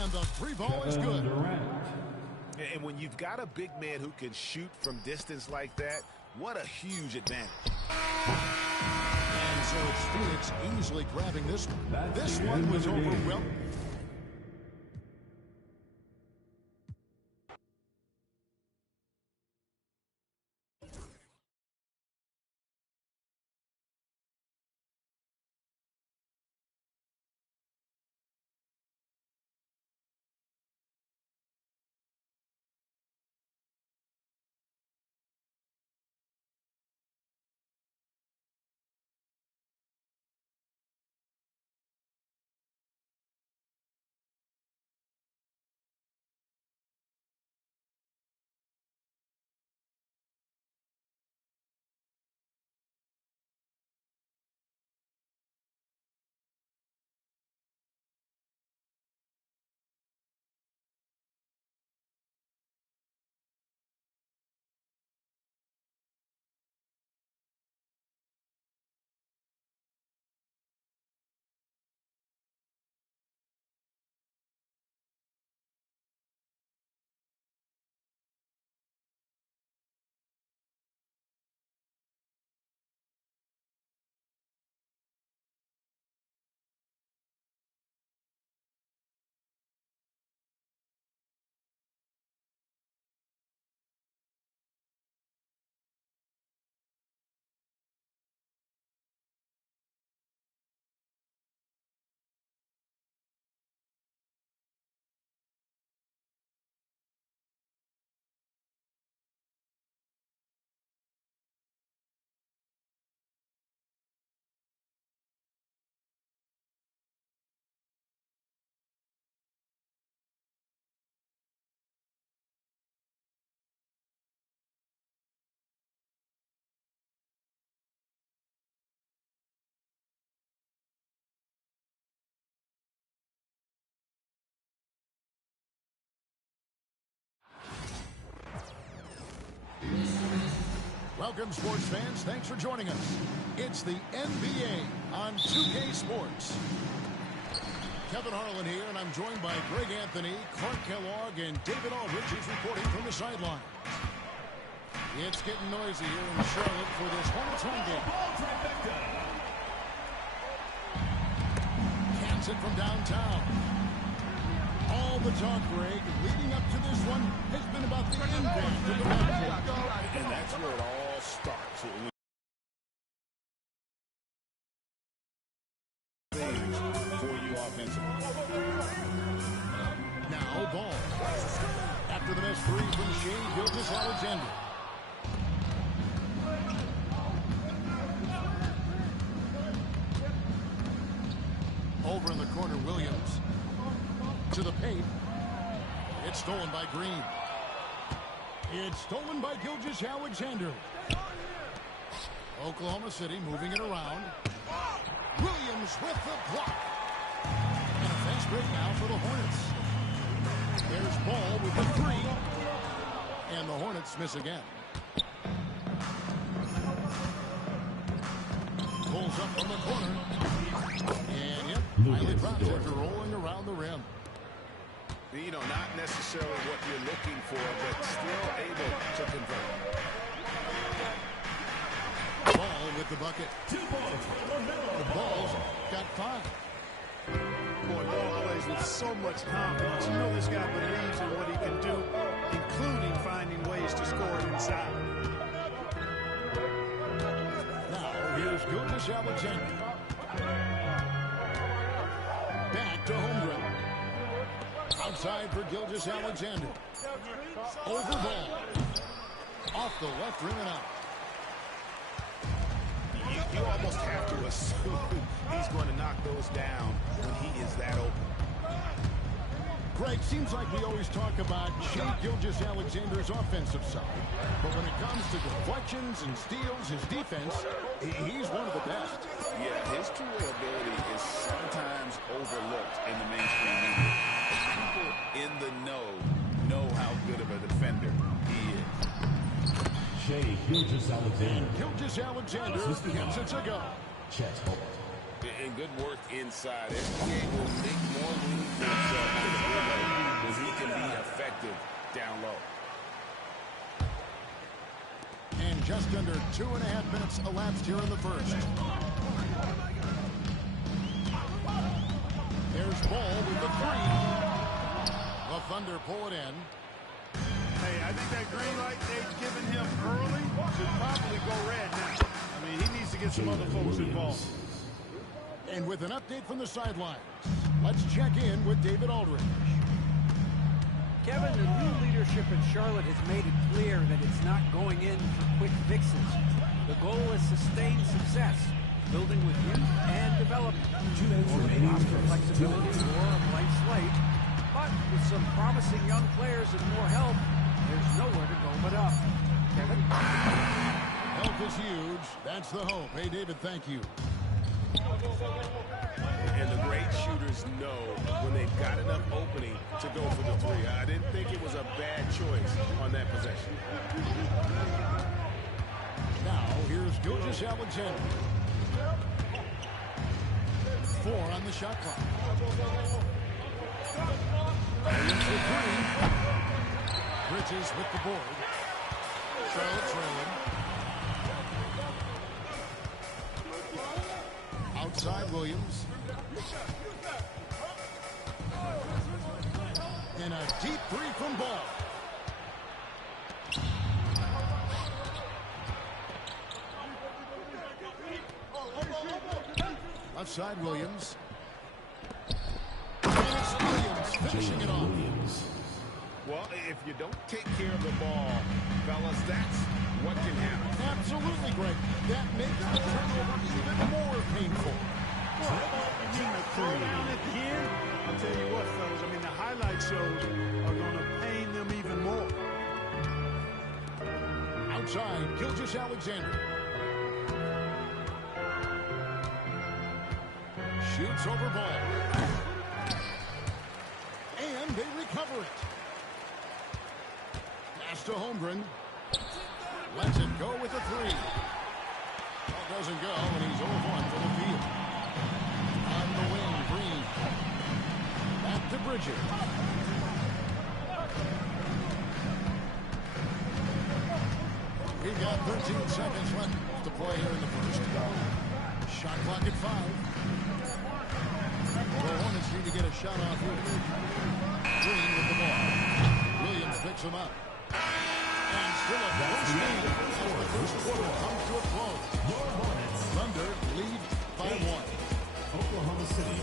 And the three ball is good. And when you've got a big man who can shoot from distance like that, what a huge advantage. And so it's Phoenix easily grabbing this one. This one was overwhelming. Welcome, sports fans. Thanks for joining us. It's the NBA on 2K Sports. Kevin Harlan here, and I'm joined by Greg Anthony, Clark Kellogg, and David Aldridge, who's reporting from the sideline. It's getting noisy here in Charlotte for this Hornets home game. Cans it from downtown. All the talk, Greg, leading up to this one has been about the impact of the matchup. And that's where it all starts. For you offensively. Now ball. After the missed three from Shea Gilgeous-Alexander. Over in the corner, Williams. To the paint. It's stolen by Green. It's stolen by Gilgeous-Alexander. Oklahoma City moving it around. Williams with the block. And a fast break now for the Hornets. There's Ball with the three. And the Hornets miss again. Pulls up from the corner. And yep, finally drops after rolling around the rim. You know, not necessarily what you're looking for, but still able to convert. Ball with the bucket. 2 points. The Ball's got 5. Boy, Ball plays with so much confidence. You know this guy believes in what he can do, including finding ways to score inside. Now, here's Gilgeous-Alexander. Back to Holmgren. Outside for Gilgeous-Alexander. Over Ball. Off the left rim and out. You almost have to assume he's going to knock those down when he is that open. Greg, seems like we always talk about Shea Gilgeous-Alexander's offensive side, but when it comes to deflections and steals, his defense, he's one of the best. Yeah, his two-way ability is sometimes overlooked in the mainstream media. People in the know how good of a defender he is. Shea Gilgeous-Alexander. Gilgeous-Alexander gets it to go. Chet Holt. And good work inside. NBA will make more room for himself when he can be effective down low. And just under 2.5 minutes elapsed here in the first. There's Ball with the three. The Thunder pull it in. Hey, I think that green light they've given him early should probably go red now. I mean, he needs to get some other folks involved. And with an update from the sidelines, let's check in with David Aldridge. Kevin, the new leadership in Charlotte has made it clear that it's not going in for quick fixes. The goal is sustained success, building with youth and development. Roster flexibility or a blank slate, but with some promising young players and more help, there's nowhere to go but up. Kevin? Help is huge. That's the hope. Hey, David, thank you. And the great shooters know when they've got enough opening to go for the three. I didn't think it was a bad choice on that possession. Now, here's Gilgeous-Alexander. 4 on the shot clock. Williams for 3. Bridges with the board. Charlotte trailing. Outside Williams. And a deep three from Ball. Left side Williams. And it's Williams finishing it off. Well, if you don't take care of the ball, fellas, that's what can happen. Absolutely, Greg. That makes the turnover even more painful. Down at the end, I'll tell you what, fellas. I mean, the highlight shows are going to pain them even more. Outside, Gilgeous-Alexander. Shoots over Ball. And they recover it. Pass to Holmgren. Lets it go with a 3. Ball doesn't go, and he's 0-1 for the field. On the wing, Green. Back to Bridges. We've got 13 seconds left to play here in the first. Shot clock at 5. The Hornets need to get a shot off here. Green with the ball. Williams picks him up. And still a close game as the first quarter comes to a close. Thunder lead by 1. Oklahoma City,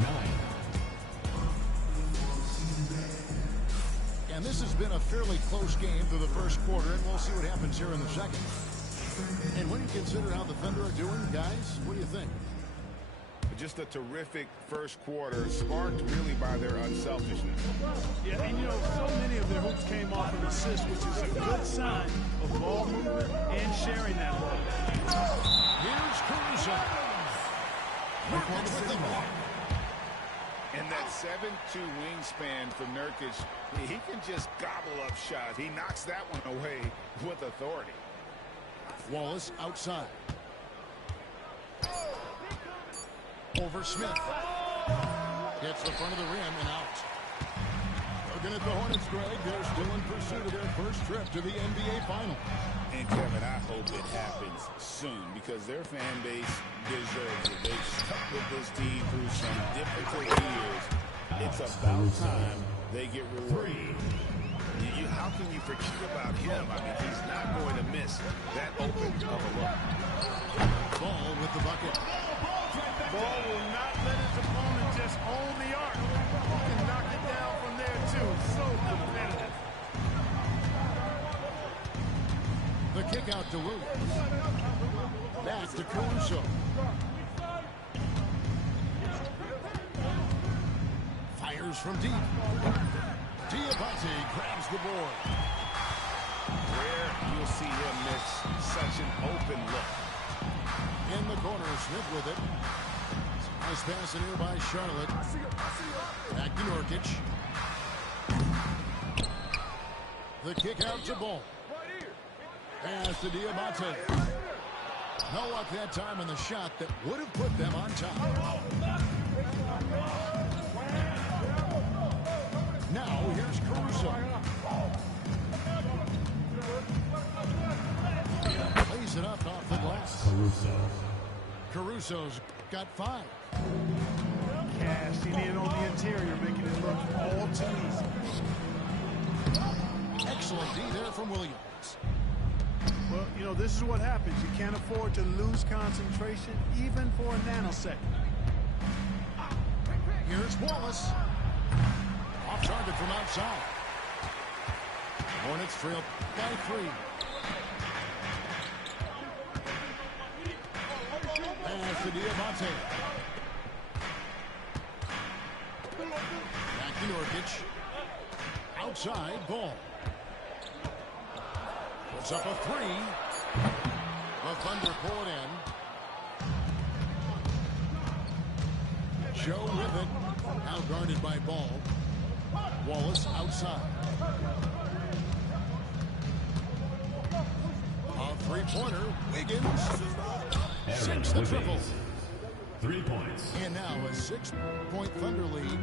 9. And this has been a fairly close game through the first quarter, and we'll see what happens here in the second. And when you consider how the Thunder are doing, guys, what do you think? Just a terrific first quarter, sparked really by their unselfishness. Yeah, and you know, so many of their hoops came off an assist, which is a good sign of ball movement and sharing that ball. Here's Caruso. Nurkic with the ball. And that 7'2" wingspan for Nurkic, he can just gobble up shots. He knocks that one away with authority. Wallace outside. Over Smith. Hits the front of the rim and out. Looking at the Hornets, Greg, they're still in pursuit of their first trip to the NBA Finals. And Kevin, I hope it happens soon because their fan base deserves it. They've stuck with this team through some difficult years. It's about time they get rewarded. How can you forget about him? I mean, he's not going to miss that open of a look. Ball with the bucket. Ball will not let his opponent just own the arc. He can knock it down from there, too. So competitive. The kick out to Williams. Back to Caruso. Fires fires from deep. Diabate grabs the board. Rare you'll see him miss such an open look. In the corner, Smith with it. Nice pass in here by Charlotte. Back to Nurkic. The kick out to Ball. Pass to Diabate. No luck that time on the shot that would have put them on top. Now here's Caruso. Plays it up off the glass. Caruso's got 5. Cashing in on the interior, making it look all too easy. Excellent D there from Williams. Well, you know, this is what happens. You can't afford to lose concentration even for a nanosecond. Here's Wallace. Off target from outside. Hornets trail by 3. Pass to Diabate. Back to Nurkic. Outside, Ball. Puts up a 3. The Thunder pull it in. Joe with it. Now guarded by Ball. Wallace outside. A 3-pointer. Wiggins. 6 the triple. 3 points. And now a 6-point Thunder lead.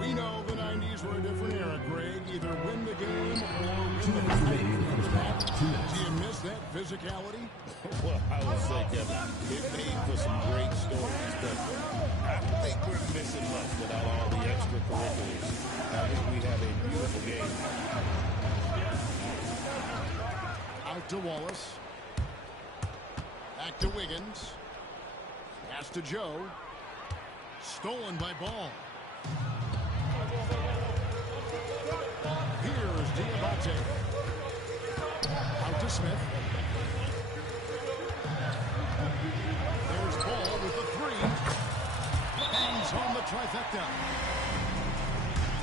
We know the 90s were a different era, Greg. Either win the game or win the fight. Do you miss that physicality? Well, I would say, Kevin, it made for some great stories, but I don't think we're missing much without all the extracurriculars. I think we have a beautiful game. Out to Wallace. Back to Wiggins. Pass to Joe. Stolen by Ball. Here's Diabate. Out to Smith. There's Ball with the 3. Hangs home the trifecta.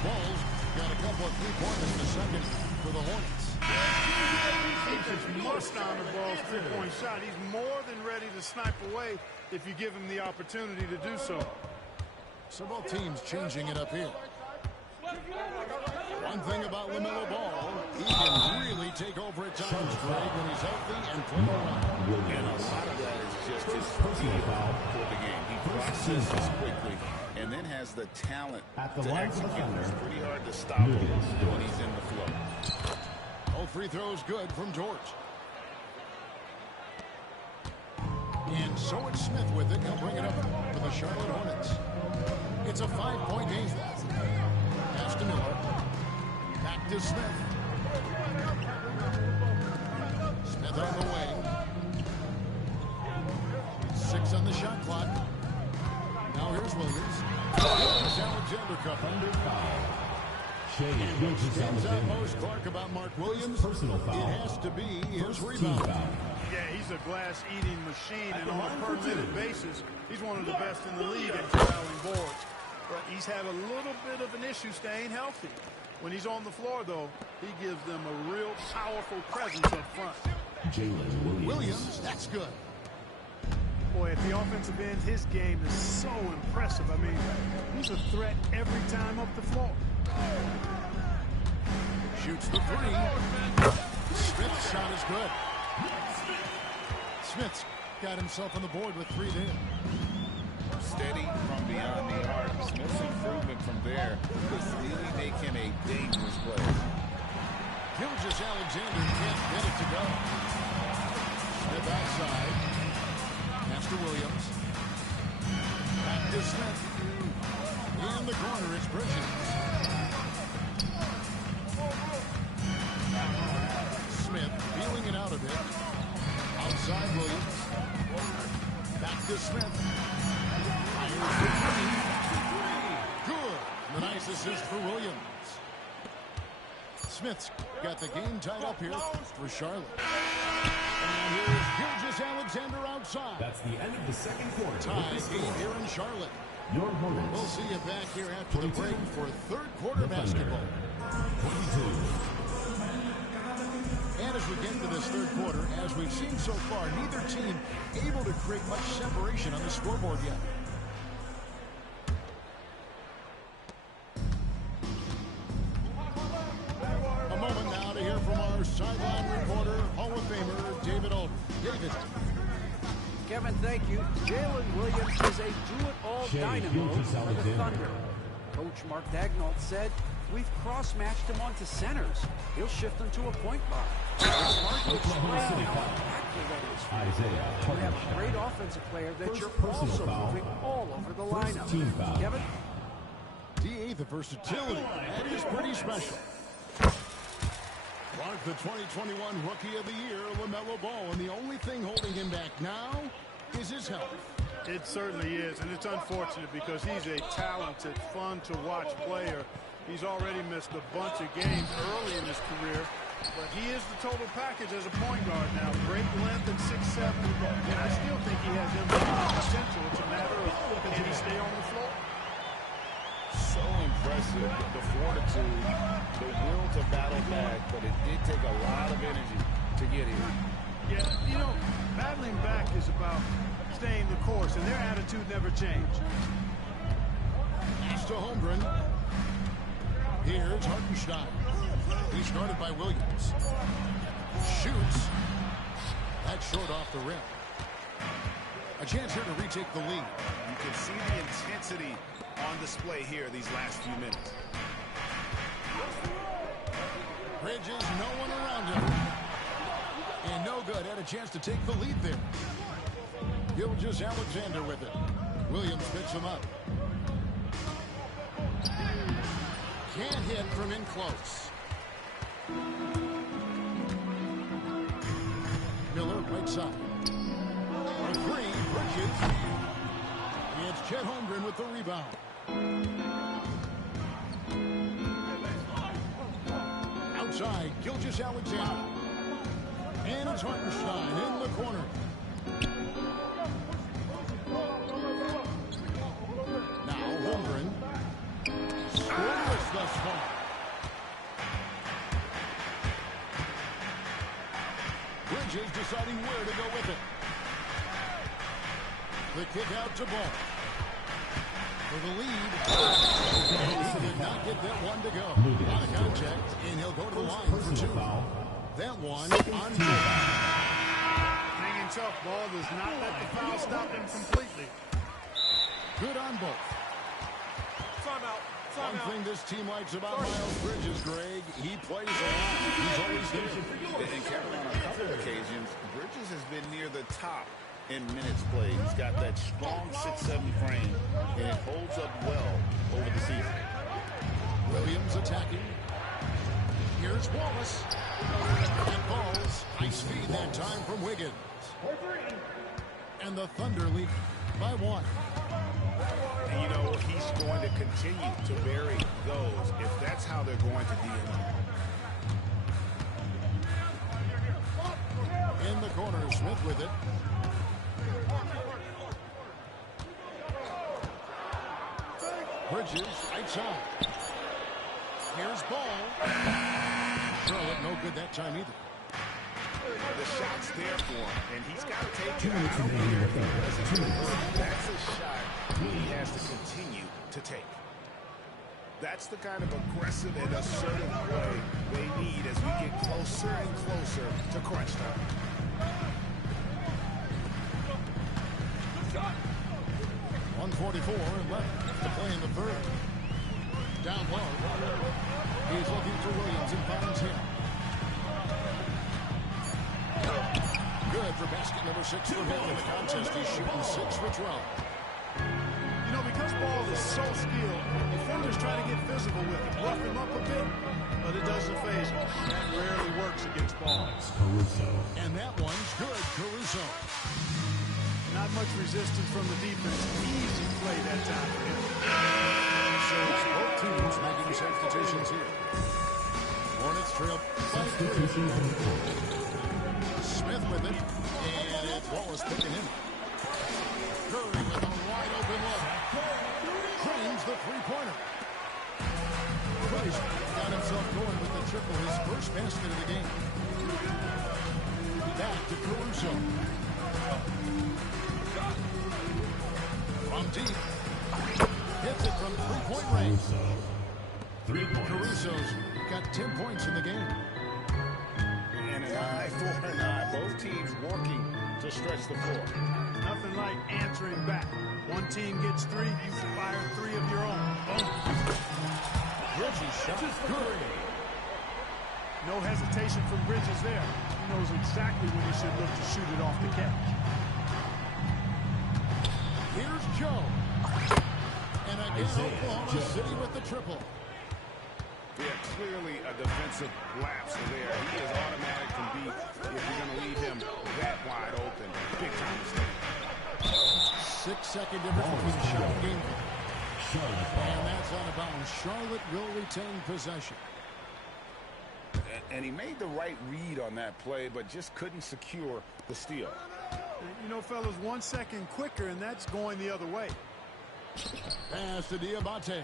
Ball's got a couple of 3-pointers in the second for the Hornets. He just must on the ball's 3-point shot. He's more than ready to snipe away if you give him the opportunity to do so. So both teams changing it up here. One thing about LaMelo Ball, he can really take over at times, Greg, when he's healthy and play around. And a lot of that is just his personal foul for the game. He processes quickly and then has the talent to execute. It's pretty hard to stop him when he's in the flow. All free throws good from George. And so it's Smith with it. He'll bring it up for the Charlotte Hornets. It's a 5-point game. Pass to Miller. Back to Smith. Smith on the wing. 6 on the shot clock. Now here's Williams. Here's Alexander Cup under foul. What stands out most, Clark, about Mark Williams? Personal foul. It has to be his rebound. Yeah, he's a glass-eating machine, and on a per-minute basis, he's one of the best in the league at corralling boards. But he's had a little bit of an issue staying healthy. When he's on the floor, though, he gives them a real powerful presence up front. Jalen Williams, that's good. Boy, at the offensive end, his game is so impressive. I mean, he's a threat every time up the floor. Shoots the 3. Smith's shot is good. Smith's got himself on the board with 3 there. Steady from beyond the arc. Smith's improvement from there has really make him a dangerous player. Gilgeous Alexander can't get it to go. Smith outside. Pass to Williams. Back to Smith. In the corner, it's Bridges. Smith feeling it out a bit. Outside Williams. Back to Smith. Fires the 3. Good. The nice assist for Williams. Smith's got the game tied up here for Charlotte. And here's Gilgeous Alexander outside. That's the end of the second quarter. Tie game here in Charlotte. Your opponents. We'll see you back here after the break for third quarter basketball. 22. And as we get into this third quarter, as we've seen so far, neither team able to create much separation on the scoreboard yet. A moment now to hear from our sideline reporter, Hall of Famer David Aldridge. David. Kevin, thank you. Jalen Williams is a do-it-all dynamo for the Thunder. Coach Mark Daignault said, we've cross-matched him onto centers. He'll shift them to a point guard. It's hard to explain how impactful that is for you. You have a great offensive player that you're also moving all over the lineup. Kevin? D.A. the versatility. That is pretty special. Mark, the 2021 Rookie of the Year, LaMelo Ball, and the only thing holding him back now is his health. It certainly is, and it's unfortunate because he's a talented, fun-to-watch player. He's already missed a bunch of games early in his career, but he is the total package as a point guard now. Great length at 6'7", and I still think he has MVP potential. It's a matter of can he stay on the floor? So impressive, the fortitude, the will to battle back, but it did take a lot of energy to get here. Yeah, you know, battling back is about staying the course, and their attitude never changed. Pass to Holmgren. Here's Hartenstein. He's guarded by Williams. Shoots. That's short off the rim. A chance here to retake the lead. You can see the intensity on display here these last few minutes. Bridges, no one around him. And no good. Had a chance to take the lead there. Gilgeous-Alexander with it. Williams picks him up. Can't hit from in close. Miller, right side. A three, Bridges. It's Chet Holmgren with the rebound. Outside, Gilgeous-Alexander. And it's Hartenstein in the corner. Now Holmgren. Scoreless thus far. Bridges deciding where to go with it. The kick out to Ball. For the lead. He did not get that one to go. Out of contact, and he'll go to the line for two. That one on goal. Hanging tough. Ball does not let the foul stop him completely. Good on both. One thing this team likes about Miles Bridges, Greg, he plays a lot. He's always there. And Kevin, on a couple of occasions, Bridges has been near the top in minutes played. He's got that strong 6'7" frame, and it holds up well over the season. Williams attacking. Here's Wallace. And balls. High speed that time from Wiggins. And the Thunder lead by one. And you know, he's going to continue to bury those if that's how they're going to deal. In the corner, Smith with it. Bridges, right side. Here's Ball. Charlotte, no good that time either. The shot's there for him, and he's got to take it. I don't care if he doesn't convert. That's a shot he has to continue to take. That's the kind of aggressive and assertive play they need as we get closer and closer to crunch time. .144 left to play in the third. Down low. He's looking for Williams and finds him. Good for basket number 6 for him in the contest. He's shooting 6 for 12. You know, because Ball is so skilled, defenders try to get physical with him, rough him up a bit, but it doesn't faze him. That rarely works against Ball. And that one's good, Caruso. Not much resistance from the defense. Easy play that time for him. So it's both teams making substitutions here. Hornets trail by 3. Smith with it, and it's Wallace picking him. Curry with a wide open look. Caruso. From deep. Hits it from three-point range. 3 points. Caruso's got 10 points in the game. And an eye for an eye. Both teams working to stretch the floor. Nothing like answering back. One team gets 3, you fire 3 of your own. Boom. Bridges shot is good. No hesitation from Bridges there. He knows exactly when he should look to shoot it off the catch. Here's Joe. And again, Oklahoma City with the triple. Yeah, clearly a defensive lapse there. He is automatic from deep if you're going to leave him that wide open. Big time mistake. 6-second difference between the shot and game. And that's out of bounds. Charlotte will retain possession. And he made the right read on that play, but just couldn't secure the steal. You know, fellas, 1 second quicker, and that's going the other way. Pass to Diabate.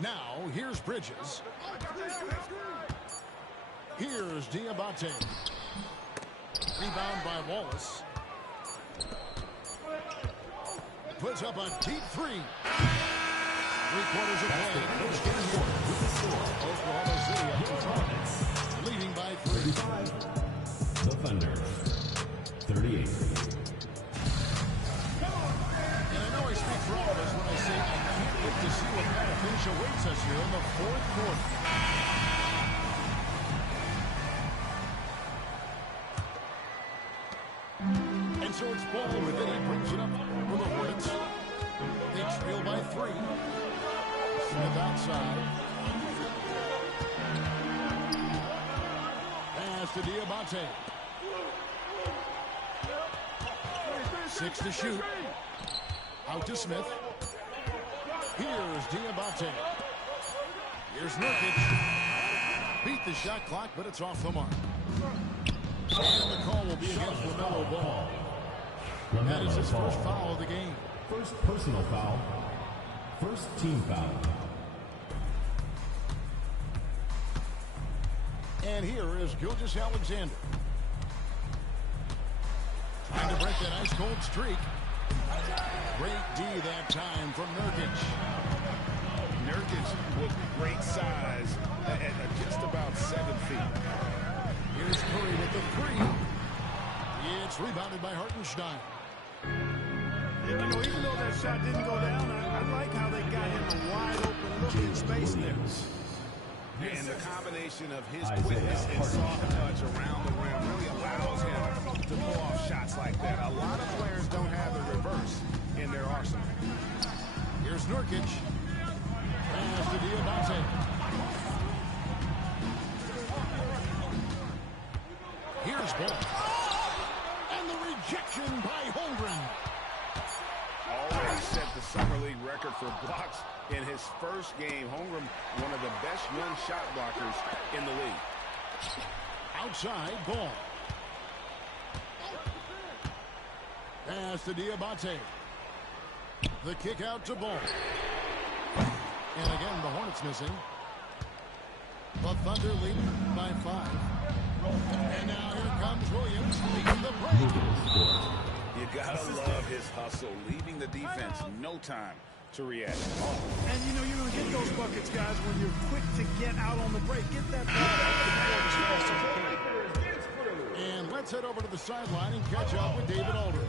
Now, here's Bridges. Here's Diabate. Rebound by Wallace. Puts up a deep 3. 3 quarters of play. First game here with the score. Oklahoma City up to top. Leading by 3. 35. The Thunder. 38. And I know I speak for all of us when I say I can't wait to see what kind of finish awaits us here in the fourth quarter. And so it's ball with it. He brings it up for the Hornets. They trail by 3. Smith outside. Pass to Diabate. 6 to shoot. Out to Smith. Here's Diabate. Here's Nurkic. Beat the shot clock, but it's off the mark. And the call will be against LaMelo Ball. That is his first foul of the game. First personal foul. First team foul. And here is Gilgeous-Alexander. Trying to break that ice-cold streak. Great D that time from Nurkic. Nurkic with great size at just about 7 feet. Here's Curry with the 3. It's rebounded by Hartenstein. You know, even though that shot didn't go down, I like how they got him a wide open look in space there. And the combination of his quickness and soft touch around the rim really allows him to pull off shots like that. A lot of players don't have the reverse in their arsenal. Here's Nurkic. Pass to Diabate. Here's Ball. And the rejection by Holmgren. Already set the Summer League record for blocks in his first game. Holmgren, one of the best young shot blockers in the league. Outside, Ball. Pass to Diabate. The kick out to Ball. And again, the Hornets missing. The Thunder leading by 5. And now here comes Williams leading the break. You gotta love his hustle, leaving the defense no time to react. And you know you're going to get those buckets, guys, when you're quick to get out on the break. Get that ball out the court as fast as you can. And let's head over to the sideline and catch up with David Aldridge.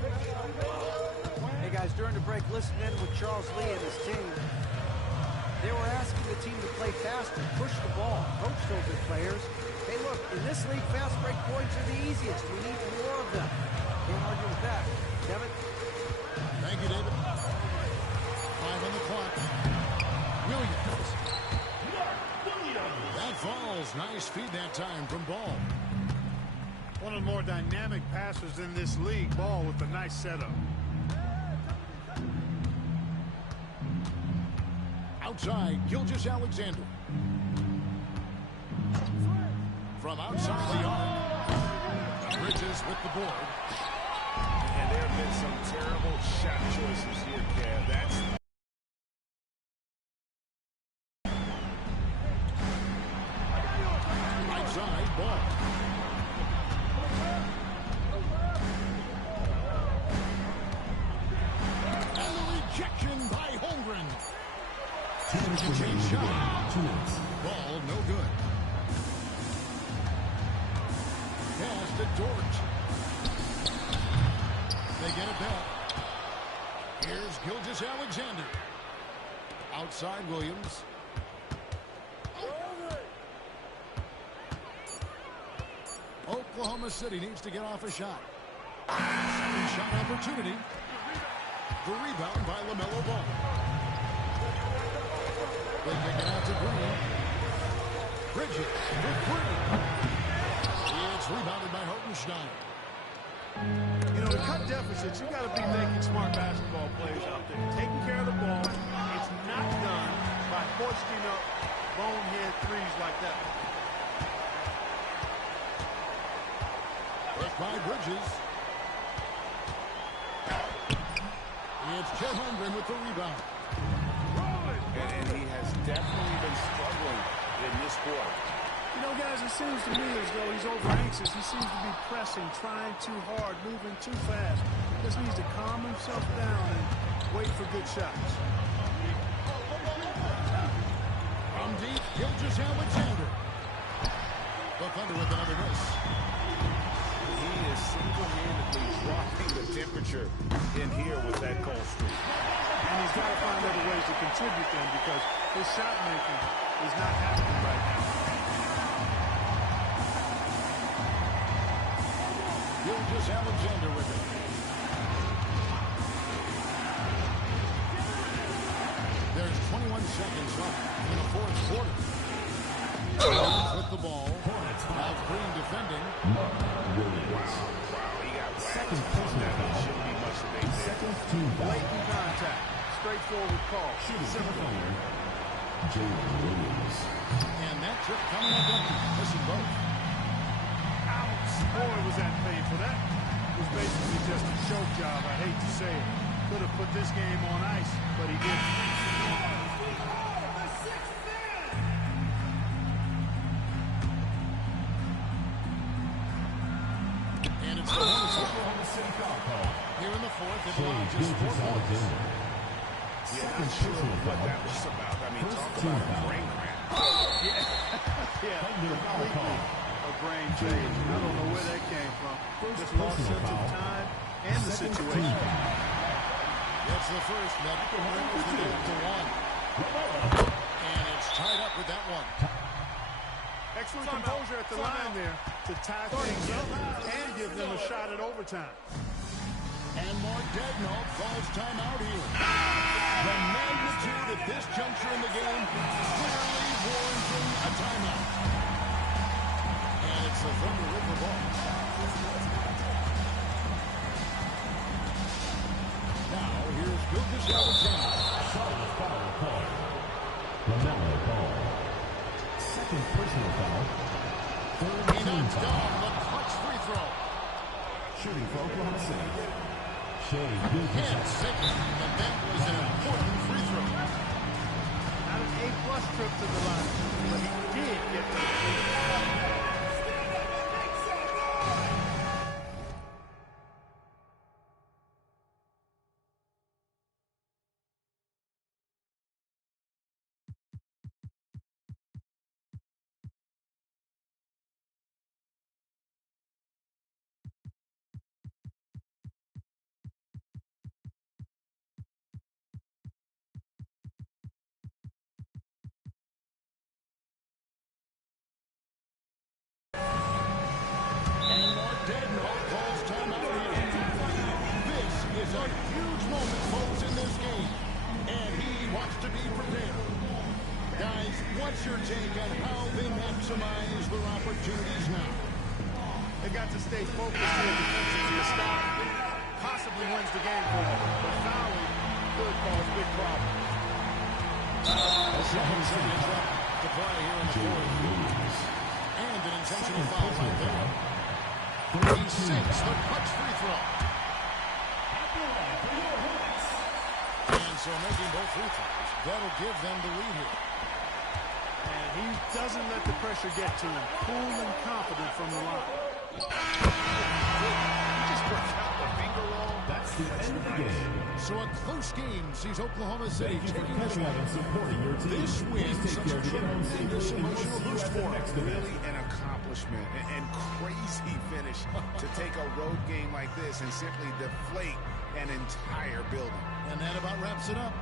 Hey, guys, during the break, listen in with Charles Lee and his team. They were asking the team to play fast and push the ball. Coach told their players, hey, look, in this league, fast break points are the easiest. We need more of them. Can't argue with that. Kevin? Thank you, David. 5 on the clock. Williams. That falls. Nice feed that time from Ball. One of the more dynamic passers in this league. Ball with a nice setup. Outside, Gilgeous-Alexander. From outside the arc. Bridges with the board. And there have been some terrible shot choices here, Kev. That's outside Ball. Change shot. 2 minutes. Ball no good. Pass to Dort. They get it back. Here's Gilgeous-Alexander. Outside Williams. Oklahoma City needs to get off a shot. Second shot opportunity. The rebound by LaMelo Ball. They kick it out to Green. Bridges for three. It's rebounded by Hartenstein. You know, to cut deficits, you got to be making smart basketball plays out there. Taking care of the ball. It's not done by hoisting up bonehead threes like that. Work by Bridges. It's Chet Holmgren with the rebound. And he has definitely been struggling in this quarter. You know, guys, it seems to me as though he's over-anxious. He seems to be pressing, trying too hard, moving too fast. Just needs to calm himself down and wait for good shots. From deep, Gilgeous-Alexander. The Thunder with another miss. He is single-handedly dropping the temperature in here with that cold streak. And he's got to find other ways to contribute then because his shot making is not happening right now. Gilgeous-Alexander with it. There's 21 seconds left in the fourth quarter. With the ball. Now Green defending. Williams. Wow, he got Second personal foul. Shouldn't be much debate there. Second team foul. Blatant contact. Straightforward call. Shooting foul. Jalen Williams. And that trip coming up empty. Missing both. Ouch. Boy, was that painful. That was basically just a choke job. I hate to say it. Could have put this game on ice, but he didn't. And it's the Oklahoma City foul call. Here in the fourth, it belongs just 4 points. Yeah, not sure what that was about. I mean, talk about a brain cramp. Yeah, completely a brain change. I don't know where that came from. Just lost sense of time and the situation. That's the first. That brings the game to 1. And it's tied up with that one. Excellent composure at the line there to tie things up and give them a shot at overtime. And Mark Daigneault calls timeout here. The magnitude at this juncture in the game clearly warranting a timeout. And it's the Thunder with the ball. Now here's Gilgeous-Alexander. Charlotte foul call. LaMelo Ball. Second personal foul. He knocks down the clutch free throw. Shooting for Oklahoma City. Shea And Gilgeous. second, but that was an important free throw. Not an A-plus trip to the line, but he did get to the free throw. And Mark Daigneault calls timeout here. This is a huge moment, folks, in this game. And he wants to be prepared. Guys, what's your take on how they maximize their opportunities now? They got to stay focused here defensively. A stop possibly wins the game for them, but fouling could cause big problems. A 7 seconds left to play here in the fourth. And an intentional foul right there. He sinks the clutch free throw. And so making both free throws, that'll give them the lead here. And he doesn't let the pressure get to him. Cool and confident from the line. He just worked out the finger roll. That's to end the game. So a close game sees Oklahoma City taking this Catching one. and supporting your team. This win Please take sets care a of your trip own in safety, this and we'll emotional see you boost at the for next them. event. Really an accomplishment and crazy finish to take a road game like this and simply deflate an entire building. And that about wraps it up.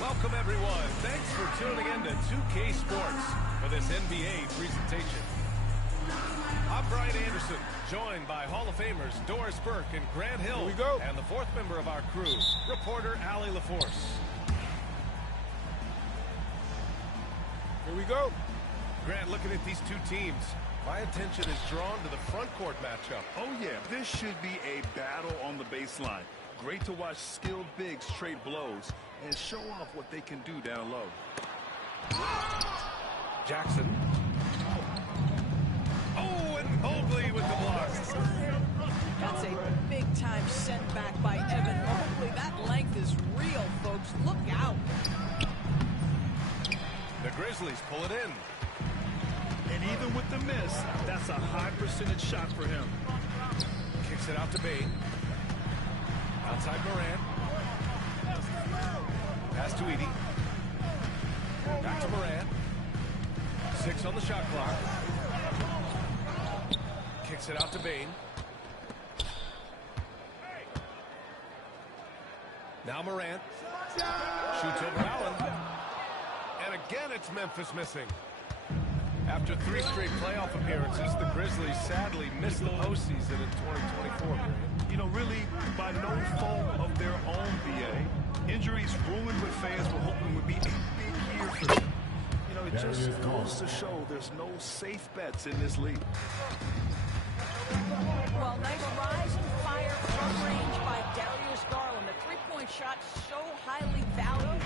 Welcome, everyone. Thanks for tuning in to 2K Sports for this NBA presentation. I'm Brian Anderson, joined by Hall of Famers Doris Burke and Grant Hill. Here we go. And the fourth member of our crew, reporter Allie LaForce. Here we go. Grant, looking at these two teams, my attention is drawn to the front court matchup. Oh, yeah, this should be a battle on the baseline. Great to watch skilled bigs trade blows and show off what they can do down low. Jackson. Oh, and Mobley with the block. That's a big-time setback by Evan Mobley. That length is real, folks. Look out. The Grizzlies pull it in. And even with the miss, that's a high percentage shot for him. Kicks it out to Bane. Outside Morant. Pass to Edie. Back to Morant. 6 on the shot clock. Kicks it out to Bane. Now Morant. Shoots over Allen. And again it's Memphis missing. After 3 straight playoff appearances, the Grizzlies sadly missed the postseason in 2024. You know, really, by no fault of their own, BA. Injuries ruined what fans were hoping would be a big year for them. You know, it just goes to show there's no safe bets in this league. Well, nice rise and fire from range by Darius Garland. The three-point shot so highly valued.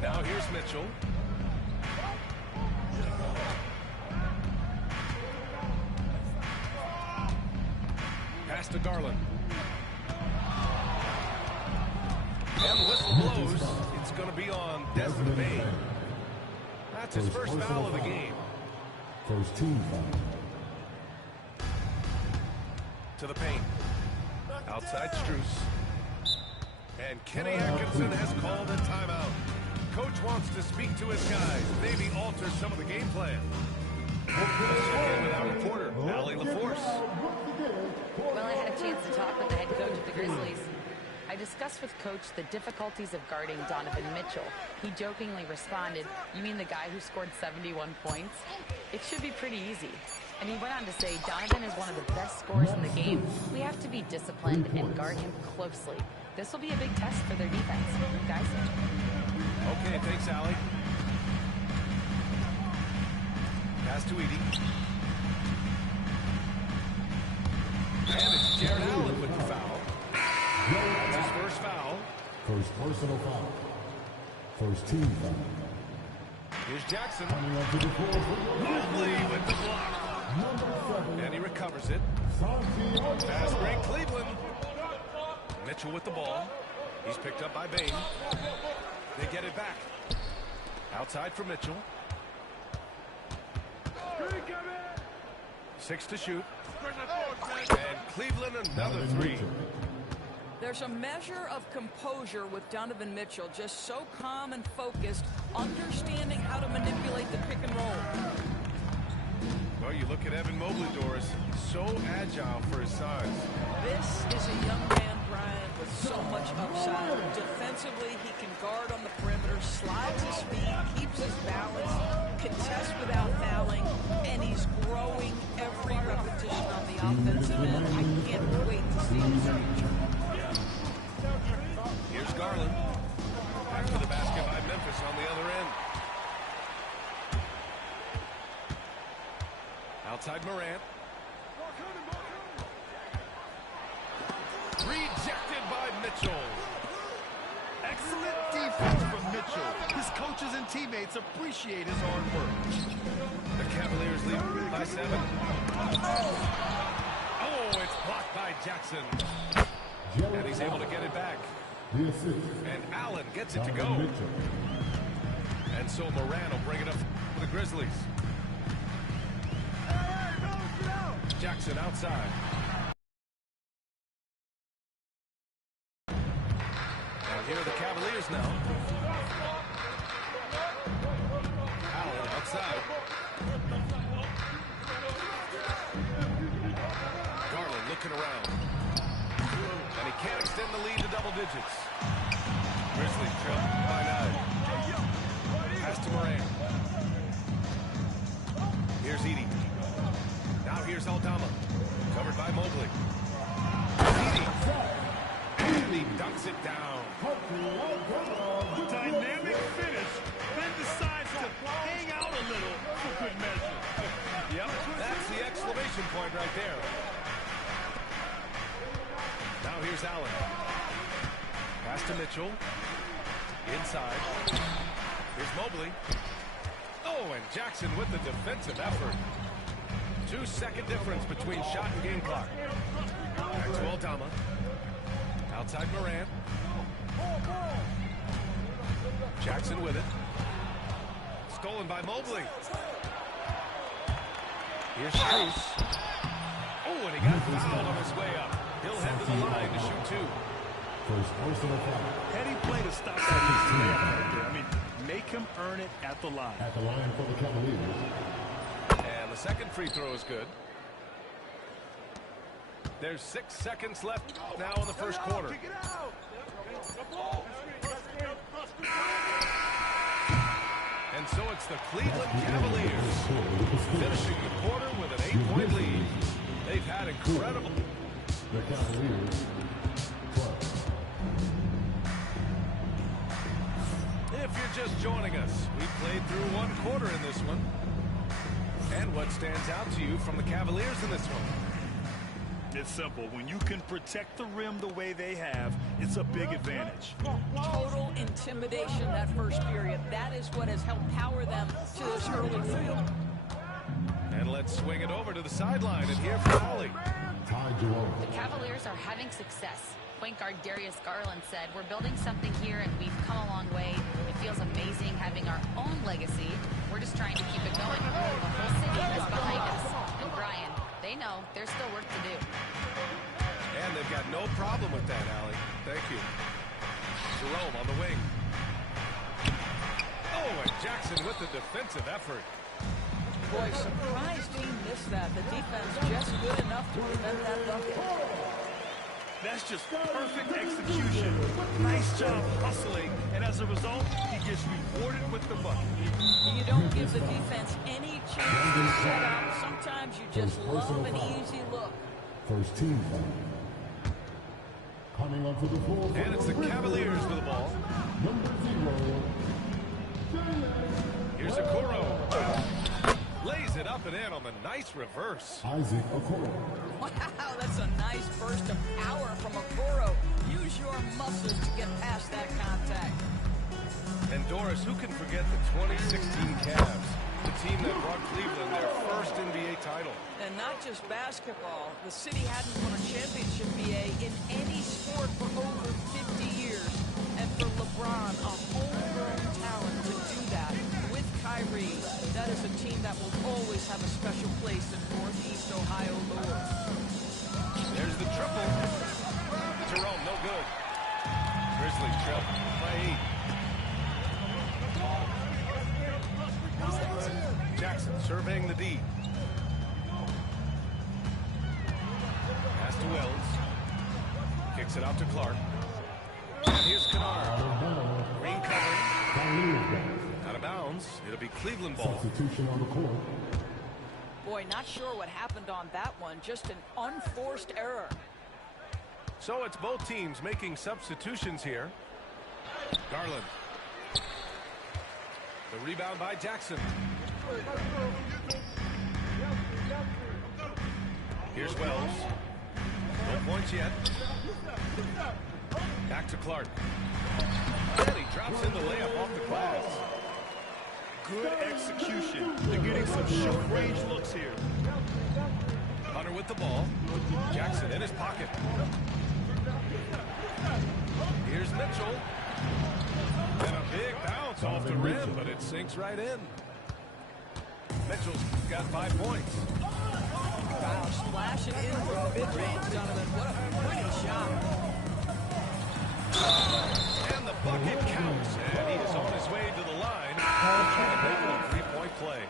Now here's Mitchell. Pass to Garland. And the whistle blows. It's going to be on Desmond Bane. That's his first foul of the game. First team foul. To the paint. Outside Strus. And Kenny Atkinson has called a timeout. Coach wants to speak to his guys, maybe alter some of the game plan. Let's check in with our reporter, Allie LaForce. Well, I had a chance to talk with the head coach of the Grizzlies. I discussed with Coach the difficulties of guarding Donovan Mitchell. He jokingly responded, "You mean the guy who scored 71 points? It should be pretty easy." And he went on to say, "Donovan is one of the best scorers in the game. We have to be disciplined and guard him closely. This will be a big test for their defense." Guys? Okay, thanks, Allie. Pass to Edie. And it's Jared Allen with the foul. That's his first foul. First personal foul. First team foul. Here's Jackson. Mobley with the block. And he recovers it. Fast break, Cleveland. Mitchell with the ball. He's picked up by Bain. They get it back. Outside for Mitchell. 6 to shoot. And Cleveland another 3. There's a measure of composure with Donovan Mitchell, just so calm and focused, understanding how to manipulate the pick and roll. Well, you look at Evan Mobley, Doris, so agile for his size. This is a young man, Brian, with so much upside. Defensively, he can guard on the perimeter, slides his feet, keeps his balance, contests without fouling, and he's growing every repetition on the offensive end. I can't wait to see his future. Here's Garland. Back to the basket by Memphis on the other end. Outside Morant. Rejected by Mitchell. Excellent defense from Mitchell. His coaches and teammates appreciate his hard work. The Cavaliers lead by 7. Oh, it's blocked by Jackson. And he's able to get it back. And Allen gets it to go. And so Moran will bring it up for the Grizzlies. Jackson outside. And here are the Cavaliers now. Allen outside. Garland looking around. And he can't extend the lead to double digits. Grizzlies trail by 9. Pass to Moran. Here's Edie. Now here's Aldama. Covered by Mobley. Edie. And he dunks it down. Dynamic finish. Then decides to hang out a little for good measure. Yep, that's the exclamation point right there. Now here's Allen. Pass to Mitchell. Inside. Here's Mobley. Oh, and Jackson with the defensive effort. 2-second difference between shot and game clock. Back to Aldama. Outside Morant. Jackson with it. Stolen by Mobley. Here's Strus. Oh, and he got fouled on his way up. He'll head to the line to shoot 2. First personal foul. Heady play to stop that layup right there. I mean, make him earn it at the line. At the line for the Cavaliers. And the second free throw is good. There's 6 seconds left now in the first quarter. And so it's the Cleveland Cavaliers finishing the quarter with an 8-point lead. They've had incredible. The Cavaliers. 12. If you're just joining us, we played through one quarter in this one. And what stands out to you from the Cavaliers in this one? It's simple. When you can protect the rim the way they have, it's a big advantage. Total intimidation that first period. That is what has helped power them to this early lead. And let's swing it over to the sideline and hear from Allie. The Cavaliers are having success. Point guard Darius Garland said, "We're building something here and we've come a long way. It feels amazing having our own legacy. We're just trying to keep it going. The whole city is behind us." And Brian, they know there's still work to do. And they've got no problem with that, Allie. Thank you. Jerome on the wing. Oh, and Jackson with the defensive effort. Boy, surprised he missed that. The defense just good enough to prevent that bucket. That's just perfect execution. Nice job hustling, and as a result, he gets rewarded with the bucket. You don't give the defense any chance to set up. Sometimes you just love an easy look. First team foul. Coming onto the floor. And it's the Cavaliers with the ball. Number 0. Here's Okoro. Lays it up and in on the nice reverse. Isaac Okoro. Wow, that's a nice burst of power from Okoro. Use your muscles to get past that contact. And Doris, who can forget the 2016 Cavs, the team that brought Cleveland their first NBA title? And not just basketball. The city hadn't won a championship, BA, in any sport for over 50 years. And for LeBron, a homegrown talent to do that with Kyrie, that is a team that will always have a special place in Northeast Ohio lore. There's the triple. Jerome, no good. Grizzlies trail by 8. Jackson surveying the D. Pass to Wells. Kicks it out to Clark. And here's Kennard. Green covering. Out of bounds. It'll be Cleveland ball. Substitution on the court. Boy, not sure what happened on that one. Just an unforced error. So it's both teams making substitutions here. Garland. The rebound by Jackson. Here's Wells. No points yet. Back to Clark. And he drops in the layup off the glass. Good execution. They're getting some short-range looks here. Hunter with the ball. Jackson in his pocket. Here's Mitchell. And a big bounce off the rim, but it sinks right in. Mitchell's got 5 points. Wow, splash it in from mid-range, Donovan. What a pretty shot. And the bucket counts. And he is on his way to the line. And making a three-point play.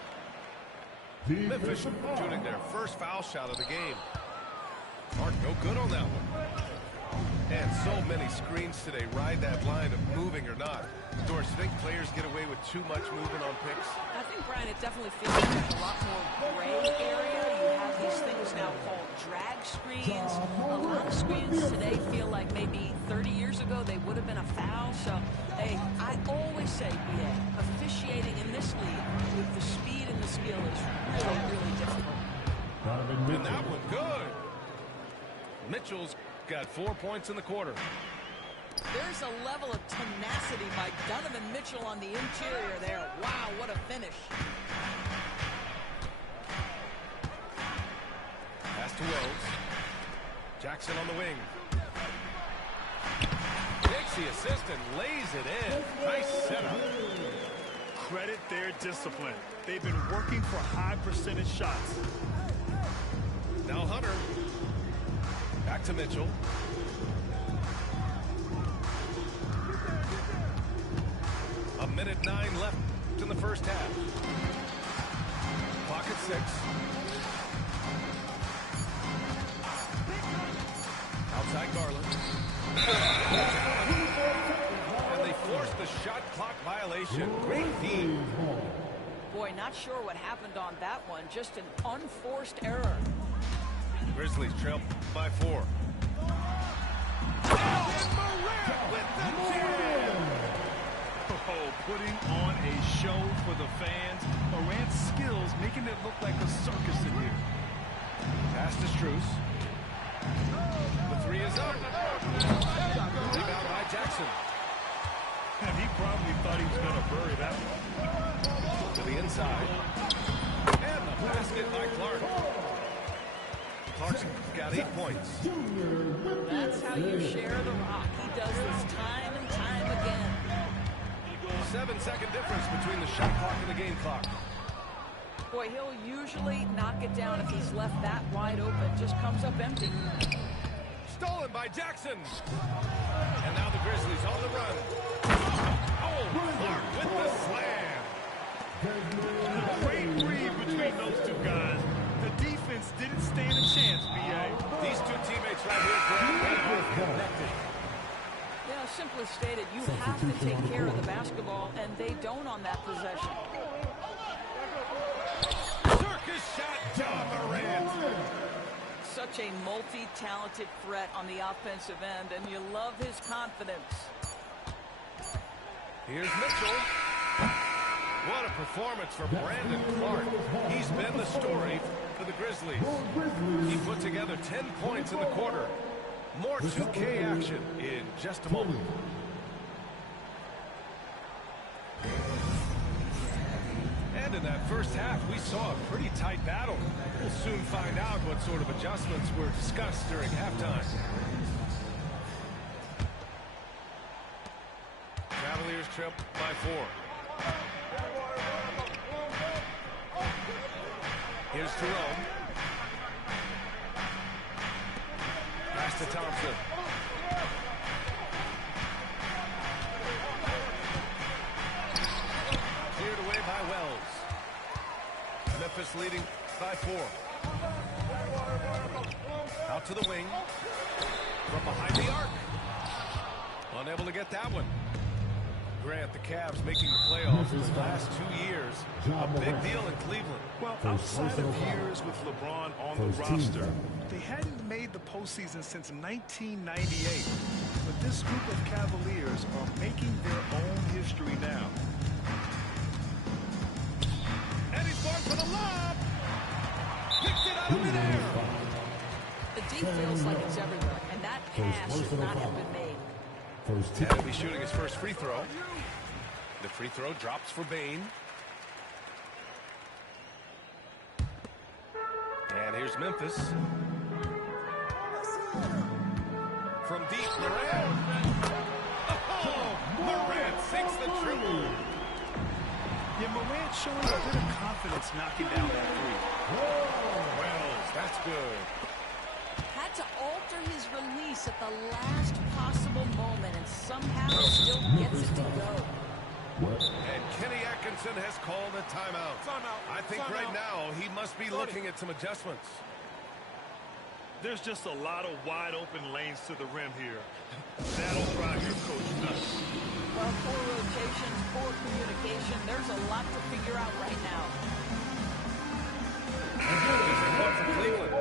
Memphis shooting their first foul shot of the game. Mark, no good on that one. And so many screens today ride that line of moving or not. Doris, think players get away with too much movement on picks? I think, Brian, it definitely feels like a lot more gray area. You have these things now called drag screens. A lot of screens today feel like maybe 30 years ago they would have been a foul. So, hey, I always say, BA, officiating in this league with the speed and the skill is really, really difficult. And that one good. Mitchell's got 4 points in the quarter. There's a level of tenacity by Donovan Mitchell on the interior there. Wow, what a finish. Pass to Wells. Jackson on the wing. Takes the assist and lays it in. Nice setup. Credit their discipline. They've been working for high percentage shots. Now Hunter. Back to Mitchell. A minute 9 left in the first half. Clock at 6. Outside Garland. And they force the shot clock violation. Great team. Boy, not sure what happened on that one. Just an unforced error. Grizzlies trail by 4. With the jam. Oh, putting on a show for the fans. Morant's skills making it look like a circus in here. Pass to Strus. The 3 is up. Rebound by Jackson. And he probably thought he was going to bury that one. To the inside. And the basket by Clark. Clark's got 8 points. That's how you share the rock. He does this time and time again. 7-second difference between the shot clock and the game clock. Boy, he'll usually knock it down if he's left that wide open. Just comes up empty. Stolen by Jackson. And now the Grizzlies on the run. Oh, Clark with the slam. Great read between simply stated, you have to take care of the basketball, and they don't on that possession. Circus shot, John Morant. Such a multi-talented threat on the offensive end, and you love his confidence. Here's Mitchell. What a performance for Brandon Clark. He's been the story for the Grizzlies. He put together 10 points in the quarter. More 2K action in just a moment. And in that first half, we saw a pretty tight battle. We'll soon find out what sort of adjustments were discussed during halftime. Cavaliers trip by 4. Here's Jerome. Pass to Thompson. Cleared away by Wells. Memphis leading by 4. Out to the wing. From behind the arc. Unable to get that one. Grant, the Cavs making the playoffs in the last 2 years. A big deal in Cleveland. Well, outside of years with LeBron on the roster, they hadn't made the postseason since 1998. But this group of Cavaliers are making their own history now. And he's going for the lob. Picked it out of midair. The D feels like it's everywhere, and that pass should not have been made. And he'll be shooting his first free throw. The free throw drops for Bane. And here's Memphis. From deep, Morant. Oh, Morant sinks the triple. Yeah, Morant showing a bit of confidence knocking down that three. Wells, that's good. Had to alter his release at the last possible moment, and somehow still gets it to go. And Kenny Atkinson has called a timeout. I think right now he must be looking at some adjustments. There's just a lot of wide open lanes to the rim here. That'll drive your coach nuts. Well, poor rotations, poor communication. There's a lot to figure out right now. There's a one for Cleveland.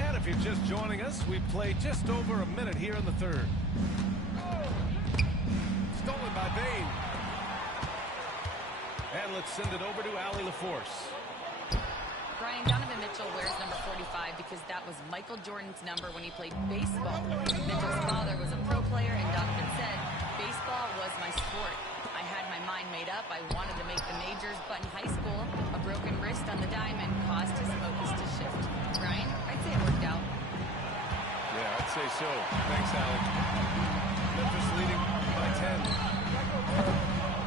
And if you're just joining us, we've played just over a minute here in the third. Stolen by Bane. And let's send it over to Allie LaForce. Brian, Donovan Mitchell wears number 45 because that was Michael Jordan's number when he played baseball. Mitchell's father was a pro player, and Donovan said, "Baseball was my sport. I had my mind made up. I wanted to make the majors, but in high school, a broken wrist on the diamond caused his focus to shift." Brian, I'd say it worked out. Yeah, I'd say so. Thanks, Allie. Memphis leading by 10.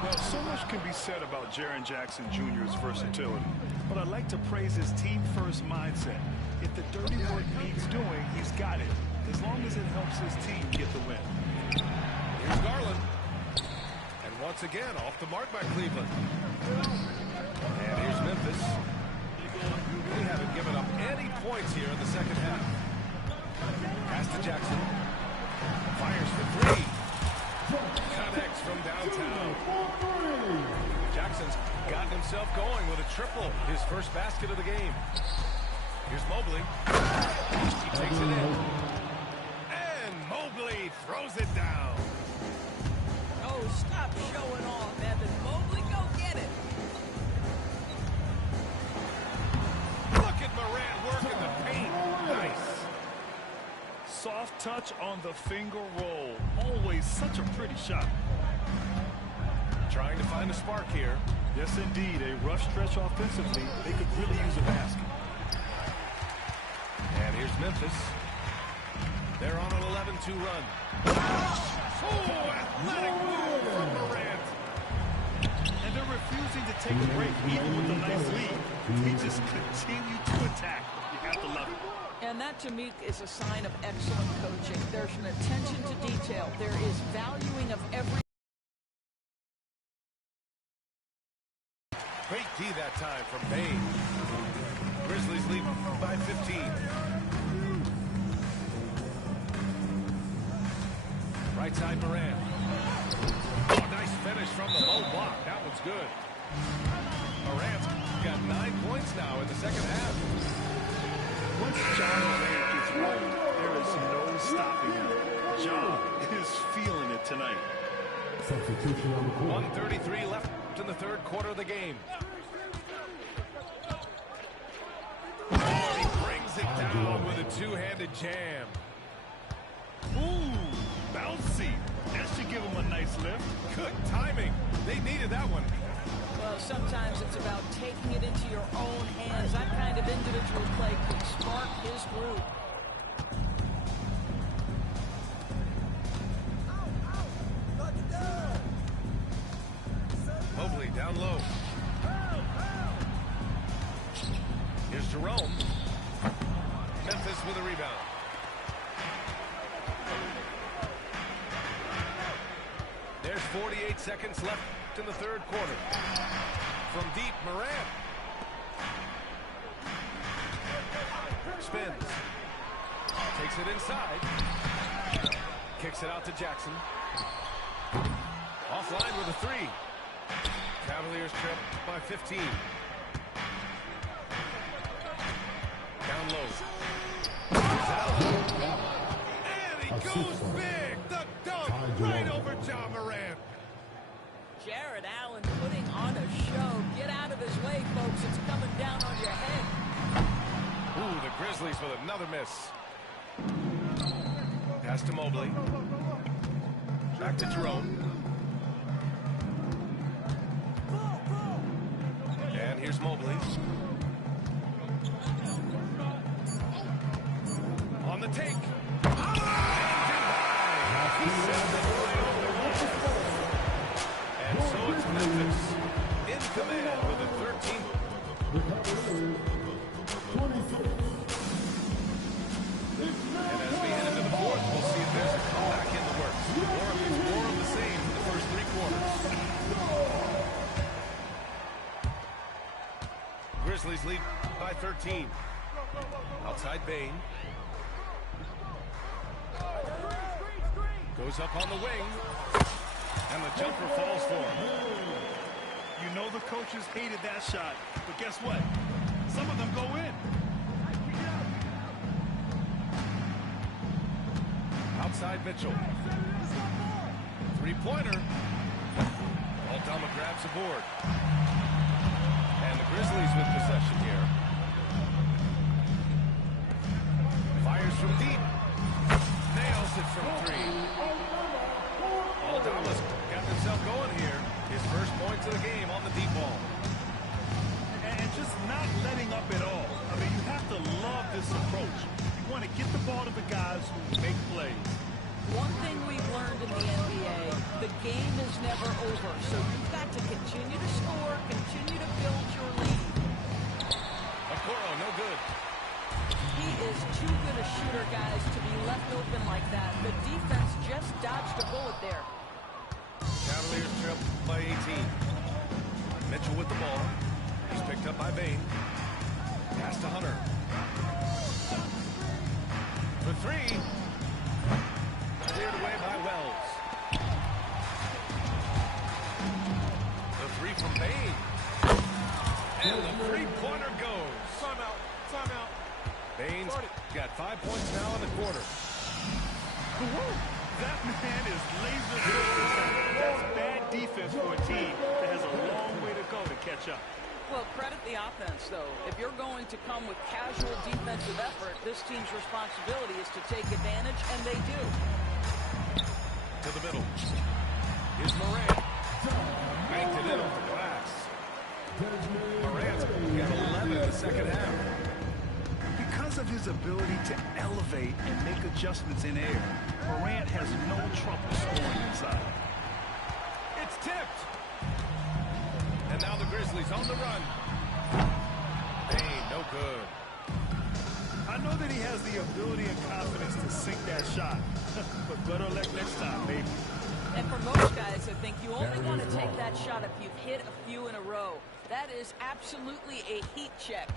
Well, so much can be said about Jaren Jackson Jr.'s versatility, but I'd like to praise his team-first mindset. If the dirty work needs doing, he's got it, as long as it helps his team get the win. Here's Garland. And once again, off the mark by Cleveland. And here's Memphis. They haven't given up any points here in the second half. Pass to Jackson. Fires for 3. Connects from downtown. Jackson's gotten himself going with a triple. His first basket of the game. Here's Mobley. He takes it in. And Mobley throws it down. Oh, stop showing off, Evan. Mobley, go get it. Look at Morant working the paint. Nice. Soft touch on the finger roll. Always such a pretty shot. Trying to find a spark here. Yes, indeed. A rough stretch offensively. They could really use a basket. And here's Memphis. They're on an 11-2 run. Oh, athletic move from Morant. And they're refusing to take a break even with a nice lead. They just continue to attack. You have to love it. And that, to me, is a sign of excellent coaching. There's an attention to detail. There is valuing of every... Great D that time from Bane. Grizzlies lead by 15. Right side, Moran. Oh, nice finish from the low block. That one's good. Moran's got 9 points now in the second half. Once John Moran gets rolling, there is no stopping him. John is feeling it tonight. Substitution on the court. 1:33 left in the third quarter of the game. Oh, he brings it down with a two-handed jam. Ooh, bouncy. That should give him a nice lift. Good timing. They needed that one. Well, sometimes it's about taking it into your own hands. That kind of individual play could spark his group. Mobley down low. Here's Jerome. Memphis with a rebound. There's 48 seconds left in the third quarter. From deep, Moran. Spins. Takes it inside. Kicks it out to Jackson. Offline with a three. Cavaliers trip by 15. Down low. And he goes big. The dunk right over John Moran. Jared Allen putting on a show. Get out of his way, folks. It's coming down on your head. Ooh, the Grizzlies with another miss. Pass to Mobley. Back to Jerome. And here's Mobley. On the take. And so it's Memphis in command with a 13th. And as we head into the fourth, we'll see if there's a comeback in the works. Or if it's more of the same for the first three quarters. Grizzlies lead by 13. Outside Bain. Goes up on the wing. And the jumper falls for him. You know the coaches hated that shot, but guess what? Some of them go in. Outside Mitchell. Three-pointer. Aldama grabs a board. And the Grizzlies with possession here. Fires from deep. Nails it from three. Aldama's got himself going here. His first points of the game on the deep ball. And just not letting up at all. I mean, you have to love this approach. You want to get the ball to the guys who make plays. One thing we've learned in the NBA, the game is never over. So you've got to continue to score, continue to build your lead. Okoro, no good. He is too good a shooter, guys, to be left open like that. The defense just dodged a bullet there. Cavaliers trail by 18. Mitchell with the ball. He's picked up by Bain. Pass to Hunter. For three. Cleared away by Wells. The three from Bain. And the three-pointer goes. Timeout. Timeout. Bain's got 5 points now in the quarter. That man is laser focused. That's bad defense for a team that has a long way to go to catch up. Well, credit the offense, though. If you're going to come with casual defensive effort, this team's responsibility is to take advantage, and they do. To the middle. Here's Moran. Banked it in off the glass. Moran's got 11 in the second half. Because of his ability to elevate and make adjustments in air, Morant has no trouble scoring inside. It's tipped. And now the Grizzlies on the run. Bain, no good. I know that he has the ability and confidence to sink that shot, but better luck next time, baby. And for most guys, I think you only want to take that shot if you've hit a few in a row. That is absolutely a heat check.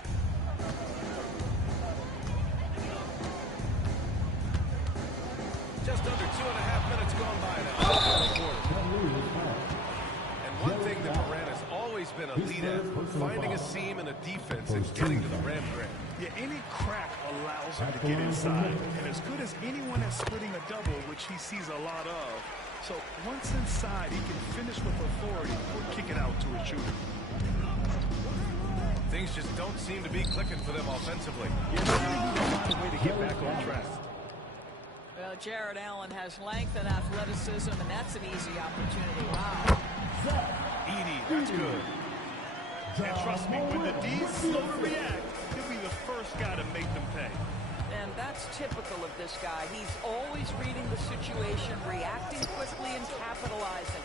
Just under 2.5 minutes gone by now. And one thing that Morant has always been a lead at, finding a seam in a defense and getting to the rim, Grant. Yeah, any crack allows him to get inside. And as good as anyone at splitting a double, which he sees a lot of. So once inside, he can finish with authority or kick it out to a shooter. Things just don't seem to be clicking for them offensively. Yeah, they really need to find a way to get back on track. Well, Jared Allen has length and athleticism, and that's an easy opportunity. Wow. Edie, that's good. And trust me, when the D's slow to react, he'll be the first guy to make them pay. And that's typical of this guy. He's always reading the situation, reacting quickly, and capitalizing.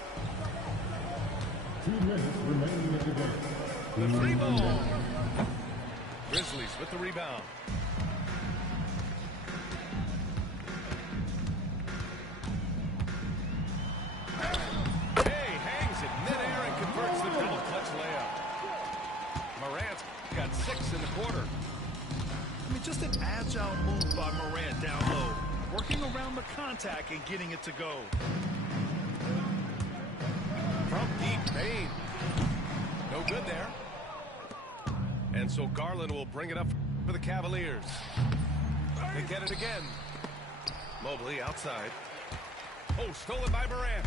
2 minutes remaining in the game. The free ball. Grizzlies with the rebound. Hey, hangs it midair and converts the double clutch layup. Morant's got 6 in the quarter. I mean, just an agile move by Morant down low, working around the contact and getting it to go. From deep, Payne. No good there. And so Garland will bring it up for the Cavaliers. They get it again. Mobley outside. Oh, stolen by Morant.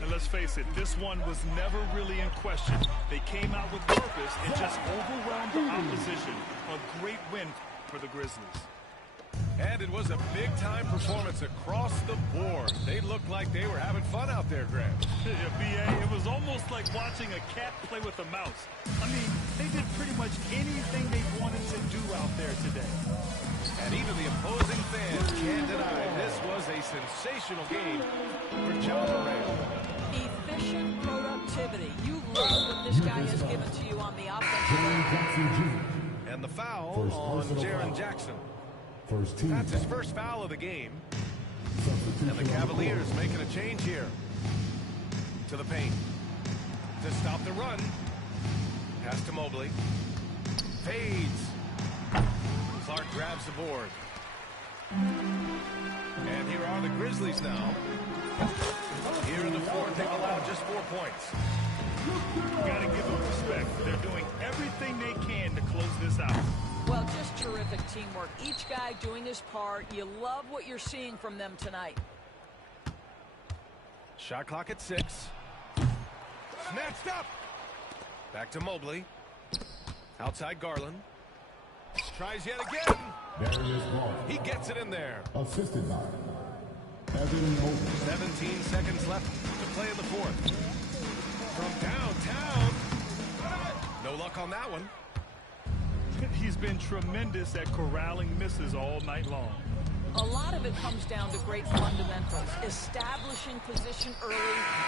And let's face it, this one was never really in question. They came out with purpose and just overwhelmed the opposition. A great win for the Grizzlies. And it was a big-time performance across the board. They looked like they were having fun out there, Grant. Yeah, B.A., it was almost like watching a cat play with a mouse. I mean, they did pretty much anything they wanted to do out there today. And even the opposing fans can't deny this was a sensational game for John Morant. Efficient productivity. You love what this guy has given to you on the offensive end. And the foul on Jaren Jackson. That's his first foul of the game. And the Cavaliers making a change here. To the paint. To stop the run. Pass to Mobley. Fades. Clark grabs the board. And here are the Grizzlies now. Here in the fourth, they've allowed just 4 points. Got to give them respect. They're doing everything they can to close this out. Well, just terrific teamwork. Each guy doing his part. You love what you're seeing from them tonight. Shot clock at 6. Snatched up. Back to Mobley. Outside Garland. Tries yet again. He gets it in there. Assisted by Evan Mobley. 17 seconds left to play in the fourth. From downtown. No luck on that one. He's been tremendous at corralling misses all night long. A lot of it comes down to great fundamentals. Establishing position early,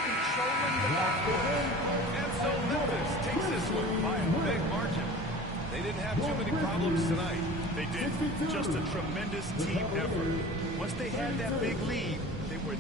controlling the backcourt. And so Memphis takes this one by a big margin. They didn't have too many problems tonight. They did. Just a tremendous team effort. Once they had that big lead,